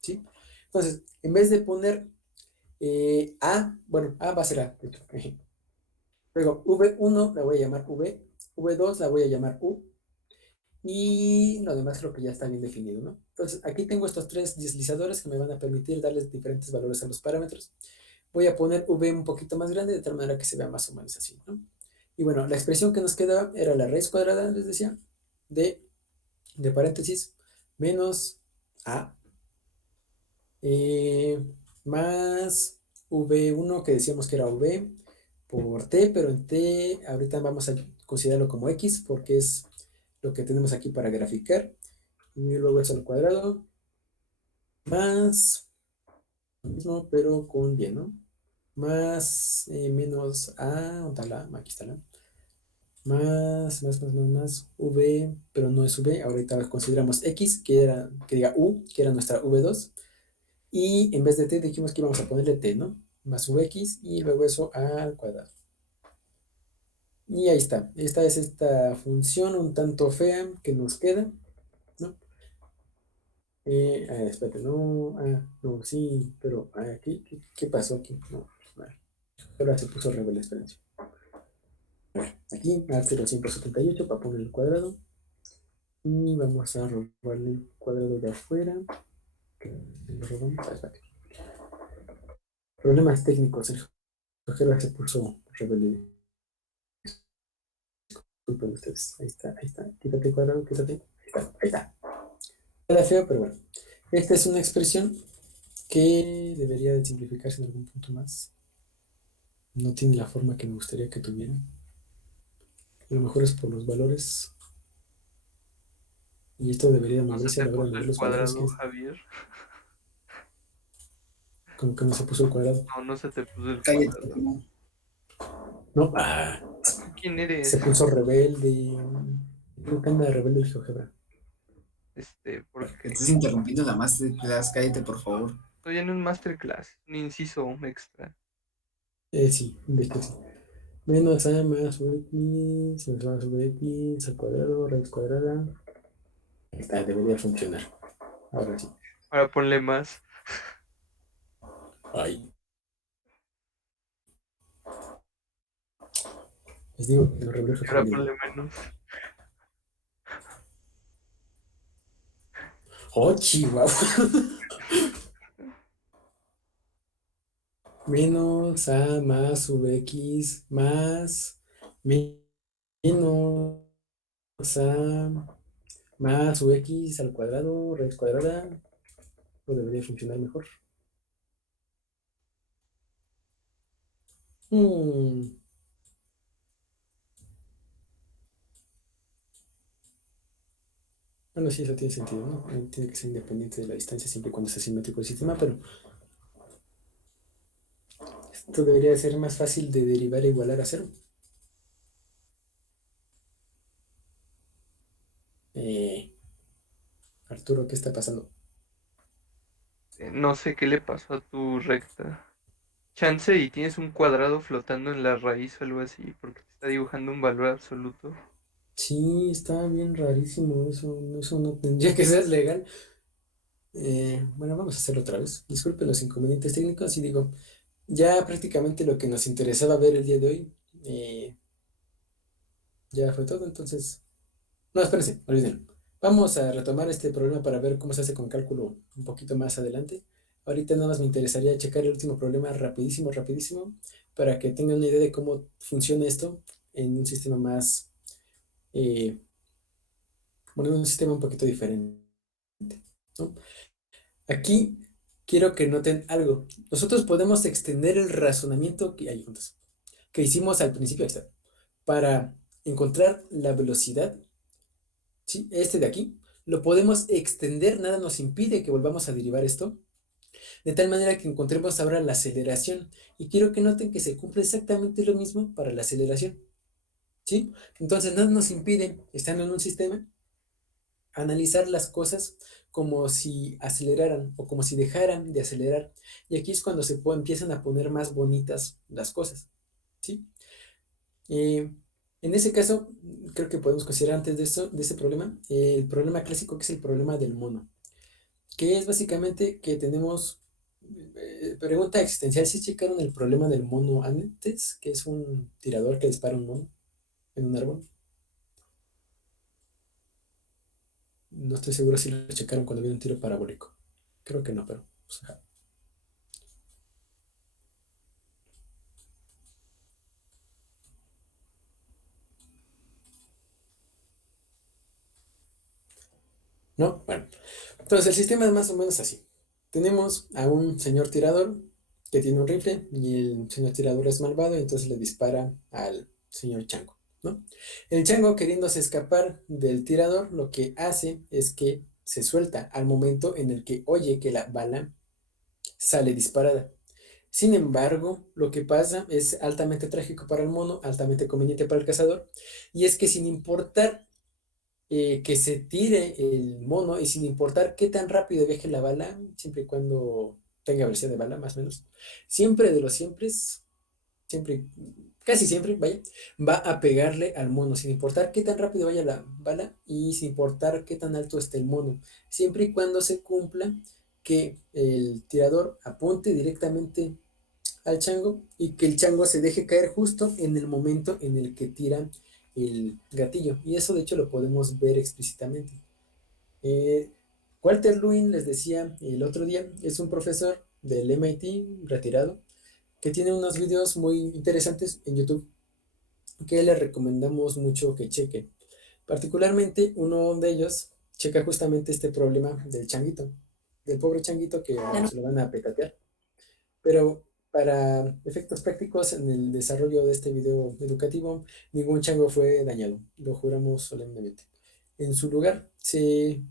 ¿sí? Entonces, en vez de poner a, bueno, a va a ser a, de hecho. Luego, V1 la voy a llamar V, V2 la voy a llamar U, y lo demás creo que ya está bien definido, ¿no? Entonces, aquí tengo estos tres deslizadores que me van a permitir darles diferentes valores a los parámetros. Voy a poner V un poquito más grande de tal manera que se vea más o menos así, ¿no? Y bueno, la expresión que nos quedaba era la raíz cuadrada, les decía, de paréntesis, menos A, eh, más V1 que decíamos que era V por T, pero en T ahorita vamos a considerarlo como X porque es lo que tenemos aquí para graficar. Y luego eso al cuadrado, más, lo mismo, pero con Y, ¿no? Más menos A, ¿dónde está la? Aquí está la. Más, V, pero no es V, ahorita consideramos X, que diga U, que era nuestra V2, y en vez de T dijimos que íbamos a ponerle T, ¿no? Más VX, y luego eso al cuadrado. Y ahí está, esta es esta función un tanto fea que nos queda, ¿no? Espérate, no, no, sí, pero aquí, ¿qué pasó aquí? No, vale. Ahora se puso rebelde, espérense. Bueno, aquí, al 0,178 para poner el cuadrado. Y vamos a robarle el cuadrado de afuera. Lo robamos, espérate. Problemas técnicos, el cojero se puso rebelde. Disculpen ustedes. Ahí está. Quítate el cuadrado, quítate. Ahí está. Queda feo, pero bueno. Esta es una expresión que debería de simplificarse en algún punto más. No tiene la forma que me gustaría que tuviera. A lo mejor es por los valores. Y esto debería No se moverse a te la hora de puso mover el los valores, que cuadrado, es Javier. como que no se puso el cuadrado. No, no se te puso el Cállate, cuadrado. no. No, ¿Quién se eres? puso rebelde. Creo que anda de rebelde el GeoGebra. Porque Estás interrumpiendo la masterclass, cállate, por favor. estoy en un masterclass, un inciso extra. Sí, de hecho sí. Menos a más Vx, más Vx al cuadrado, raíz cuadrada. Ahí está, debería funcionar. Ahora sí. Para ponle más. Ay. Les digo, los reflejos Para son ponle menos. Oh, chihuahua. Menos a más Vx más menos a más Vx al cuadrado, raíz cuadrada. O debería funcionar mejor. Hmm, Bueno, sí, eso tiene sentido, ¿no? Tiene que ser independiente de la distancia siempre y cuando sea simétrico el sistema, pero Esto debería ser más fácil de derivar e igualar a cero. Eh, Arturo, ¿qué está pasando? No sé qué le pasó a tu recta. Chance y tienes un cuadrado flotando en la raíz o algo así, porque te está dibujando un valor absoluto. Sí, está bien rarísimo eso no tendría que ser legal. Bueno, vamos a hacerlo otra vez. Disculpen los inconvenientes técnicos y digo, ya prácticamente lo que nos interesaba ver el día de hoy ya fue todo, entonces... No, espérense, olvídenlo. Vamos a retomar este problema para ver cómo se hace con cálculo un poquito más adelante. Ahorita nada más me interesaría checar el último problema rapidísimo, rapidísimo, para que tengan una idea de cómo funciona esto en un sistema más, eh, bueno, en un sistema un poquito diferente, ¿no? Aquí quiero que noten algo. Nosotros podemos extender el razonamiento que hay juntos, que hicimos al principio, ahí está, para encontrar la velocidad. ¿Sí? Este de aquí, lo podemos extender, nada nos impide que volvamos a derivar esto, de tal manera que encontremos ahora la aceleración. Y quiero que noten que se cumple exactamente lo mismo para la aceleración. ¿Sí? Entonces, nada nos impide, estando en un sistema, analizar las cosas como si aceleraran o como si dejaran de acelerar. Y aquí es cuando empiezan a poner más bonitas las cosas. ¿Sí? Eh, en ese caso, creo que podemos considerar antes de eso, de ese problema, el problema clásico que es el problema del mono, que es básicamente que tenemos, pregunta existencial, si checaron el problema del mono antes, que es un tirador que dispara un mono en un árbol. No estoy seguro si lo checaron cuando había un tiro parabólico. Creo que no, pero pues, ajá. ¿No? Bueno, entonces el sistema es más o menos así. Tenemos a un señor tirador que tiene un rifle y el señor tirador es malvado y entonces le dispara al señor chango, ¿no? El chango, queriéndose escapar del tirador, lo que hace es que se suelta al momento en el que oye que la bala sale disparada. Sin embargo, lo que pasa es altamente trágico para el mono, altamente conveniente para el cazador, y es que sin importar que se tire el mono y sin importar qué tan rápido viaje la bala, siempre y cuando tenga velocidad de bala, más o menos, siempre de los siempre, siempre, casi siempre, vaya, va a pegarle al mono, sin importar qué tan rápido vaya la bala y sin importar qué tan alto esté el mono, siempre y cuando se cumpla que el tirador apunte directamente al chango y que el chango se deje caer justo en el momento en el que tira el gatillo. Y eso de hecho lo podemos ver explícitamente. Eh, Walter Lewin, les decía el otro día, es un profesor del MIT retirado que tiene unos videos muy interesantes en YouTube que le recomendamos mucho que cheque. Particularmente uno de ellos checa justamente este problema del changuito, del pobre changuito que se lo van a petatear. Pero para efectos prácticos, en el desarrollo de este video educativo, ningún chango fue dañado, lo juramos solemnemente. En su lugar, se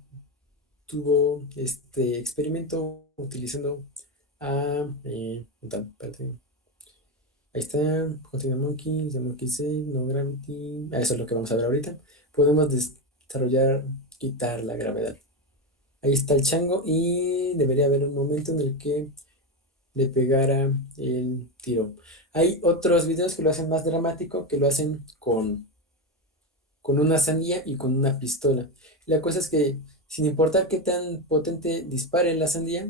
tuvo este experimento utilizando a... espérate. Ahí está, Continue Monkey, The Monkey Say, No Gravity. Eso es lo que vamos a ver ahorita. Podemos desarrollar, quitar la gravedad. Ahí está el chango y debería haber un momento en el que le pegara el tiro. Hay otros videos que lo hacen más dramático, que lo hacen con una sandía y con una pistola. La cosa es que, sin importar qué tan potente dispare la sandía,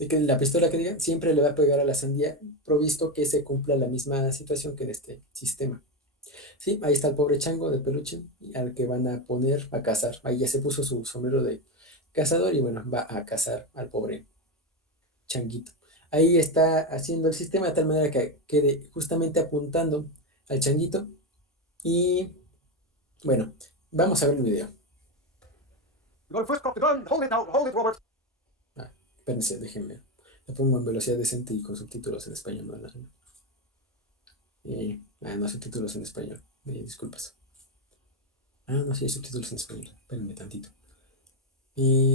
de que la pistola que diga, siempre le va a pegar a la sandía, provisto que se cumpla la misma situación que en este sistema. Sí, ahí está el pobre chango de peluche, al que van a poner a cazar. Ahí ya se puso su sombrero de cazador y bueno, va a cazar al pobre changuito. Ahí está haciendo el sistema de tal manera que quede justamente apuntando al changuito. Y bueno, vamos a ver el video. Espérense, déjenme. Lo pongo en velocidad decente y con subtítulos en español. No, subtítulos en español. Disculpas. No, sí hay subtítulos en español. Espérenme tantito.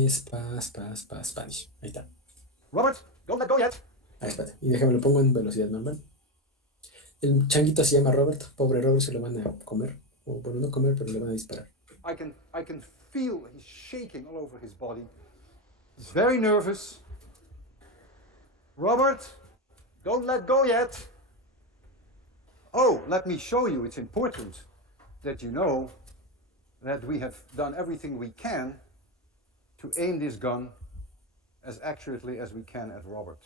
Spanish. Ahí está. Robert, don't let go yet. Espérate. Y déjame lo pongo en velocidad normal. El changuito se llama Robert. Pobre Robert, se lo van a comer. O bueno, no comer, pero le van a disparar. I can feel he's shaking all over his body. He's very nervous. Robert, don't let go yet. Oh, let me show you. It's important that you know that we have done everything we can to aim this gun as accurately as we can at Robert.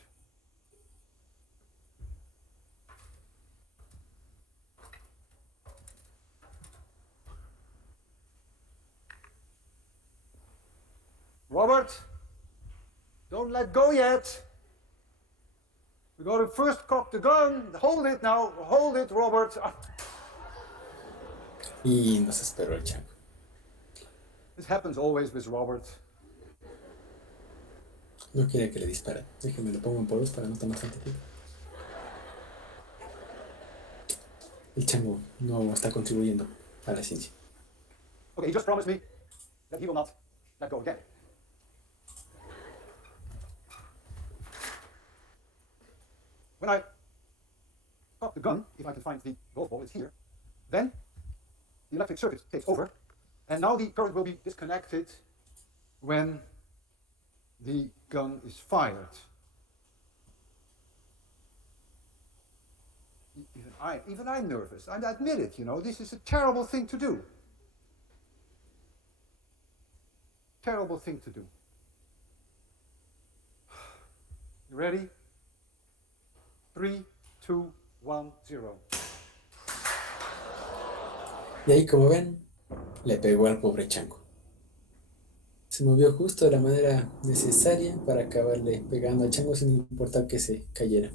Robert, don't let go yet. We gotta first cock the gun. Hold it now. Hold it, Robert. Y nos esperó el chango. This happens always with Robert. No quiere que le disparen. Déjenme lo pongo en poros para no tomar tanto tiempo. El chango no está contribuyendo a la ciencia. Okay, he just promised me that he will not let go again. When I cock the gun, if I can find the golf ball, it's here, then the electric circuit takes over, and now the current will be disconnected when the gun is fired. Even I'm nervous. I admit it, you know, this is a terrible thing to do. Terrible thing to do. You ready? 3, 2, 1, 0. Y ahí, como ven, le pegó al pobre chango. Se movió justo de la manera necesaria para acabarle pegando al chango sin importar que se cayera.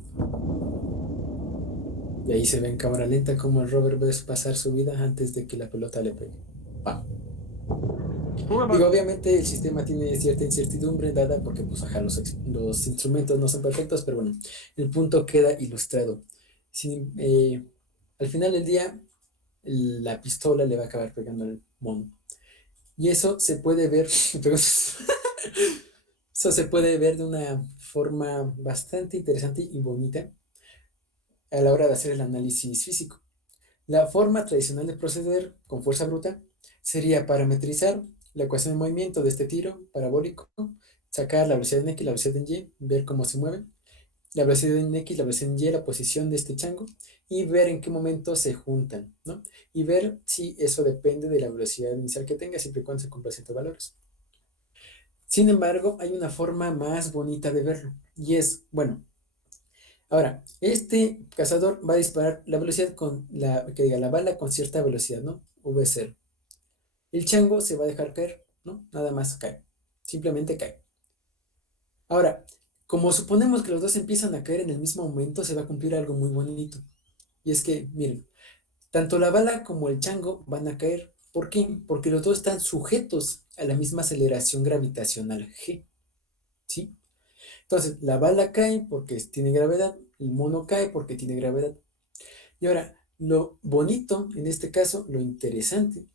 Y ahí se ve en cámara lenta cómo el Robert ve pasar su vida antes de que la pelota le pegue. ¡Pam! Digo, obviamente el sistema tiene cierta incertidumbre dada porque pues ajá, los instrumentos no son perfectos, pero bueno, el punto queda ilustrado. Al final del día, la pistola le va a acabar pegando al mono. Y eso se puede ver, eso se puede ver de una forma bastante interesante y bonita a la hora de hacer el análisis físico. La forma tradicional de proceder con fuerza bruta sería parametrizar la ecuación de movimiento de este tiro parabólico, sacar la velocidad en X y la velocidad en Y, ver cómo se mueve, la velocidad en X, la velocidad en Y, la posición de este chango, y ver en qué momento se juntan, ¿no? Y ver si eso depende de la velocidad inicial que tenga, siempre y cuando se cumplan ciertos valores. Sin embargo, hay una forma más bonita de verlo, y es, bueno, ahora, este cazador va a disparar la velocidad con la bala con cierta velocidad, ¿no? V0. El chango se va a dejar caer, ¿no? Nada más cae. Simplemente cae. Ahora, como suponemos que los dos empiezan a caer en el mismo momento, se va a cumplir algo muy bonito. Y es que, miren, tanto la bala como el chango van a caer. ¿Por qué? Porque los dos están sujetos a la misma aceleración gravitacional G. ¿Sí? Entonces, la bala cae porque tiene gravedad, el mono cae porque tiene gravedad. Y ahora, lo bonito, en este caso, lo interesante,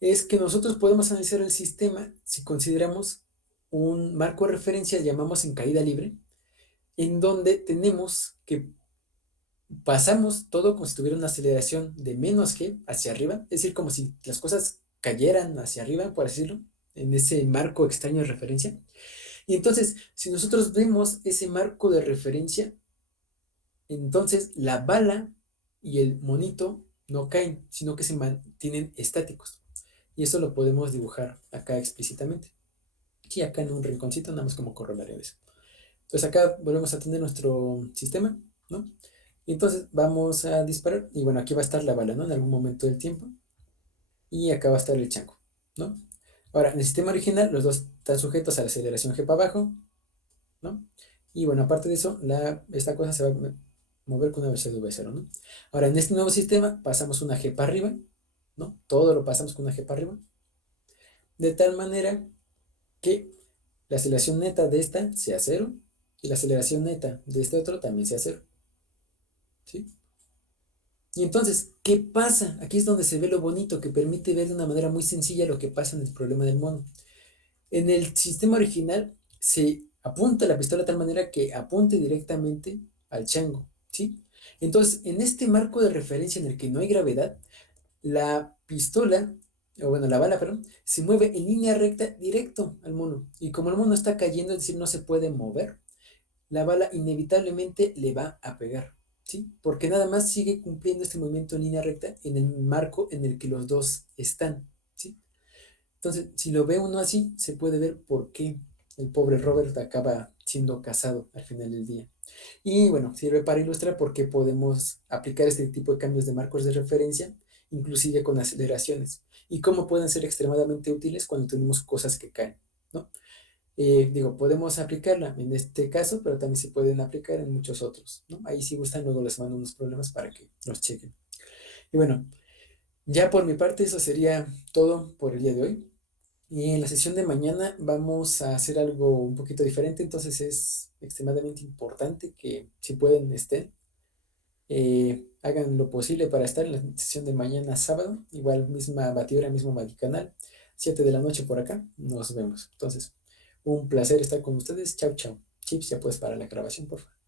es que nosotros podemos analizar el sistema si consideramos un marco de referencia, llamamos en caída libre, en donde tenemos que pasamos todo como si tuviera una aceleración de menos g hacia arriba, es decir, como si las cosas cayeran hacia arriba, por así decirlo, en ese marco extraño de referencia. Y entonces, si nosotros vemos ese marco de referencia, entonces la bala y el monito no caen, sino que se mantienen estáticos. Y eso lo podemos dibujar acá explícitamente. Y acá en un rinconcito, nada más como corolario de eso. Entonces acá volvemos a tener nuestro sistema, ¿no? Y entonces vamos a disparar. Y bueno, aquí va a estar la bala, ¿no? En algún momento del tiempo. Y acá va a estar el chango, ¿no? Ahora, en el sistema original, los dos están sujetos a la aceleración g para abajo, ¿no? Y bueno, aparte de eso, esta cosa se va a mover con una velocidad de v0, ¿no? Ahora, en este nuevo sistema, pasamos una g para arriba, ¿no? Todo lo pasamos con una g para arriba. De tal manera que la aceleración neta de esta sea 0 y la aceleración neta de este otro también sea 0. ¿Sí? Y entonces, ¿qué pasa? Aquí es donde se ve lo bonito, que permite ver de una manera muy sencilla lo que pasa en el problema del mono. En el sistema original se apunta la pistola de tal manera que apunte directamente al chango, ¿sí? Entonces, en este marco de referencia en el que no hay gravedad, la pistola, o bueno, la bala, perdón, se mueve en línea recta directo al mono. Y como el mono está cayendo, es decir, no se puede mover, la bala inevitablemente le va a pegar, ¿sí? Porque nada más sigue cumpliendo este movimiento en línea recta en el marco en el que los dos están, ¿sí? Entonces, si lo ve uno así, se puede ver por qué el pobre Robert acaba siendo cazado al final del día. Y bueno, sirve para ilustrar por qué podemos aplicar este tipo de cambios de marcos de referencia, inclusive con aceleraciones, y cómo pueden ser extremadamente útiles cuando tenemos cosas que caen, ¿no? Digo, podemos aplicarla en este caso, pero también se pueden aplicar en muchos otros, ¿no? Ahí si gustan, luego les mando unos problemas para que los chequen. Y bueno, ya por mi parte eso sería todo por el día de hoy. Y en la sesión de mañana vamos a hacer algo un poquito diferente, entonces es extremadamente importante que si pueden estén, hagan lo posible para estar en la sesión de mañana sábado, igual misma batidora, mismo canal, 7 de la noche por acá, nos vemos. Entonces, un placer estar con ustedes, chao, chao. Chips, ya puedes parar la grabación, por favor.